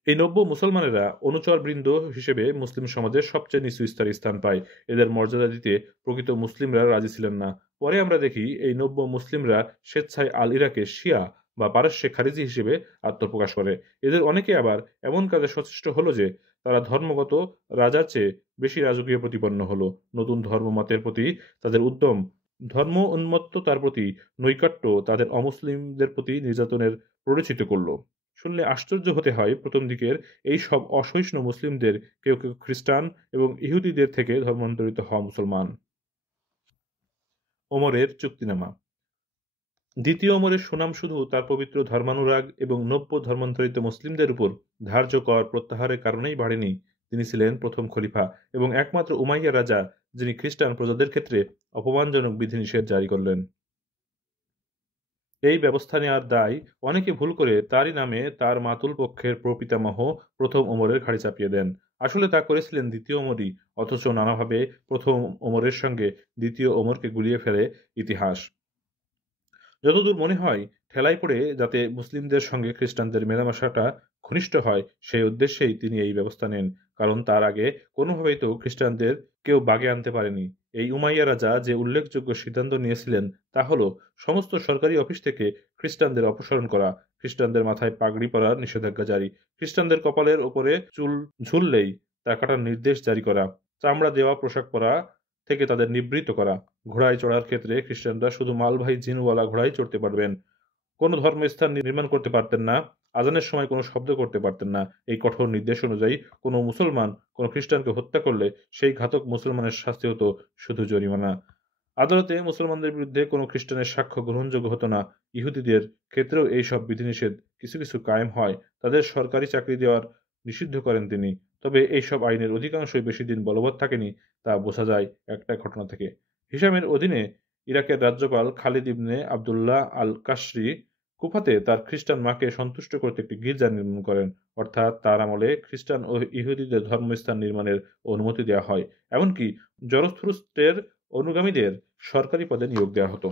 এই নব্য মুসলমানেরা অনুচরবৃন্দ হিসেবে মুসলিম সমাজের সবচেয়ে নিচু স্তরে স্থান পায়। এদের মর্যাদা দিতে প্রকৃত মুসলিমরা রাজি ছিলেন না। পরে আমরা দেখি এই নব্য মুসলিমরা স্বেচ্ছায় আল ইরাকে শিয়া বা পারস্যে খারিজি হিসেবে আত্মপ্রকাশ করে। এদের অনেকে আবার এমন কাজে সচেষ্ট হলো যে তারা ধর্মগত রাজার চেয়ে বেশি রাজকীয় প্রতিপন্ন হলো। নতুন ধর্মমতের প্রতি তাদের উদ্যম, ধর্ম উন্মত্ততার প্রতি নৈকট্য তাদের অমুসলিমদের প্রতি নির্যাতনের প্ররোচিত করল। শুনলে আশ্চর্য হতে হয়, প্রথম দিকের এই সব অসহিষ্ণু মুসলিমদের কেউ কেউ খ্রিস্টান এবং ইহুদিদের থেকে ধর্মান্তরিত হওয়া মুসলমান। ওমরের চুক্তিনামা। দ্বিতীয় ওমরের সুনাম শুধু তার পবিত্র ধর্মানুরাগ এবং নব্য ধর্মান্তরিত মুসলিমদের উপর ধার্য কর প্রত্যাহারের কারণেই বাড়েনি। তিনি ছিলেন প্রথম খলিফা এবং একমাত্র উমাইয়া রাজা যিনি খ্রিস্টান প্রজাদের ক্ষেত্রে অপমানজনক বিধিনিষেধ জারি করলেন। এই ব্যবস্থা নেওয়ার দায় অনেকে ভুল করে তারই নামে তার মাতুল পক্ষের প্রপিতামহ প্রথম ওমরের ঘাড়ে চাপিয়ে দেন। আসলে তা করেছিলেন দ্বিতীয় ওমরই, অথচ নানাভাবে প্রথম ওমরের সঙ্গে দ্বিতীয় ওমরকে গুলিয়ে ফেলে ইতিহাস। যতদূর মনে হয়, ঠেলায় পড়ে যাতে মুসলিমদের সঙ্গে খ্রিস্টানদের মেলামেশাটা ঘনিষ্ঠ হয় সেই উদ্দেশ্যেই তিনি এই ব্যবস্থা নেন, কারণ তার আগে কোনোভাবেই তো খ্রিস্টানদের কেউ বাগে আনতে পারেনি। এই উমাইয়া রাজা যে উল্লেখযোগ্য সিদ্ধান্ত নিয়েছিলেন তা হলো সমস্ত সরকারি অফিস থেকে খ্রিস্টানদের অপসারণ করা, খ্রিস্টানদের মাথায় পাগড়ি পরার নিষেধাজ্ঞা জারি, খ্রিস্টানদের কপালের ওপরে চুল ঝুললেই তা কাটার নির্দেশ জারি করা, চামড়া দেওয়া পোশাক পরা থেকে তাদের নিবৃত্ত করা, ঘোড়ায় চড়ার ক্ষেত্রে খ্রিস্টানরা শুধু মালবাহী জিনওয়ালা ঘোড়ায় চড়তে পারবেন, কোনো ধর্মস্থান নির্মাণ করতে পারতেন না, আজানের সময় কোনো শব্দ করতে পারতেন না। এই কঠোর নির্দেশ অনুযায়ী কোনো মুসলমান কোনো খ্রিস্টানকে হত্যা করলে সেই ঘাতক মুসলমানের শাস্তি হতো শুধু জরিমানা। আদালতে মুসলমানদের বিরুদ্ধে কোনো খ্রিস্টানের সাক্ষ্য গ্রহণযোগ্য হতো না। ইহুদিদের ক্ষেত্রেও এই সব বিধিনিষেধ কিছু কিছু কায়েম হয়। তাদের সরকারি চাকরি দেওয়ার নিষিদ্ধ করেন তিনি। তবে এই সব আইনের অধিকাংশই বেশি দিন বলবৎ থাকেনি, তা বোঝা যায় একটা ঘটনা থেকে। হিশামের অধীনে ইরাকের রাজ্যপাল খালিদ ইবনে আবদুল্লাহ আল কাশরি কুফাতে তার খ্রিস্টান মাকে সন্তুষ্ট করতে একটি গির্জা নির্মাণ করেন, অর্থাৎ তার আমলে খ্রিস্টান ও ইহুদিদের ধর্মস্থান নির্মাণের অনুমতি দেওয়া হয়। এমনকি জরথুস্ত্রের অনুগামীদের সরকারি পদে নিয়োগ দেওয়া হতো।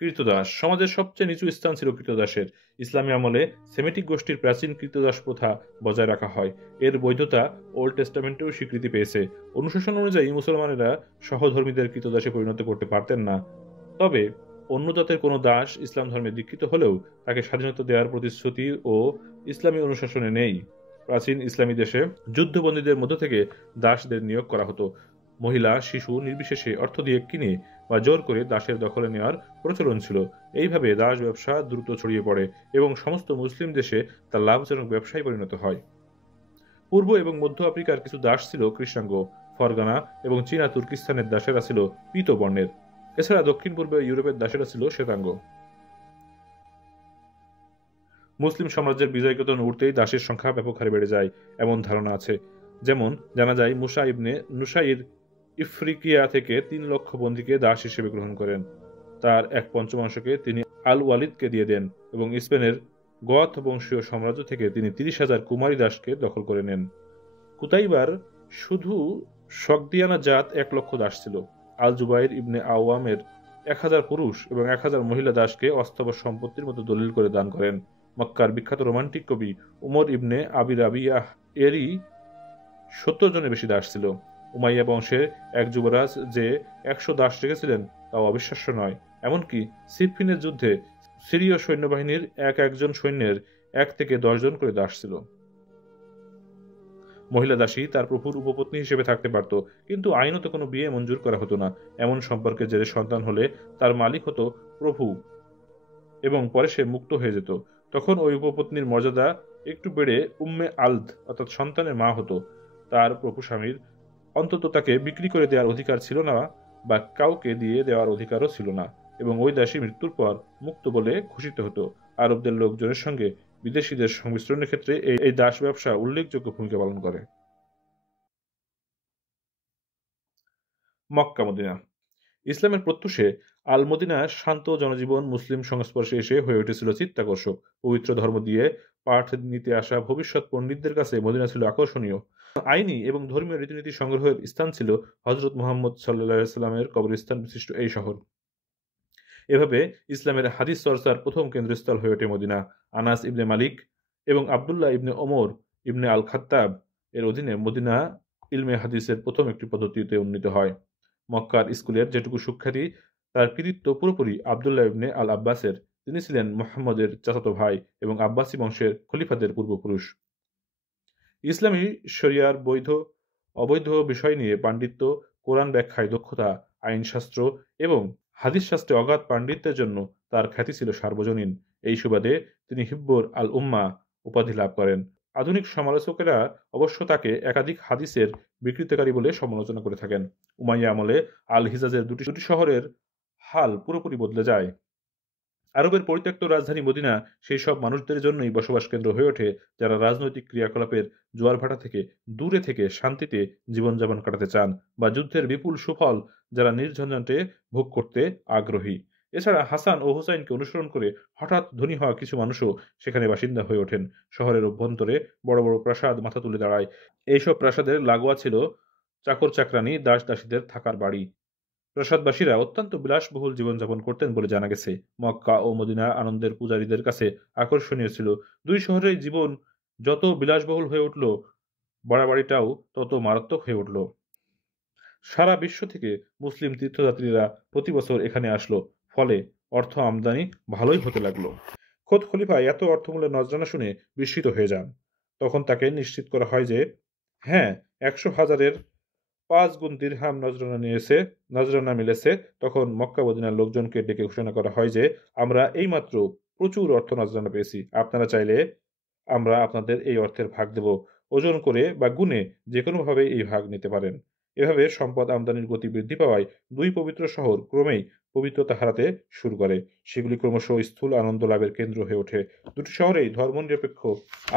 কৃতদাস সমাজের সবচেয়ে নিচু স্থান ছিল কৃতদাসের। ইসলামী আমলে সেমিটিক গোষ্ঠীর প্রাচীন কৃতদাস প্রথা বজায় রাখা হয়। এর বৈধতা ওল্ড টেস্টামেন্টেও স্বীকৃতি পেয়েছে। অনুশাসন অনুযায়ী মুসলমানেরা সহধর্মীদের কৃতদাসে পরিণত করতে পারতেন না। তবে অন্য জাতের কোনো দাস ইসলাম ধর্মে দীক্ষিত হলেও তাকে স্বাধীনতা দেওয়ার প্রতিশ্রুতি ও ইসলামী অনুশাসনে নেই। প্রাচীন ইসলামী দেশে যুদ্ধবন্দীদের মধ্য থেকে দাসদের নিয়োগ করা হতো। মহিলা, শিশু নির্বিশেষে অর্থ দিয়ে কিনে বা জোর করে দাসের দখলে নেওয়ার প্রচলন ছিল। এইভাবে দাস ব্যবসা দ্রুত ছড়িয়ে পড়ে এবং সমস্ত মুসলিম দেশে তা লাভজনক ব্যবসায় পরিণত হয়। পূর্ব এবং মধ্য আফ্রিকার কিছু দাস ছিল কৃষ্ণাঙ্গ, ফরগানা এবং চীনা তুর্কিস্তানের দাসেরা ছিল পীত বর্ণের। এছাড়া দক্ষিণ পূর্ব ইউরোপের দাসেরা ছিল শ্বেতাঙ্গ। মুসলিম সাম্রাজ্যের বিজয়কেতন উঠতেই দাসের সংখ্যা ব্যাপক হারে বেড়ে যায় এমন ধারণা আছে। যেমন জানা যায়, মুসা ইবনে নুসাইর ইফ্রিকিয়া থেকে ৩ লক্ষ বন্দীকে দাস হিসেবে গ্রহণ করেন। তার 1/5 তিনি আল ওয়ালিদকে দিয়ে দেন এবং স্পেনের গথ বংশীয় সাম্রাজ্য থেকে তিনি 30,000 কুমারী দাসকে দখল করে নেন। কুতাইবার শুধু সগদিয়ানা জাত 1 লক্ষ দাস ছিল। আল জুবাইর ইবনে আওয়ামের 1000 পুরুষ এবং 1000 মহিলা দাসকে অস্থাবর সম্পত্তির মতো দলিল করে দান করেন। মক্কার বিখ্যাত রোমান্টিক কবি উমর ইবনে আবি রাবিয়াহ এরই 70 জনের বেশি দাস ছিল। উমাইয়া বংশের এক যুবরাজ যে 100 দাস রেখেছিলেন তাও অবিশ্বাস্য নয়। এমনকি সিফিনের যুদ্ধে সিরীয় সৈন্যবাহিনীর একজন সৈন্যের 1 থেকে 10 জন করে দাস ছিল। মহিলা দাসী তার প্রভুর উপপত্নী হিসেবে থাকতে পারত, কিন্তু আইনত কোনো বিয়ে মঞ্জুর করা হতো না। এমন সম্পর্কের জেরে সন্তান হলে তার মালিক হতো প্রভু এবং পরে সে মুক্ত হয়ে যেত। তখন ওই উপপত্নীর মর্যাদা একটু বেড়ে উম্মে আলদ অর্থাৎ সন্তানের মা হতো। তার প্রভু স্বামীর অন্তত তাকে বিক্রি করে দেওয়ার অধিকার ছিল না বা কাউকে দিয়ে দেওয়ার অধিকারও ছিল না, এবং ওই দাসী মৃত্যুর পর মুক্ত বলে ঘোষিত হতো। আরবদের লোকজনের সঙ্গে বিদেশিদের সংমিশ্রণের ক্ষেত্রে এই দাস ব্যবসা উল্লেখযোগ্য ভূমিকা পালন করে। Mecca Medina. ইসলামের প্রত্যুষে আল মদিনার শান্ত জনজীবন মুসলিম সংস্পর্শে এসে হয়ে উঠেছিল চিত্তাকর্ষক। পবিত্র ধর্ম দিয়ে পাঠ নিতে আসা ভবিষ্যৎ পণ্ডিতদের কাছে মদিনা ছিল আকর্ষণীয়। আইনি এবং ধর্মীয় রীতিনীতি সংগ্রহের স্থান ছিল হযরত মুহাম্মদ সাল্লাল্লাহু আলাইহি ওয়াসাল্লামের কবরস্থান বিশিষ্ট এই শহর। এভাবে ইসলামের হাদিস চর্চার প্রথম কেন্দ্রস্থল হয়ে ওঠে মদিনা। আনাস ইবনে মালিক এবং আবদুল্লাহ ইবনে ওমর ইবনে আল খাত্তাব এর অধীনে মদিনা ইলমে হাদিসের প্রথম একটি পদ্ধতিতে উন্নীত হয়। মক্কার স্কুলের যেটুকু সুখ্যাতি, তার কৃতিত্ব পুরোপুরি আবদুল্লাহ ইবনে আল আব্বাসের। তিনি ছিলেন মুহাম্মদের চাচাতো ভাই এবং আব্বাসী বংশের খলিফাদের পূর্বপুরুষ। ইসলামী শরিয়ার বৈধ অবৈধ বিষয় নিয়ে পাণ্ডিত্য, কোরআন ব্যাখ্যায় দক্ষতা, আইনশাস্ত্র এবং হাদিস শাস্ত্রে অগাধ পাণ্ডিত্যের জন্য তার খ্যাতি ছিল সার্বজনীন। এই সুবাদে তিনি হিব্বর আল উম্মা উপাধি লাভ করেন। আধুনিক সমালোচকেরা অবশ্য তাকে একাধিক হাদিসের বিকৃতকারী বলে সমালোচনা করে থাকেন। উমাইয়া আমলে আল হিজাজের দুটি শহরের হাল পুরোপুরি বদলে যায়। আরবের পরিত্যক্ত রাজধানী মদিনা সেই সব মানুষদের জন্যই বসবাস কেন্দ্র হয়ে ওঠে যারা রাজনৈতিক ক্রিয়াকলাপের জোয়ারভাটা থেকে দূরে থেকে শান্তিতে জীবনযাপন কাটাতে চান, বা যুদ্ধের বিপুল সুফল যারা নির্ঝঞ্ঝাটে ভোগ করতে আগ্রহী। এছাড়া হাসান ও হুসাইনকে অনুসরণ করে হঠাৎ ধনী হওয়া কিছু মানুষও সেখানে বাসিন্দা হয়ে ওঠেন। শহরের অভ্যন্তরে বড় বড় প্রাসাদ মাথা তুলে দাঁড়ায়। এইসব প্রাসাদের লাগোয়া ছিল চাকর চাকরানি, দাস দাসীদের থাকার বাড়ি। প্রাসাদবাসীরা অত্যন্ত বিলাসবহুল জীবনযাপন করতেন বলে জানা গেছে। মক্কা ও মদিনা আনন্দের পূজারীদের কাছে আকর্ষণীয় ছিল। দুই শহরের জীবন যত বিলাসবহুল হয়ে উঠল, বাড়াবাড়িটাও তত মারাত্মক হয়ে উঠল। সারা বিশ্ব থেকে মুসলিম তীর্থযাত্রীরা প্রতি বছর এখানে আসলো, ফলে অর্থ আমদানি ভালোই হতে লাগলো। খোদ খলিফা এত অর্থমূল্যের নজরানা শুনে বিস্মিত হয়ে যান। তখন তাকে নিশ্চিত করা হয় যে হ্যাঁ, 100,000-এর 5 গুণ দিরহাম নজরানা মিলেছে। তখন মক্কা মদিনার লোকজনকে ডেকে ঘোষণা করা হয় যে আমরা এইমাত্র প্রচুর অর্থ নজরানা পেয়েছি। আপনারা চাইলে আমরা আপনাদের এই অর্থের ভাগ দেব। ওজন করে বা গুণে যে কোনোভাবে এই ভাগ নিতে পারেন। এভাবে সম্পদ আমদানির গতি বৃদ্ধি পাওয়ায় দুই পবিত্র শহর ক্রমেই পবিত্রতা হারাতে শুরু করে। সেগুলি ক্রমশ স্থূল আনন্দ লাভের কেন্দ্র হয়ে ওঠে। দুটি শহরেই ধর্মনিরপেক্ষ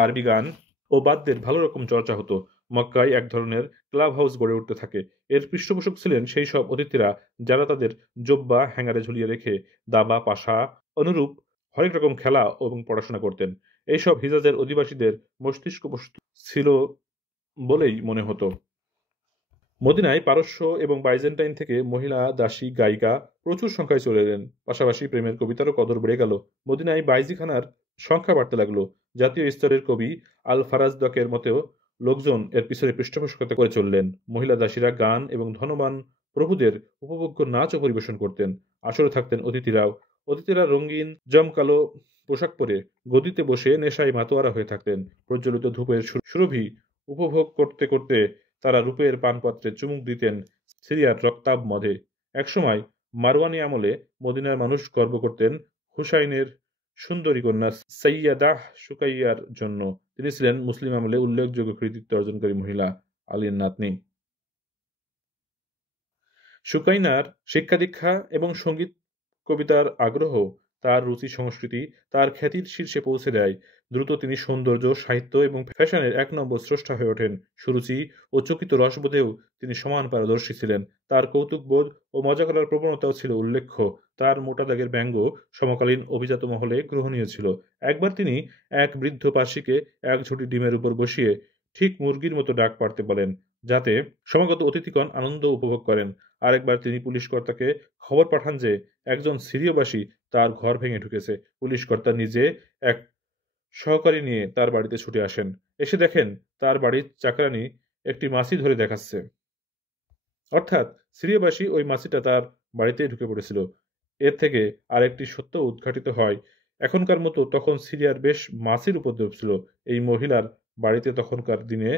আরবি গান ও বাদ্যের ভালো রকম চর্চা হতো। মক্কায় এক ধরনের ক্লাব হাউস গড়ে উঠতে থাকে। এর পৃষ্ঠপোষক ছিলেন সেই সব অতিথিরা যারা তাদের জোব্বা হ্যাঙ্গারে ঝুলিয়ে রেখে দাবা, পাশা অনুরূপ হরেক রকম খেলা এবং পড়াশোনা করতেন। এইসব হিজাজের অধিবাসীদের মস্তিষ্ক প্রস্তুত ছিল বলেই মনে হতো। মদিনায় পারস্য এবং বাইজেন্টাইন থেকে মহিলা দাসী গায়িকা প্রচুর সংখ্যায় চলে এলেন। পাশাপাশি প্রেমের কবিতারও কদর বেড়ে গেল। মদিনায় বাইজিখানার সংখ্যা বাড়তে লাগলো। জাতীয় স্তরের কবি আল ফারাজদকের মতেও লোকজন এর পিছনে পৃষ্ঠপোষকতা করে চললেন। মহিলা দাসীরা গান এবং ধনবান প্রভুদের উপভোগ্য নাচও পরিবেশন করতেন। আসরে থাকতেন অতিথিরা রঙিন জমকালো পোশাক পরে গদিতে বসে নেশায় মাতোয়ারা হয়ে থাকতেন। প্রজ্বলিত ধূপের সুরভি উপভোগ করতে করতে তারা রূপের পানপাত্রে চুমুক দিতেন সিরিয়ার রক্তাভ মদে। একসময় মারওয়ানি আমলে মদিনার মানুষ গর্ব করতেন হুসাইনের সুন্দরী কন্যা সৈয়দাহ সুকাইয়ার জন্য। তিনি ছিলেন মুসলিম আমলে উল্লেখযোগ্য কৃতিত্ব অর্জনকারী মহিলা, আলীর নাতনি। সুকাইনার শিক্ষা দীক্ষা এবং সঙ্গীত কবিতার আগ্রহ তার রুচি সংস্কৃতি তার খ্যাতির শীর্ষে পৌঁছে দেয়। দ্রুত তিনি সৌন্দর্য, সাহিত্য এবং ফ্যাশনের এক নম্বর স্রষ্টা হয়ে ওঠেন। সুরুচি ও চকিত রসবোধেও তিনি সমান পারদর্শী ছিলেন। তার কৌতুকবোধ ও মজা করার প্রবণতাও ছিল উল্লেখ্য। তার মোটা দাগের ব্যঙ্গ সমকালীন অভিজাত মহলে গ্রহণীয় ছিল। একবার তিনি এক বৃদ্ধ পার্সিকে এক ঝুঁটি ডিমের উপর বসিয়ে ঠিক মুরগির মতো ডাক পাড়তে বলেন, যাতে সমাগত অতিথিগণ আনন্দ উপভোগ করেন। আরেকবার তিনি পুলিশ কর্তাকে খবর পাঠান যে একজন সিরীয়বাসী তার ঘর ভেঙে ঢুকেছে। পুলিশ কর্তা নিজে এক সহকারী নিয়ে তার বাড়িতে ছুটে আসেন। এসে দেখেন তার বাড়ির চাকরানী একটি মাছি ধরে দেখাচ্ছে। অর্থাৎ সিরিয়াবাসী ওই মাছিটা তার বাড়িতেই ঢুকে পড়েছিল। এর থেকে আরেকটি সত্য উদ্ঘাটিত হয়। এখনকার মতো তখন সিরিয়ার বেশ মাছির উপদ্রব ছিল। এই মহিলার বাড়িতে তখনকার দিনে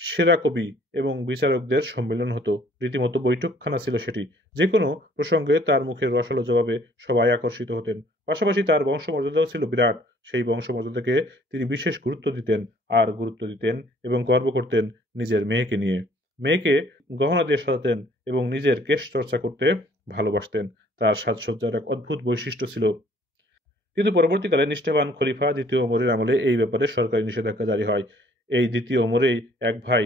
সেরা কবি এবং বিচারকদের সম্মেলন হতো। রীতিমতো বৈঠকখানা ছিল সেটি। যে কোনো প্রসঙ্গে তার মুখের রসালো জবাবে সবাই আকর্ষিত হতেন। পাশাপাশি তার বংশমর্যাদাও ছিল বিরাট। সেই বংশমর্যাদাকে তিনি বিশেষ গুরুত্ব দিতেন এবং গর্ব করতেন নিজের মেয়েকে নিয়ে। মেয়েকে গহনা দিয়ে সাজাতেন এবং নিজের কেশ চর্চা করতে ভালোবাসতেন। তার সাজসজ্জার এক অদ্ভুত বৈশিষ্ট্য ছিল। কিন্তু পরবর্তীকালে নিষ্ঠাবান খলিফা দ্বিতীয় ওমরের আমলে এই ব্যাপারে সরকারি নিষেধাজ্ঞা জারি হয়। এই দ্বিতীয় ওমরেই এক ভাই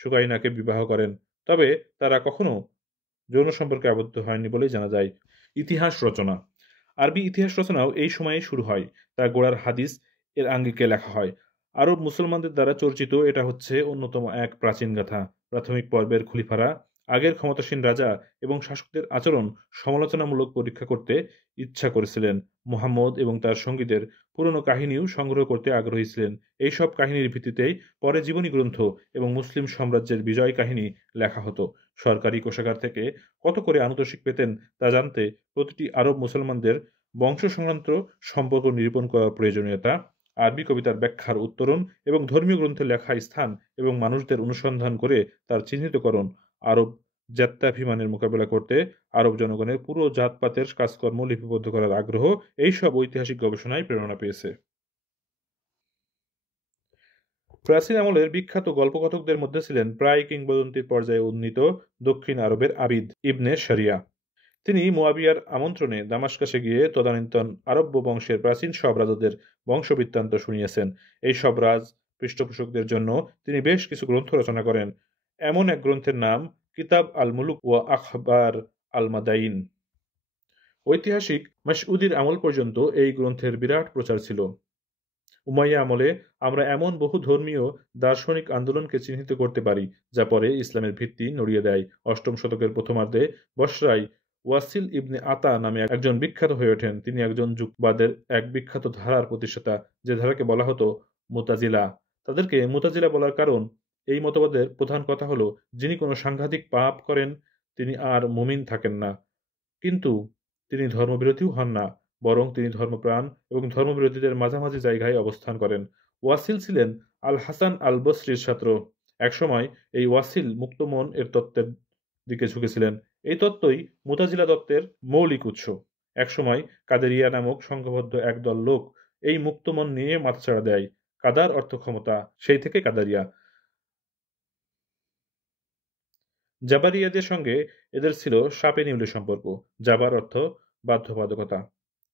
সুকাইনাকে বিবাহ করেন। তবে তারা কখনো যৌন সম্পর্কে আবদ্ধ হয়নি বলেই জানা যায়। ইতিহাস রচনা। আরবি ইতিহাস রচনাও এই সময়ে শুরু হয়। তা গোড়ার হাদিস এর আঙ্গিকে লেখা হয়। আরব মুসলমানদের দ্বারা চর্চিত এটা হচ্ছে অন্যতম এক প্রাচীন গাথা। প্রাথমিক পর্বের খলিফারা আগের ক্ষমতাসীন রাজা এবং শাসকদের আচরণ সমালোচনামূলক পরীক্ষা করতে ইচ্ছা করেছিলেন। মুহাম্মদ এবং তার সঙ্গীদের পুরনো কাহিনীও সংগ্রহ করতে আগ্রহী ছিলেন। এইসব কাহিনীর ভিত্তিতেই পরে জীবনী গ্রন্থ এবং মুসলিম সাম্রাজ্যের বিজয় কাহিনী লেখা হতো। সরকারি কোষাগার থেকে কত করে আনুতোষিক পেতেন তা জানতে প্রতিটি আরব মুসলমানদের বংশ সংক্রান্ত সম্পর্ক নিরূপণ করার প্রয়োজনীয়তা আরবি কবিতার ব্যাখ্যার উত্তরণ এবং ধর্মীয় গ্রন্থে লেখা স্থান এবং মানুষদের অনুসন্ধান করে তার চিহ্নিতকরণ আরব জাত্যাভিমানের মোকাবেলা করতে আরব জনগণের পুরো জাতপাতের কাজকর্ম লিপিবদ্ধ করার আগ্রহ এইসব ঐতিহাসিক গবেষণায় প্রেরণা পেয়েছে। প্রাচীন আমলের বিখ্যাত গল্পকথকদের মধ্যে ছিলেন প্রায় কিংবদন্তির পর্যায়ে উন্নীত দক্ষিণ আরবের আবিদ ইবনে শরিয়া। তিনি মুয়াবিয়ার আমন্ত্রণে দামাস্কাসে গিয়ে তদানীন্তন আরব্য বংশের প্রাচীন সব রাজাদের বংশবৃত্তান্ত শুনিয়েছেন। এই সব রাজ পৃষ্ঠপোষকদের জন্য তিনি বেশ কিছু গ্রন্থ রচনা করেন। এমন এক গ্রন্থের নাম কিতাব আল মুলুক ওয়া আখবার আল মাদাইন। ঐতিহাসিক মাসউদির আমল পর্যন্ত এই গ্রন্থের বিরাট প্রচার ছিল। উমাইয়া আমলে আমরা এমন বহু ধর্মীয় দার্শনিক আন্দোলনকে চিহ্নিত করতে পারি যা পরে ইসলামের ভিত্তি নড়িয়ে দেয়। অষ্টম শতকের প্রথমার্ধে বসরায় ওয়াসিল ইবনে আতা নামে একজন বিখ্যাত হয়ে ওঠেন। তিনি একজন যুগবাদের এক বিখ্যাত ধারার প্রতিষ্ঠাতা, যে ধারাকে বলা হতো মুতাজিলা। তাদেরকে মুতাজিলা বলার কারণ, এই মতবাদের প্রধান কথা হলো যিনি কোনো সাংঘাতিক পাপ করেন তিনি আর মুমিন থাকেন না, কিন্তু তিনি ধর্মবিরোধীও হন না, বরং তিনি ধর্মপ্রাণ এবং ধর্মবিরোধীদের মাঝামাঝি জায়গায় অবস্থান করেন। ওয়াসিল ছিলেন আল হাসান আল বসরির ছাত্র। একসময় এই ওয়াসিল মুক্তমন এর তত্ত্বের দিকে ঝুঁকেছিলেন। এই তত্ত্বই মুতাজিলা তত্ত্বের মৌলিক উৎস। একসময় কাদেরিয়া নামক সংঘবদ্ধ একদল লোক এই মুক্তমন নিয়ে মাথাচাড়া দেয়। কাদার অর্থ ক্ষমতা, সেই থেকে কাদারিয়া। জাবারিয়াদের সঙ্গে এদের ছিল সাপে নিউলে সম্পর্ক। জাবার অর্থ বাধ্যবাধকতা।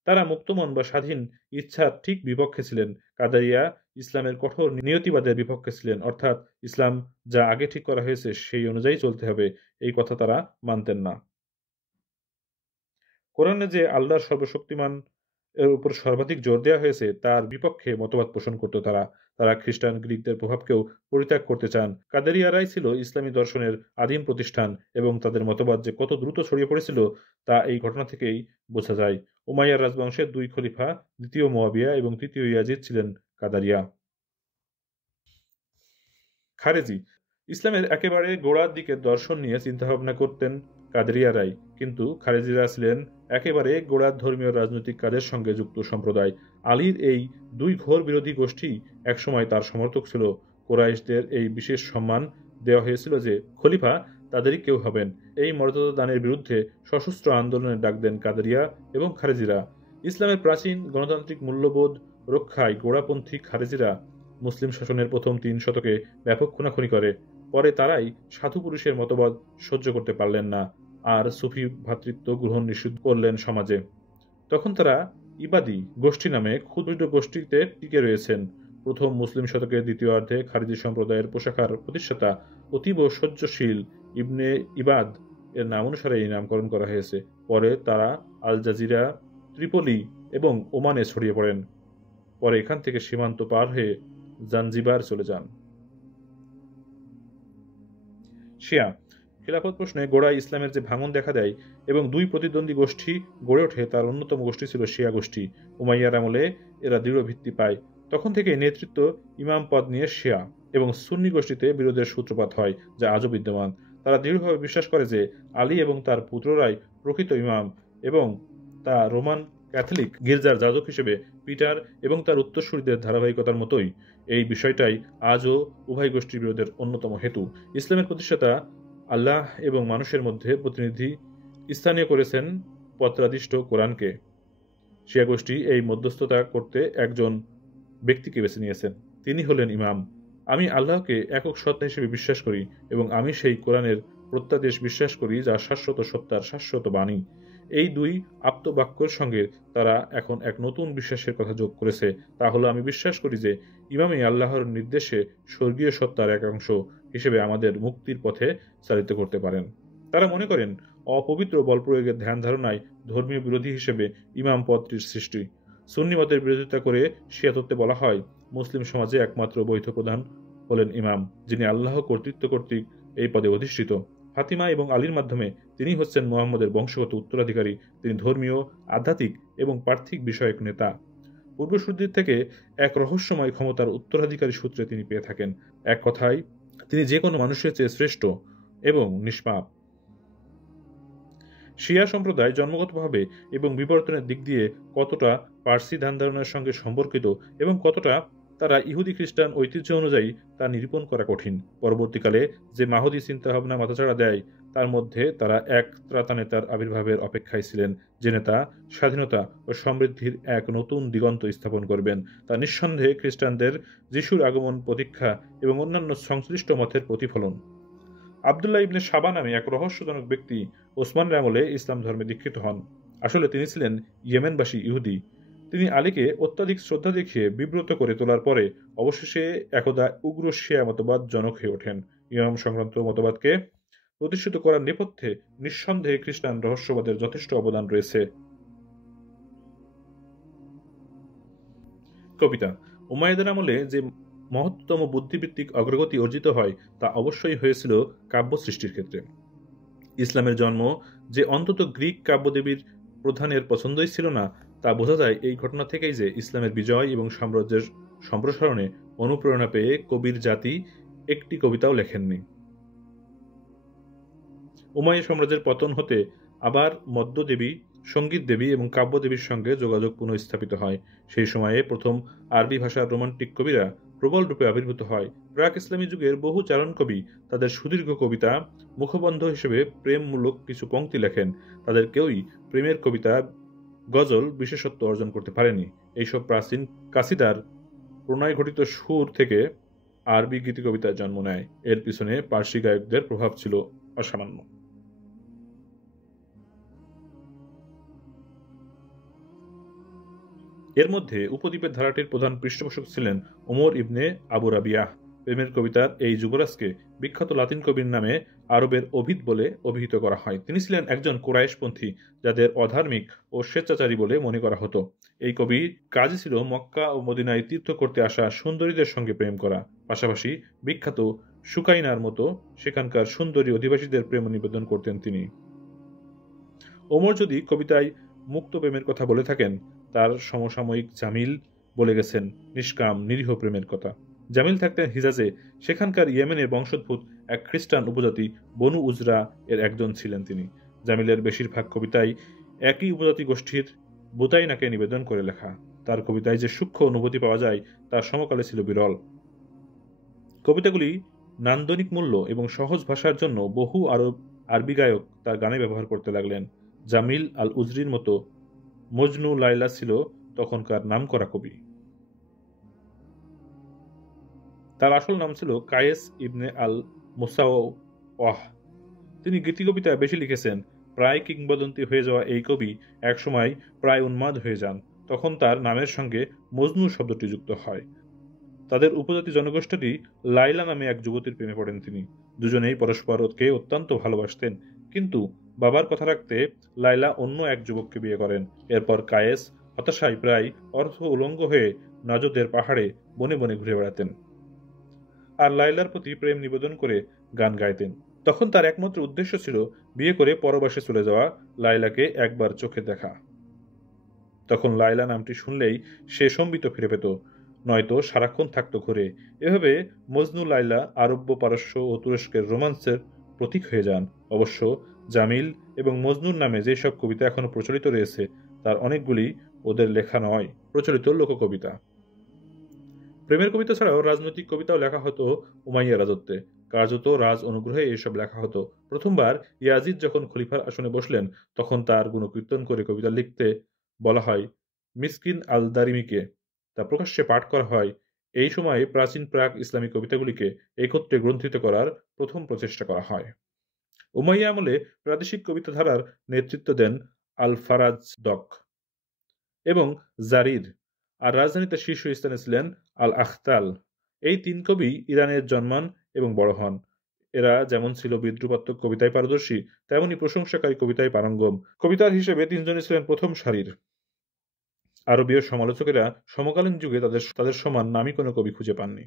তারা মুক্তমন বা স্বাধীন ইচ্ছার ঠিক বিপক্ষে ছিলেন। কাদারিয়া ইসলামের কঠোর নিয়তিবাদের বিপক্ষে ছিলেন, অর্থাৎ ইসলাম যা আগে ঠিক করা হয়েছে সেই অনুযায়ী চলতে হবে, এই কথা তারা মানতেন না। কোরআনে যে আল্লাহর সর্বশক্তিমান এর উপর সর্বাধিক জোর দেওয়া হয়েছে তার বিপক্ষে মতবাদ পোষণ করত তারা। তারা খ্রিস্টান গ্রিকদের প্রভাবকেও পরিত্যাগ করতে চান। কাদেরিয়ারাই ছিল ইসলামী দর্শনের আদিম প্রতিষ্ঠান এবং তাদের মতবাদ যে কত দ্রুত ছড়িয়ে পড়েছিল তা এই ঘটনা থেকেই বোঝা যায়। উমাইয়ার রাজবংশের দুই খলিফা, দ্বিতীয় মুয়াবিয়া এবং তৃতীয় ইয়াজিদ ছিলেন কাদারিয়া। খারেজি ইসলামের একেবারে গোড়ার দিকের দর্শন নিয়ে চিন্তাভাবনা করতেন কাদেরিয়ারাই, কিন্তু খারেজিরা ছিলেন একেবারে গোড়ার ধর্মীয় রাজনৈতিক কাজের সঙ্গে যুক্ত সম্প্রদায়। আলীর এই দুই ঘোর বিরোধী গোষ্ঠী একসময় তার সমর্থক ছিল। কোরাইশদের এই বিশেষ সম্মান দেওয়া হয়েছিল যে খলিফা তাদেরই কেউ হবেন। এই মর্যাদা দানের বিরুদ্ধে সশস্ত্র আন্দোলনের ডাক দেন কাদেরিয়া এবং খারেজিরা। ইসলামের প্রাচীন গণতান্ত্রিক মূল্যবোধ রক্ষায় গোড়াপন্থী খারেজিরা মুসলিম শাসনের প্রথম 3 শতকে ব্যাপক খুনাখুনি করে। পরে তারাই সাধু পুরুষের মতবাদ সহ্য করতে পারলেন না আর সুফি ভ্রাতৃত্ব গ্রহণ নিষিদ্ধ করলেন সমাজে। তখন তারা ইবাদি গোষ্ঠী নামে ক্ষুদ্র গোষ্ঠীতে টিকে রয়েছেন। প্রথম মুসলিম শতকের দ্বিতীয়ার্ধে খারিজি সম্প্রদায়ের পোশাকার প্রতিষ্ঠাতা অতীব সহ্যশীল ইবনে ইবাদ এর নাম অনুসারে এই নামকরণ করা হয়েছে। পরে তারা আল জাজিরা, ত্রিপলি এবং ওমানে ছড়িয়ে পড়েন। পরে এখান থেকে সীমান্ত পার হয়ে জাঞ্জিবার চলে যান। শিয়া খিলাফত প্রশ্নে গোড়ায় ইসলামের যে ভাঙন দেখা দেয় এবং দুই প্রতিদ্বন্দ্বী গোষ্ঠী গড়ে ওঠে তার অন্যতম গোষ্ঠী ছিল শিয়া গোষ্ঠী। উমাইয়ার আমলে এরা দৃঢ় ভিত্তি পায়। তখন থেকে নেতৃত্ব ইমাম পদ নিয়ে শিয়া এবং সুন্নি গোষ্ঠীতে বিরোধের সূত্রপাত হয়, যা আজও বিদ্যমান। তারা দৃঢ়ভাবে বিশ্বাস করে যে আলী এবং তার পুত্ররাই প্রকৃত ইমাম এবং তা রোমান ক্যাথলিক গির্জার যাজক হিসেবে পিটার এবং তার উত্তরসূরিদের ধারাবাহিকতার মতোই। এই বিষয়টাই আজও উভয় গোষ্ঠীর বিরোধের অন্যতম হেতু। ইসলামের প্রতিষ্ঠাতা আল্লাহ এবং মানুষের মধ্যে প্রতিনিধি স্থানীয় করেছেন পত্রাদিষ্ট কোরআনকে। শিয়া গোষ্ঠী এই মধ্যস্থতা করতে একজন ব্যক্তিকে বেছে নিয়েছেন। তিনি হলেন ইমাম। আমি আল্লাহকে একক সত্তা হিসেবে বিশ্বাস করি এবং আমি সেই কোরআনের প্রত্যাদেশ বিশ্বাস করি যা শাশ্বত সত্তার শাশ্বত বাণী। এই দুই আপ্তবাক্যের সঙ্গে তারা এখন এক নতুন বিশ্বাসের কথা যোগ করেছে। তা হলো আমি বিশ্বাস করি যে ইমামই আল্লাহর নির্দেশে স্বর্গীয় সত্তার এক অংশ হিসেবে আমাদের মুক্তির পথে চালিত করতে পারেন। তারা মনে করেন অপবিত্র বল প্রয়োগের ধ্যান ধারণায় ধর্মীয় বিরোধী হিসেবে ইমাম পদটির সৃষ্টি। সুন্নি মতের বিরোধিতা করে শিয়া তত্ত্বে বলা হয় মুসলিম সমাজে একমাত্র বৈধ প্রধান হলেন ইমাম, যিনি আল্লাহ কর্তৃত্ব কর্তৃক এই পদে অধিষ্ঠিত। ফাতিমা এবং আলীর মাধ্যমে তিনি হচ্ছেন মুহাম্মদের বংশগত উত্তরাধিকারী। তিনি ধর্মীয়, আধ্যাত্মিক এবং পার্থিক বিষয়ক নেতা। পূর্বসূরীদের থেকে এক রহস্যময় ক্ষমতার উত্তরাধিকারী সূত্রে তিনি পেয়ে থাকেন। এক কথায় তিনি যে কোনো মানুষের চেয়ে শ্রেষ্ঠ এবং নিষ্পাপ। শিয়া সম্প্রদায় জন্মগতভাবে এবং বিবর্তনের দিক দিয়ে কতটা পার্সি ধ্যান ধারণার সঙ্গে সম্পর্কিত এবং কতটা তারা ইহুদি খ্রিস্টান ঐতিহ্য অনুযায়ী তা নিরূপণ করা কঠিন। পরবর্তীকালে যে মাহুদি চিন্তাভাবনা মাথাচাড়া দেয় তার মধ্যে তারা এক ত্রাতা নেতার আবির্ভাবের অপেক্ষায় ছিলেন, যে নেতা স্বাধীনতা ও সমৃদ্ধির এক নতুন দিগন্ত স্থাপন করবেন। তা নিঃসন্দেহে খ্রিস্টানদের যিশুর আগমন প্রতীক্ষা এবং অন্যান্য সংশ্লিষ্ট মতের প্রতিফলন। আবদুল্লাহ ইবনে সাবা নামে এক রহস্যজনক ব্যক্তি ওসমানের আমলে ইসলাম ধর্মে দীক্ষিত হন। আসলে তিনি ছিলেন ইয়েমেনবাসী ইহুদি। তিনি আলীকে অত্যাধিক শ্রদ্ধা দেখিয়ে বিব্রত করে তোলার পরে অবশেষে একদা উগ্র শিয়া মতবাদ জনক হয়ে ওঠেন। ইমাম সংক্রান্ত মতবাদকে প্রতিষ্ঠিত করার নেপথ্যে নিঃসন্দেহে খ্রিস্টান রহস্যবাদের যথেষ্ট অবদান রয়েছে। কবিতা। উমাইয়াদের আমলে যে মহত্তম বুদ্ধিভিত্তিক অগ্রগতি অর্জিত হয় তা অবশ্যই হয়েছিল কাব্য সৃষ্টির ক্ষেত্রে। ইসলামের জন্ম যে অন্তত গ্রিক কাব্যদেবীর প্রধানের পছন্দই ছিল না তা বোঝা যায় এই ঘটনা থেকেই যে ইসলামের বিজয় এবং সাম্রাজ্যের সম্প্রসারণে অনুপ্রেরণা পেয়ে কবির জাতি একটি কবিতাও লেখেননি। উমাইয়া সাম্রাজ্যের পতন হতে আবার মদ্যদেবী, সঙ্গীত দেবী এবং কাব্যদেবীর সঙ্গে যোগাযোগ পুনঃস্থাপিত হয়। সেই সময়ে প্রথম আরবি ভাষার রোমান্টিক কবিরা প্রবল রূপে আবির্ভূত হয়। প্রাক ইসলামী যুগের বহু চারণ কবি তাদের সুদীর্ঘ কবিতা মুখবন্ধ হিসেবে প্রেমমূলক কিছু পংক্তি লেখেন। তাদের কেউই প্রেমের কবিতা গজল বিশেষত্ব অর্জন করতে পারেনি। এইসব প্রাচীন কাসিদার প্রণয় ঘটিত সুর থেকে আরবি গীতিকবিতার জন্ম নেয়। এর পিছনে পার্সি গায়কদের প্রভাব ছিল অসামান্য। এর মধ্যে উপদ্বীপের ধারাটির প্রধান পৃষ্ঠপোষক ছিলেন ওমর ইবনে আবু রাবিয়াহ। প্রেমের কবিতার এই যুবরাজকে বিখ্যাত লাতিন কবির নামে আরবের ওভিদ বলে অভিহিত করা হয়। তিনি ছিলেন একজন কুরাইশপন্থী যাদের অধার্মিক ও স্বেচ্ছাচারী বলে মনে করা হতো। এই কবির কাজই ছিল মক্কা ও মদিনায় তীর্থ করতে আসা সুন্দরীদের সঙ্গে প্রেম করা। পাশাপাশি বিখ্যাত সুকাইনার মতো সেখানকার সুন্দরী অধিবাসীদের প্রেম নিবেদন করতেন তিনি। ওমর যদি কবিতায় মুক্ত প্রেমের কথা বলে থাকেন, তার সমসাময়িক জামিল বলে গেছেন নিষ্কাম নিরীহ প্রেমের কথা। জামিল থাকতেন হিজাজে। সেখানকার ইয়েমেনের বংশোদ্ভূত এক খ্রিস্টান উপজাতি বনু উজরা এর একজন ছিলেন তিনি। জামিলের বেশিরভাগ কবিতাই একই উপজাতি গোষ্ঠীর বুতাইনাকে নিবেদন করে লেখা। তার কবিতায় যে সূক্ষ্ম অনুভূতি পাওয়া যায় তা সমকালে ছিল বিরল। কবিতাগুলি নান্দনিক মূল্য এবং সহজ ভাষার জন্য বহু আরবি গায়ক তার গানে ব্যবহার করতে লাগলেন। জামিল আল উজরির মতো মজনু লাইলা ছিল তখনকার নামকরা কবি। তার আসল নাম ছিল কায়েস ইবনে আল মুসাওয়াহ। তিনি গীতিকবিতায় বেশি লিখেছেন। প্রায় কিংবদন্তি হয়ে যাওয়া এই কবি একসময় প্রায় উন্মাদ হয়ে যান। তখন তার নামের সঙ্গে মজনু শব্দটি যুক্ত হয়। তাদের উপজাতি জনগোষ্ঠীটি লাইলা নামে এক যুবতীর প্রেমে পড়েন তিনি। দুজনেই পরস্পরকে অত্যন্ত ভালোবাসতেন, কিন্তু বাবার কথা রাখতে লাইলা অন্য এক যুবককে বিয়ে করেন। এরপর কায়েস হতাশায় প্রায় অর্থ উলঙ্গ হয়ে নাজদের পাহাড়ে বনে বনে ঘুরে বেড়াতেন আর লাইলার প্রতি প্রেম নিবেদন করে গান গাইতেন। তখন তার একমাত্র উদ্দেশ্য ছিল বিয়ে করে পরবাসে চলে যাওয়া লাইলাকে একবার চোখে দেখা। তখন লাইলা নামটি শুনলেই সে সম্বিত ফিরে পেত, নয়তো সারাক্ষণ থাকত ঘুরে। এভাবে মজনু লাইলা আরব্য, পারস্য ও তুরস্কের রোমান্সের প্রতীক হয়ে যান। অবশ্য জামিল এবং মজনুর নামে যেসব কবিতা এখনো প্রচলিত রয়েছে তার অনেকগুলি ওদের লেখা নয়, প্রচলিত লোককবিতা। প্রেমের কবিতা ছাড়াও রাজনৈতিক কবিতাও লেখা হতো উমাইয়া রাজত্বে। কার্যত রাজ অনুগ্রহে এসব লেখা হতো। প্রথমবার ইয়াজিদ যখন খলিফার আসনে বসলেন তখন তার গুণকীর্তন করে কবিতা লিখতে বলা হয় মিসকিন আল দারিমিকে। তা প্রকাশ্যে পাঠ করা হয়। এই সময়ে প্রাচীন প্রাক ইসলামী কবিতাগুলিকে একত্রে গ্রন্থিত করার প্রথম প্রচেষ্টা করা হয়। উমাইয়া আমলে প্রাদেশিক কবিতা ধারার নেতৃত্ব দেন আল ফারাজ দক এবং জারির, আর রাজধানীতে শীর্ষস্থানে ছিলেন আল আখতাল। এই তিন কবি ইরানের জন্মান এবং বড় হন। এরা যেমন ছিল বিদ্রুপাত্মক কবিতায় পারদর্শী, তেমনি প্রশংসাকারী কবিতায় পারঙ্গম। কবিতার হিসেবে তিনজনই ছিলেন প্রথম সারির। আরবীয় সমালোচকেরা সমকালীন যুগে তাদের সমান নামী কোনো কবি খুঁজে পাননি।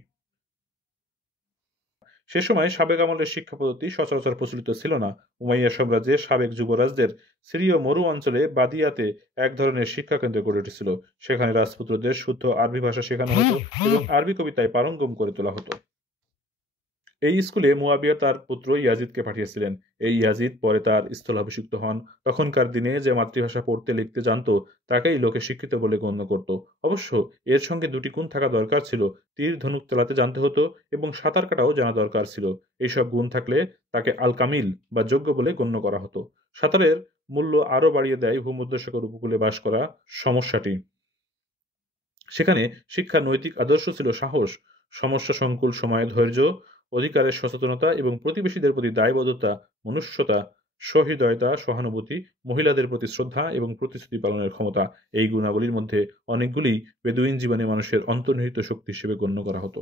সে সময় সাবেক আমলের শিক্ষা পদ্ধতি সচরাচর প্রচলিত ছিল না। উমাইয়া সাম্রাজ্যের সাবেক যুবরাজদের সিরীয় মরু অঞ্চলে বাদিয়াতে এক ধরনের শিক্ষা কেন্দ্র গড়ে উঠেছিল। সেখানে রাজপুত্রদের শুদ্ধ আরবি ভাষা শেখানো হতো এবং আরবি কবিতায় পারঙ্গম করে তোলা হতো। এই স্কুলে মুয়াবিয়া তার পুত্র ইয়াজিদকে পাঠিয়েছিলেন। এই ইয়াজিদ পরে তার স্থলাভিষিক্ত হন। তখনকার দিনে যে মাতৃভাষা পড়তে লিখতে জানত তাকেই লোকে শিক্ষিত বলে গণ্য করত। অবশ্য এর সঙ্গে দুটি গুণ থাকা দরকার ছিল। তীর ধনুক চালাতে জানতে হতো এবং সাঁতার কাটাও জানা দরকার ছিল। এইসব গুণ থাকলে তাকে আল কামিল বা যোগ্য বলে গণ্য করা হতো। সাঁতারের মূল্য আরও বাড়িয়ে দেয় ভূমধ্যসাগর উপকূলে বাস করা সমস্যাটি। সেখানে শিক্ষার নৈতিক আদর্শ ছিল সাহস, সমস্যা সংকুল সময়ে ধৈর্য, অধিকারের সচেতনতা এবং প্রতিবেশীদের প্রতি দায়বদ্ধতা, মনুষ্যতা, সহৃদয়তা, সহানুভূতি, মহিলাদের প্রতি শ্রদ্ধা এবং প্রতিশ্রুতি পালনের ক্ষমতা। এই গুণাবলীর মধ্যে অনেকগুলি বেদুইন জীবনে মানুষের অন্তর্নিহিত শক্তি হিসেবে গণ্য করা হতো।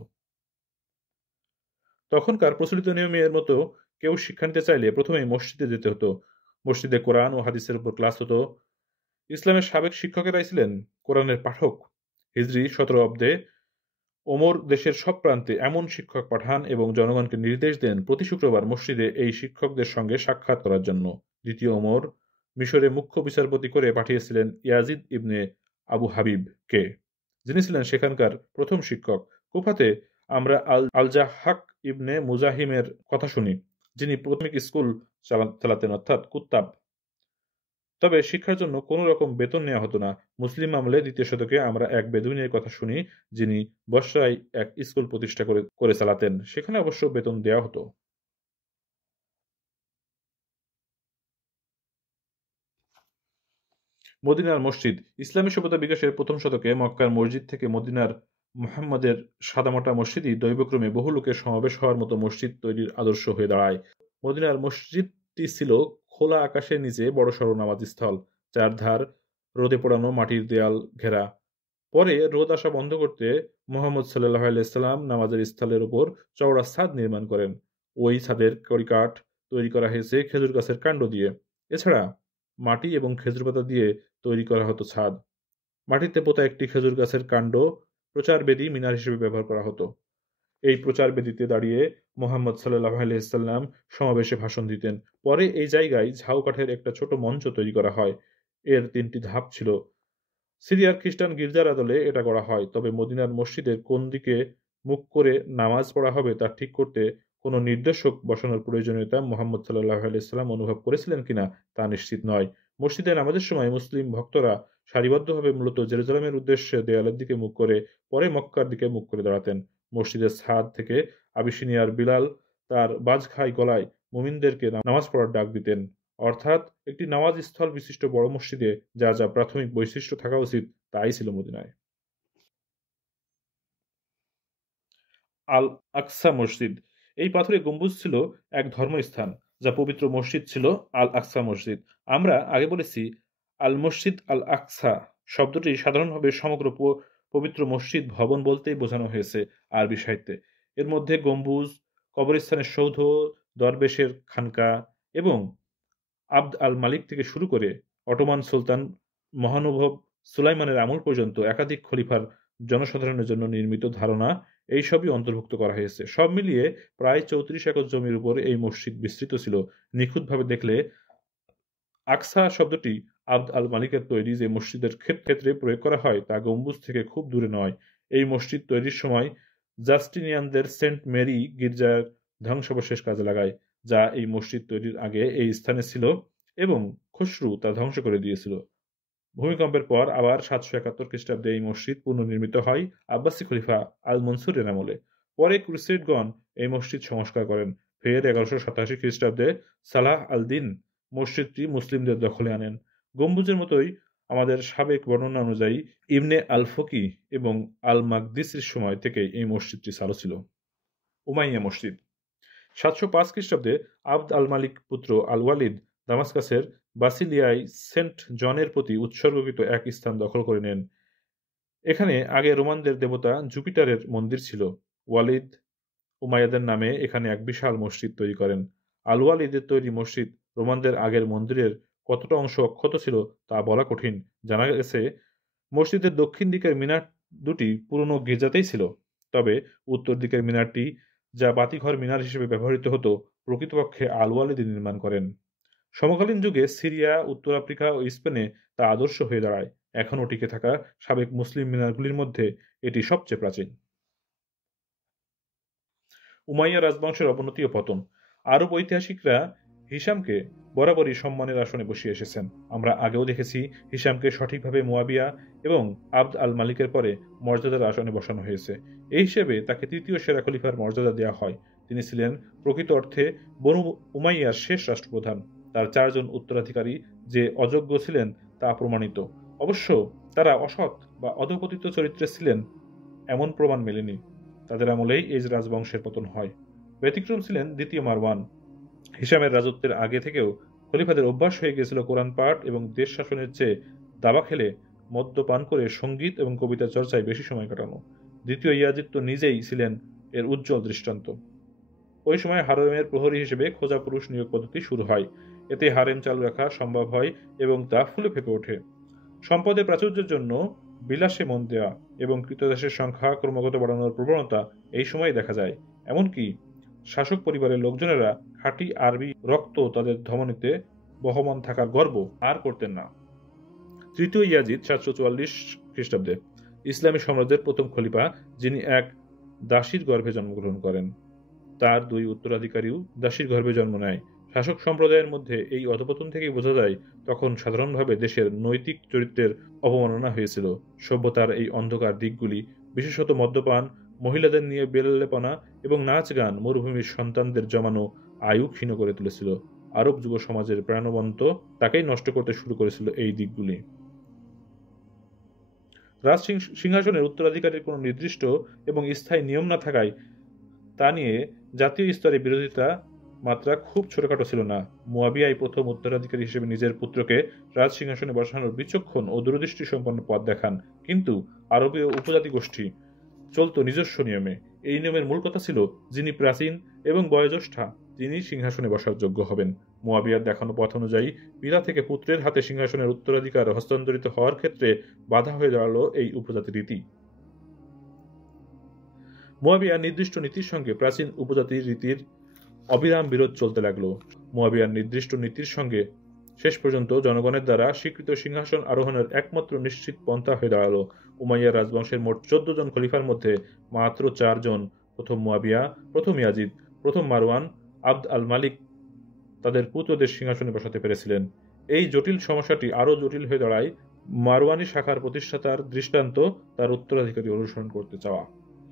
তখনকার প্রচলিত নিয়মের মতো কেউ শিক্ষা নিতে চাইলে প্রথমেই মসজিদে যেতে হতো। মসজিদে কোরআন ও হাদিসের উপর ক্লাস হতো। ইসলামের সাবেক শিক্ষকেরাই ছিলেন কোরআনের পাঠক। হিজরি 17 অব্দে ওমর দেশের সব প্রান্তে এমন শিক্ষক পাঠান এবং জনগণকে নির্দেশ দেন প্রতি শুক্রবার মসজিদে এই শিক্ষকদের সঙ্গে সাক্ষাৎ করার জন্য। দ্বিতীয় ওমর মিশরে মুখ্য বিচারপতি করে পাঠিয়েছিলেন ইয়াজিদ ইবনে আবু হাবিবকে, যিনি ছিলেন সেখানকার প্রথম শিক্ষক। কুফাতে আমরা আল জাহাক ইবনে মুজাহিমের কথা শুনি, যিনি প্রাথমিক স্কুল চালাতেন, অর্থাৎ কুত্তাব। তবে শিক্ষার জন্য কোনো রকম বেতন নেওয়া হতো না। মুসলিম আমলে 2য় শতকে আমরা এক বেদুইনের কথা শুনি, যিনি বসরায় এক স্কুল প্রতিষ্ঠা করে চালাতেন। সেখানে অবশ্য বেতন দেওয়া হতো। মদিনার মসজিদ। ইসলামী সভ্যতা বিকাশের প্রথম শতকে মক্কার মসজিদ থেকে মদিনার মুহাম্মাদের সাদামাটা মসজিদই দৈবক্রমে বহু লোকের সমাবেশ হওয়ার মতো মসজিদ তৈরির আদর্শ হয়ে দাঁড়ায়। মদিনার মসজিদটি ছিল খোলা আকাশের নিচে বড়সড় নামাজ স্থল, চারধার রোদে পোড়ানো মাটির দেয়াল ঘেরা। পরে রোদ আসা বন্ধ করতে মুহাম্মদ সাল্লাল্লাহু আলাইহি সাল্লাম নামাজের স্থলের উপর চওড়া ছাদ নির্মাণ করেন। ওই ছাদের কড়িকাঠ তৈরি করা হয়েছে খেজুর গাছের কাণ্ড দিয়ে। এছাড়া মাটি এবং খেজুর পাতা দিয়ে তৈরি করা হতো ছাদ। মাটিতে পোতা একটি খেজুর গাছের কাণ্ড প্রচার বেদী মিনার হিসেবে ব্যবহার করা হতো। এই প্রচার বেদিতে দাঁড়িয়ে মুহাম্মদ সাল্লাল্লাহু আলাইহি সাল্লাম সমাবেশে ভাষণ দিতেন। পরে এই জায়গায় ঝাউ কাঠের একটা ছোট মঞ্চ তৈরি করা হয়। এর 3টি ধাপ ছিল। সিরিয়ার খ্রিস্টান গির্জার আদলে এটা করা হয়। তবে মদিনার মসজিদের কোন দিকে মুখ করে নামাজ পড়া হবে তা ঠিক করতে কোনো নির্দেশক বসানোর প্রয়োজনীয়তা মুহাম্মদ সাল্লাল্লাহু আলাইহি সাল্লাম অনুভব করেছিলেন কিনা তা নিশ্চিত নয়। মসজিদে নামাজের সময় মুসলিম ভক্তরা সারিবদ্ধভাবে মূলত জেরুজালেমের উদ্দেশ্যে দেয়ালের দিকে মুখ করে, পরে মক্কার দিকে মুখ করে দাঁড়াতেন। মসজিদের ছাদ থেকে আবিসিনিয়ার বিলাল তার বাজখাই গলায় মুমিনদেরকে নামাজ পড়ার ডাক দিতেন। অর্থাৎ একটি নামাজ স্থল বিশিষ্ট বড় মসজিদে যা যা প্রাথমিক বৈশিষ্ট্য থাকা উচিত তাই ছিল মদিনায়। আল আকসা মসজিদ। এই পাথরের গম্বুজ ছিল এক ধর্মস্থান, যা পবিত্র মসজিদ ছিল আল আকসা মসজিদ। আমরা আগে বলেছি আল মসজিদ আল আকসা শব্দটি সাধারণভাবে সমগ্র পবিত্র মসজিদ ভবন বলতেই বোঝানো হয়েছে আরবি সাহিত্যে। এর মধ্যে গম্বুজ, কবরস্থানের সৌধ, দরবেশের খানকা এবং আবদ আল মালিক থেকে শুরু করে অটোমান সুলতান মহানুভব সুলাইমানের আমল পর্যন্ত একাধিক খলিফার জনসাধারণের জন্য নির্মিত ধারণা এইসবই অন্তর্ভুক্ত করা হয়েছে। সব মিলিয়ে প্রায় 34 একর জমির উপর এই মসজিদ বিস্তৃত ছিল। নিখুঁতভাবে দেখলে আকসা শব্দটি আবদ আল মালিকের তৈরি যে মসজিদের ক্ষেত্রে প্রয়োগ করা হয় তা গম্বুজ থেকে খুব দূরে নয়। এই মসজিদ তৈরির সময় জাস্টিনিয়ানদের সেন্ট মেরি গির্জার ধ্বংসাবশেষ কাজে লাগায়, যা এই মসজিদ তৈরির আগে এই স্থানে ছিল এবং খসরু তা ধ্বংস করে দিয়েছিল। ভূমিকম্পের পর আবার 771 খ্রিস্টাব্দে এই মসজিদ পুনর্নির্মিত হয় আব্বাসী খলিফা আল মনসুরের আমলে। পরে ক্রুসেডগণ এই মসজিদ সংস্কার করেন। ফের 1187 খ্রিস্টাব্দে সালাহ আল দিন মসজিদটি মুসলিমদের দখলে আনেন। গম্বুজের মতোই আমাদের সাবেক বর্ণনা অনুযায়ী ইবনে আল ফকি এবং আল মাকদিসির সময় থেকেই এই মসজিদটি চালু ছিল। উমাইয়া মসজিদ। 705 খ্রিস্টাব্দে আবদ আল মালিক পুত্র আল ওয়ালিদ দামাস্কাসের বাসিলিয়ায় সেন্ট জনের প্রতি উৎসর্গকৃত এক স্থান দখল করে নেন। এখানে আগে রোমানদের দেবতা জুপিটারের মন্দির ছিল। ওয়ালিদ উমাইয়াদের নামে এখানে এক বিশাল মসজিদ তৈরি করেন। আল ওয়ালিদের তৈরি মসজিদ রোমানদের আগের মন্দিরের কতটা অংশ অক্ষত ছিল তা বলা কঠিন। জানা গেছে মসজিদের দক্ষিণ দিকের মিনার দুটি পুরনো গির্জাতেই ছিল। তবে উত্তর দিকের মিনারটি, যা বাতিঘর মিনার হিসেবে ব্যবহৃত হতো, প্রকৃতপক্ষে আল ওয়ালিদ নির্মাণ করেন। সমকালীন যুগে সিরিয়া, উত্তর আফ্রিকা ও স্পেনে তা আদর্শ হয়ে দাঁড়ায়। এখনও টিকে থাকা সাবেক মুসলিম মিনারগুলির মধ্যে এটি সবচেয়ে প্রাচীন। উমাইয়া রাজবংশের অবনতি ও পতন। আরব ঐতিহাসিকরা হিশামকে বরাবরই সম্মানের আসনে বসিয়ে এসেছেন। আমরা আগেও দেখেছি হিশামকে সঠিকভাবে মুয়াবিয়া এবং আবদ আল মালিকের পরে মর্যাদার আসনে বসানো হয়েছে। এই হিসেবে তাকে তৃতীয় সেরা খলিফার মর্যাদা দেওয়া হয়। তিনি ছিলেন প্রকৃত অর্থে বনু উমাইয়ার শেষ রাষ্ট্রপ্রধান। তার 4 জন উত্তরাধিকারী যে অযোগ্য ছিলেন তা প্রমাণিত। অবশ্য তারা অসৎ বা অধপতিত চরিত্রে ছিলেন এমন প্রমাণ মেলেনি। তাদের আমলেই এই রাজবংশের পতন হয়। ব্যতিক্রম ছিলেন দ্বিতীয় মারওয়ান। হিশামের রাজত্বের আগে থেকেও খলিফাদের অভ্যাস হয়ে গিয়েছিল কোরআন পাঠ এবং দেশ শাসনের চেয়ে দাবা খেলে মদ্যপান করে সঙ্গীত এবং কবিতা চর্চায় বেশি সময় কাটানো। দ্বিতীয় ইয়াজিদ তো নিজেই ছিলেন এর উজ্জ্বল দৃষ্টান্ত। ওই সময় হারেমের প্রহরী হিসেবে খোঁজা পুরুষ নিয়োগ পদ্ধতি শুরু হয়। এতে হারেম চালু রাখা সম্ভব হয় এবং তা ফুলে ফেঁপে ওঠে। সম্পদের প্রাচুর্যের জন্য বিলাসে মন দেওয়া এবং কৃতদাসের সংখ্যা ক্রমাগত বাড়ানোর প্রবণতা এই সময় দেখা যায়। এমনকি শাসক পরিবারের লোকজনেরা খাঁটি আরবি রক্ত তাদের ধমনীতে বহমান থাকার গর্ব আর করতেন না। তৃতীয় ইয়াজিদ 744 খ্রিস্টাব্দে ইসলামী সাম্রাজ্যের প্রথম খলিফা, যিনি এক দাসীর গর্ভে জন্মগ্রহণ করেন। তার 2 উত্তরাধিকারীও দাসীর গর্ভে জন্ম নেয়। শাসক সম্প্রদায়ের মধ্যে এই অধপতন থেকেই বোঝা যায় তখন সাধারণভাবে দেশের নৈতিক চরিত্রের অবমাননা হয়েছিল। সভ্যতার এই অন্ধকার দিকগুলি, বিশেষত মদ্যপান, মহিলাদের নিয়ে বেল্লেপনা এবং নাচ গান মরুভূমির সন্তানদের জমানো আয়ু ক্ষীণ করে তুলেছিল। আরব যুব সমাজের প্রাণবন্ত তাকেই নষ্ট করতে শুরু করেছিল এই দিকগুলি। রাজ সিংহাসনের উত্তরাধিকারীর কোনো নির্দিষ্ট এবং স্থায়ী নিয়ম না থাকায় তা নিয়ে জাতীয় স্তরে বিরোধিতা মাত্রা খুব ছোটখাটো ছিল না। মুয়াবিয়াই প্রথম উত্তরাধিকারী হিসেবে নিজের পুত্রকে রাজ সিংহাসনে বসানোর বিচক্ষণ ও দূরদৃষ্টি সম্পন্ন পথ দেখান। কিন্তু আরবীয় উপজাতি গোষ্ঠী চলত নিজস্ব নিয়মে। এই নিয়মের মূল কথা ছিল, যিনি প্রাচীন এবং বয়োজ্যেষ্ঠা তিনি সিংহাসনে বসার যোগ্য হবেন। মুয়াবিয়ার দেখানো পথ অনুযায়ী পিতা থেকে পুত্রের হাতে সিংহাসনের উত্তরাধিকার হস্তান্তরিত হওয়ার ক্ষেত্রে বাধা হয়ে দাঁড়ালো এই উপজাতি রীতি। মুয়াবিয়ার নির্দিষ্ট নীতির সঙ্গে প্রাচীন উপজাতির রীতির অবিরাম বিরোধ চলতে লাগলো। মুয়াবিয়ার নির্দিষ্ট নীতির সঙ্গে শেষ পর্যন্ত জনগণের দ্বারা স্বীকৃত সিংহাসন আরোহণের একমাত্র নিশ্চিত পন্থা হয়ে দাঁড়ালো। উমাইয়া রাজবংশের মোট 14 জন খলিফার মধ্যে মাত্র 4 জন, প্রথম মুয়াবিয়া, প্রথম ইয়াজিদ, প্রথম মারওয়ান, আবদ আল মালিক, তাদের পুত্রদের সিংহাসনে বসাতে পেরেছিলেন। এই জটিল সমস্যাটি আরও জটিল হয়ে দাঁড়ায় মারওয়ানি শাখার প্রতিষ্ঠাতার দৃষ্টান্ত তার উত্তরাধিকারী অনুসরণ করতে চাওয়া।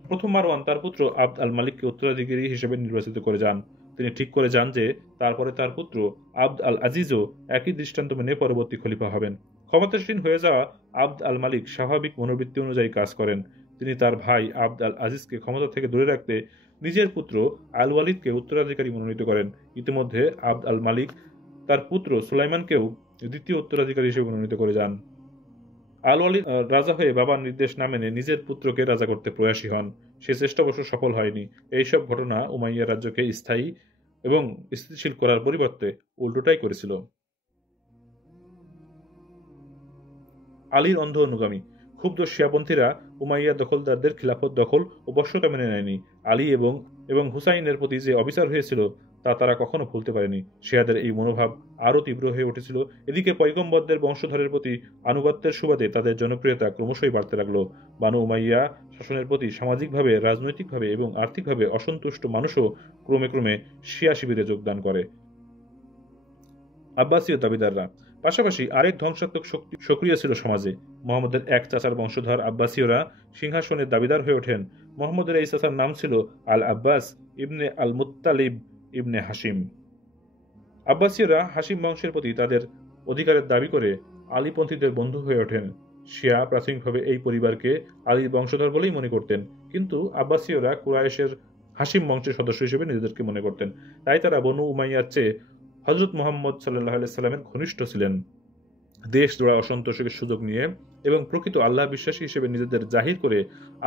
প্রথম মারওয়ান তার পুত্র আবদ আল মালিককে উত্তরাধিকারী হিসেবে নির্বাচিত করে যান। তিনি ঠিক করে যান যে তারপরে তার পুত্র আবদ আল আজিজও একই দৃষ্টান্ত মেনে পরবর্তী খলিফা হবেন। ক্ষমতাসীন হয়ে যাওয়া আবদ আল মালিক স্বাভাবিক মনোবৃত্তি অনুযায়ী কাজ করেন। তিনি তার ভাই আবদ আল আজিজকে ক্ষমতা থেকে দূরে রাখতে নিজের পুত্র আল ওয়ালিদকে উত্তরাধিকারী মনোনীত করেন। ইতিমধ্যে আবদ আল মালিক তার পুত্র সুলাইমানকেও দ্বিতীয় উত্তরাধিকারী হিসেবে মনোনীত করে যান। আল ওয়ালিদ রাজা হয়ে বাবার নির্দেশ না মেনে নিজের পুত্রকে রাজা করতে প্রয়াসী হন। সে চেষ্টা অবশ্য সফল হয়নি। এইসব ঘটনা উমাইয়া রাজ্যকে স্থায়ী এবং স্থিতিশীল করার পরিবর্তে উল্টোটাই করেছিল। আলীর অন্ধ অনুগামী ক্ষুব্ধ শিয়াপন্থীরা উমাইয়া দখলদারদের খিলাফত দখল ও বশ্যতা মেনে নেয়নি। আলী এবং হুসাইনের প্রতি যে অবিচার হয়েছিল তা তারা কখনো ভুলতে পারেনি। শিয়াদের এই মনোভাব আরও তীব্র হয়ে উঠেছিল। এদিকে পয়গম্বরদের বংশধরের প্রতি আনুগত্যের সুবাদে তাদের জনপ্রিয়তা ক্রমশই বাড়তে লাগলো। বানু উমাইয়া শাসনের প্রতি সামাজিকভাবে, রাজনৈতিকভাবে এবং আর্থিকভাবে অসন্তুষ্ট মানুষও ক্রমে ক্রমে শিয়া শিবিরে যোগদান করে। আব্বাসীয় দাবিদাররা পাশাপাশি আরেক ধ্বংসাত্মক শক্তি সক্রিয় ছিল সমাজে। মোহাম্মদের এক চাচার বংশধর আব্বাসীয়রা সিংহাসনের দাবিদার হয়ে ওঠেন। মোহাম্মদের এই চাচার নাম ছিল আল আব্বাস ইবনে আল মুত্তালিব ইবনে হাসিম। আব্বাসীয়রা হাসিম বংশের প্রতি তাদের অধিকারের দাবি করে আলীপন্থীদের বন্ধু হয়ে ওঠেন। শিয়া প্রাথমিকভাবে এই পরিবারকে আলীর বংশধর বলেই মনে করতেন, কিন্তু আব্বাসীয়রা কুরাইশের হাসিম বংশের সদস্য হিসেবে নিজেদেরকে মনে করতেন। তাই তারা বনু উমাইয়ার চেয়ে হযরত মুহাম্মদ সাল্লাল্লাহু আলাইহি সাল্লামের ঘনিষ্ঠ ছিলেন। দেশ জোড়া অসন্তোষের সুযোগ নিয়ে এবং প্রকৃত আল্লাহ বিশ্বাসী হিসেবে নিজেদের জাহির করে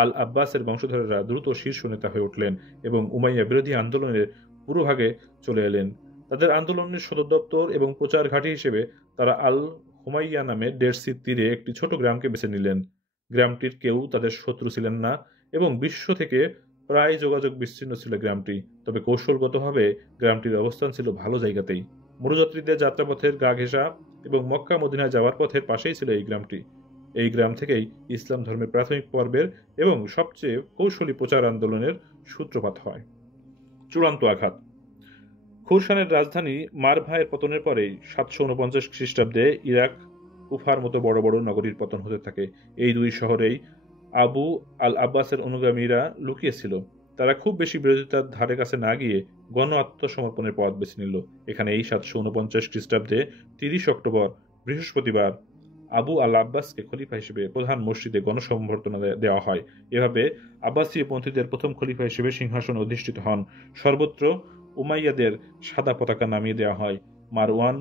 আল আব্বাসের বংশধরেরা দ্রুত শীর্ষ নেতা হয়ে উঠলেন এবং উমাইয়া বিরোধী আন্দোলনের পুরোভাগে চলে এলেন। তাদের আন্দোলনের সদর দপ্তর এবং প্রচার ঘাঁটি হিসেবে তারা আল হুমাইয়া নামে ডেরসির তীরে একটি ছোট গ্রামকে বেছে নিলেন। গ্রামটির কেউ তাদের শত্রু ছিলেন না এবং বিশ্ব থেকে প্রায় যোগাযোগ বিচ্ছিন্ন ছিল গ্রামটি। তবে কৌশলগতভাবে গ্রামটির অবস্থান ছিল ভালো জায়গাতেই। মরুযাত্রীদের যাত্রাপথের গা ঘেঁষা এবং মক্কা মদিনায় যাওয়ার পথের পাশেই ছিল এই গ্রামটি। এই গ্রাম থেকেই ইসলাম ধর্মের প্রাথমিক পর্বের এবং সবচেয়ে কৌশলী প্রচার আন্দোলনের সূত্রপাত হয়। চূড়ান্ত আঘাত। খোরশানের রাজধানী মারভায়ের পতনের পরেই 749 খ্রিস্টাব্দে ইরাক, কুফার মতো বড় বড় নগরীর পতন হতে থাকে। এই দুই শহরেই আবু আল আব্বাসের অনুগামীরা লুকিয়েছিল। তারা খুব বেশি বিরোধিতার ধারে কাছে না গিয়ে গণ আত্মসমর্পণের পথ বেছে নিল। এখানে এই 749 খ্রিস্টাব্দে 30 অক্টোবর বৃহস্পতিবার আবু আল আব্বাসকে খলিফা হিসেবে প্রধান মসজিদে গণসম্বর্ধনা দেওয়া হয়। এভাবে আব্বাসীয় পন্থীদের প্রথম খলিফা হিসেবে সিংহাসনে অধিষ্ঠিত হন। সর্বত্র উমাইয়াদের সাদা পতাকা নামিয়ে দেওয়া হয়। মারওয়ান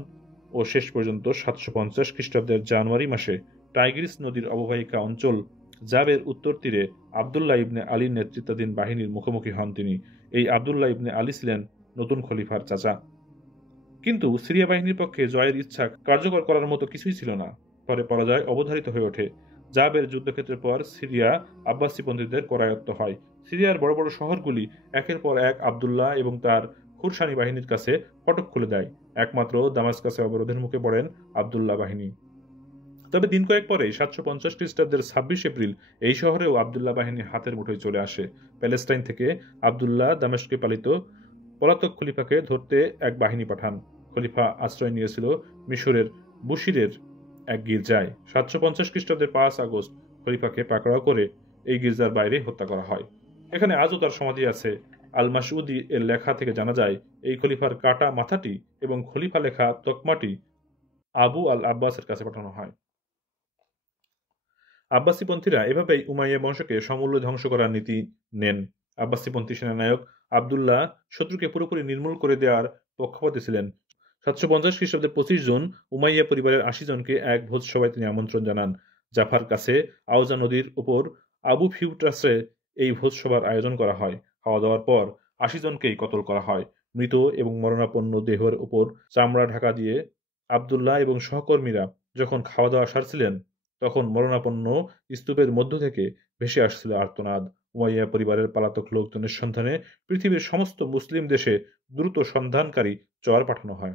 ও শেষ পর্যন্ত 750 খ্রিস্টাব্দের জানুয়ারি মাসে টাইগ্রিস নদীর অববাহিকা অঞ্চল জাবের উত্তর তীরে আবদুল্লাহ ইবনে আলীর নেতৃত্বাধীন বাহিনীর মুখোমুখি হন তিনি। এই আবদুল্লাহ ইবনে আলী ছিলেন নতুন খলিফার চাচা। কিন্তু সিরিয়া বাহিনীর পক্ষে জয়ের ইচ্ছা কার্যকর করার মতো কিছুই ছিল না। পরে পরাজয় অবধারিত হয়ে ওঠে। জাবের যুদ্ধক্ষেত্রের পর সিরিয়া আব্বাসীপন্থীদের করায়ত্ত হয়। সিরিয়ার বড় বড় শহরগুলি একের পর এক আবদুল্লাহ এবং তার খুরসানি বাহিনীর কাছে ফটক খুলে দেয়। একমাত্র দামাস্কাসে অবরোধের মুখে পড়েন আবদুল্লাহ বাহিনী। তবে দিন কয়েক পরে 750 খ্রিস্টাব্দের 26 এপ্রিল এই শহরেও আবদুল্লাহ বাহিনী হাতের মুঠোয় চলে আসে। প্যালেস্টাইন থেকে আবদুল্লাহ দামেস্কে পালিত পলাতক খলিফাকে ধরতে এক বাহিনী পাঠান। খলিফা আশ্রয় নিয়েছিল মিশরের বুশিরের এক গির্জায়। 750 খ্রিস্টাব্দের 5 আগস্ট খলিফাকে পাকড়াও করে এই গির্জার বাইরে হত্যা করা হয়। এখানে আজও তার সমাধি আছে। আল মাসউদি এর লেখা থেকে জানা যায় এই খলিফার কাটা মাথাটি এবং খলিফা লেখা তকমাটি আবু আল আব্বাসের কাছে পাঠানো হয়। আব্বাসীপন্থীরা এভাবেই উমাইয়া বংশকে সমূলে ধ্বংস করার নীতি নেন। আব্বাসীপন্থী সেনানায়ক আবদুল্লাহ শত্রুকে পুরোপুরি নির্মূল করে দেওয়ার পক্ষপাতী ছিলেন। 750 খ্রিস্টাব্দের 25 জুন উমাইয়া পরিবারের 80 জনকে এক ভোজ সভায় তিনি আমন্ত্রণ জানান। জাফার কাছে আউজা নদীর উপর আবু ফিউট্রাসে এই ভোজ সভার আয়োজন করা হয়। খাওয়া দাওয়ার পর 80 জনকেই কতল করা হয়। মৃত এবং মরণাপন্ন দেহের উপর চামড়া ঢাকা দিয়ে আবদুল্লাহ এবং সহকর্মীরা যখন খাওয়া দাওয়া সারছিলেন, তখন মরণাপন্ন স্তূপের মধ্য থেকে ভেসে আসছিল আর্তনাদ। উমাইয়া পরিবারের পলাতক লোকজনের সন্ধানে পৃথিবীর সমস্ত মুসলিম দেশে দ্রুত সন্ধানকারী চর পাঠানো হয়।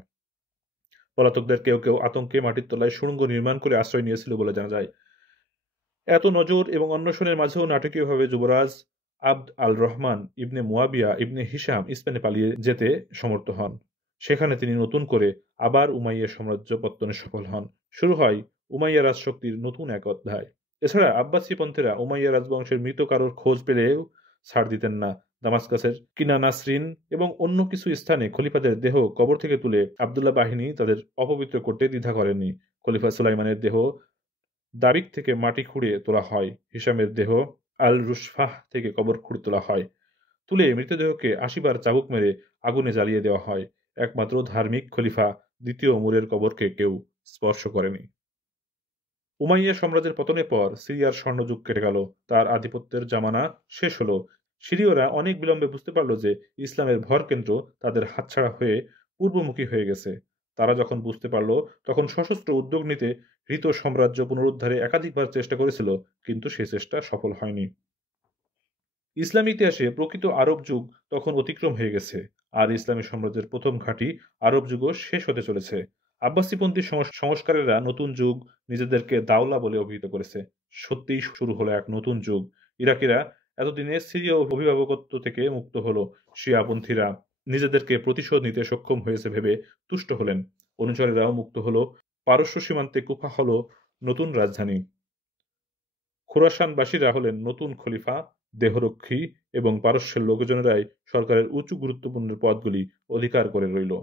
পলাতকদের কেউ কেউ আতঙ্কে মাটির তলায় সুড়ঙ্গ নির্মাণ করে আশ্রয় নিয়েছিল বলে জানা যায়। এত নজর এবং অন্বেষণের মাঝেও নাটকীয়ভাবে যুবরাজ আবদ আল রহমান ইবনে মুয়াবিয়া ইবনে হিশাম স্পেনে পালিয়ে যেতে সমর্থ হন। সেখানে তিনি নতুন করে আবার উমাইয়া সাম্রাজ্য পত্তনে সফল হন। শুরু হয় উমাইয়া রাজশক্তির নতুন এক অধ্যায়। এছাড়া আব্বাসী পন্থীরা উমাইয়া রাজবংশের মৃত কারোর খোঁজ পেলেও ছাড় দিতেন না। দামাস্কাসের কিনা নাসরিন এবং অন্য কিছু স্থানে খলিফাদের দেহ কবর থেকে তুলে আবদুল্লাহ বাহিনী তাদের অপবিত্র করতে দ্বিধা করেননি। খলিফা সুলাইমানের দেহ দাবিক থেকে মাটি খুঁড়ে তোলা হয়। হিশামের দেহ আল রুশফাহ থেকে কবর খুঁড়ে তোলা হয়। তুলে মৃতদেহকে 80 বার চাবুক মেরে আগুনে জ্বালিয়ে দেওয়া হয়। একমাত্র ধার্মিক খলিফা দ্বিতীয় উমরের কবরকে কেউ স্পর্শ করেনি। উমাইয়া সাম্রাজ্যের পতনের পর সিরিয়ার স্বর্ণযুগ কেটে গেল। তার আধিপত্যের জামানা শেষ হলো। সিরীয়রা অনেক বিলম্বে বুঝতে পারল যে ইসলামের ভরকেন্দ্র তাদের হাতছাড়া হয়ে পূর্বমুখী হয়ে গেছে। তারা যখন বুঝতে পারল, তখন সশস্ত্র উদ্যোগ নিতে হৃত সাম্রাজ্য পুনরুদ্ধারে একাধিকবার চেষ্টা করেছিল, কিন্তু সে চেষ্টা সফল হয়নি। ইসলামী ইতিহাসে প্রকৃত আরব যুগ তখন অতিক্রম হয়ে গেছে, আর ইসলামী সাম্রাজ্যের প্রথম ঘাঁটি আরব যুগও শেষ হতে চলেছে। আব্বাসীপন্থী সংস্কারেরা নতুন যুগ নিজেদেরকে দাওলা বলে অভিহিত করেছে। সত্যিই শুরু হলো এক নতুন যুগ। ইরাকিরা এতদিনে সিরীয় অভিভাবকত্ব থেকে মুক্ত হলো। শিয়াপন্থীরা নিজেদেরকে প্রতিশোধ নিতে সক্ষম হয়েছে ভেবে তুষ্ট হলেন। অনুচরেরাও মুক্ত হলো। পারস্য সীমান্তে কুফা হলো নতুন রাজধানী। খোরাসানবাসীরা হলেন নতুন খলিফা, দেহরক্ষী এবং পারস্যের লোকজনেরাই সরকারের উঁচু গুরুত্বপূর্ণ পদগুলি অধিকার করে রইল।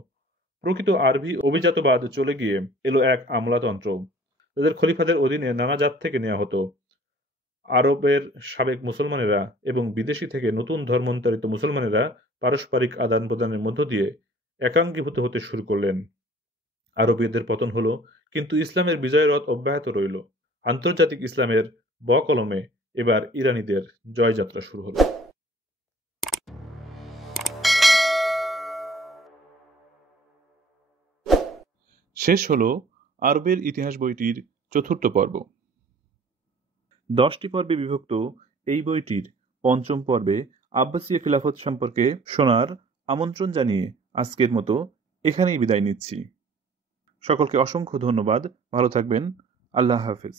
প্রকৃত আরবি অভিজাতবাদ চলে গিয়ে এলো এক আমলাতন্ত্র। তাদের খলিফাদের অধীনে নানা জাত থেকে নেওয়া হতো। আরবের সাবেক মুসলমানেরা এবং বিদেশি থেকে নতুন ধর্মান্তরিত মুসলমানেরা পারস্পরিক আদান প্রদানের মধ্য দিয়ে একাঙ্গীভূত হতে শুরু করলেন। আরবীয়দের পতন হলো, কিন্তু ইসলামের বিজয়ের রথ অব্যাহত রইল। আন্তর্জাতিক ইসলামের বকলমে এবার ইরানিদের জয়যাত্রা শুরু হলো। শেষ হলো আরবের ইতিহাস বইটির চতুর্থ পর্ব। 10টি পর্বে বিভক্ত এই বইটির পঞ্চম পর্বে আব্বাসীয় খিলাফত সম্পর্কে শোনার আমন্ত্রণ জানিয়ে আজকের মতো এখানেই বিদায় নিচ্ছি। সকলকে অসংখ্য ধন্যবাদ। ভালো থাকবেন। আল্লাহ হাফেজ।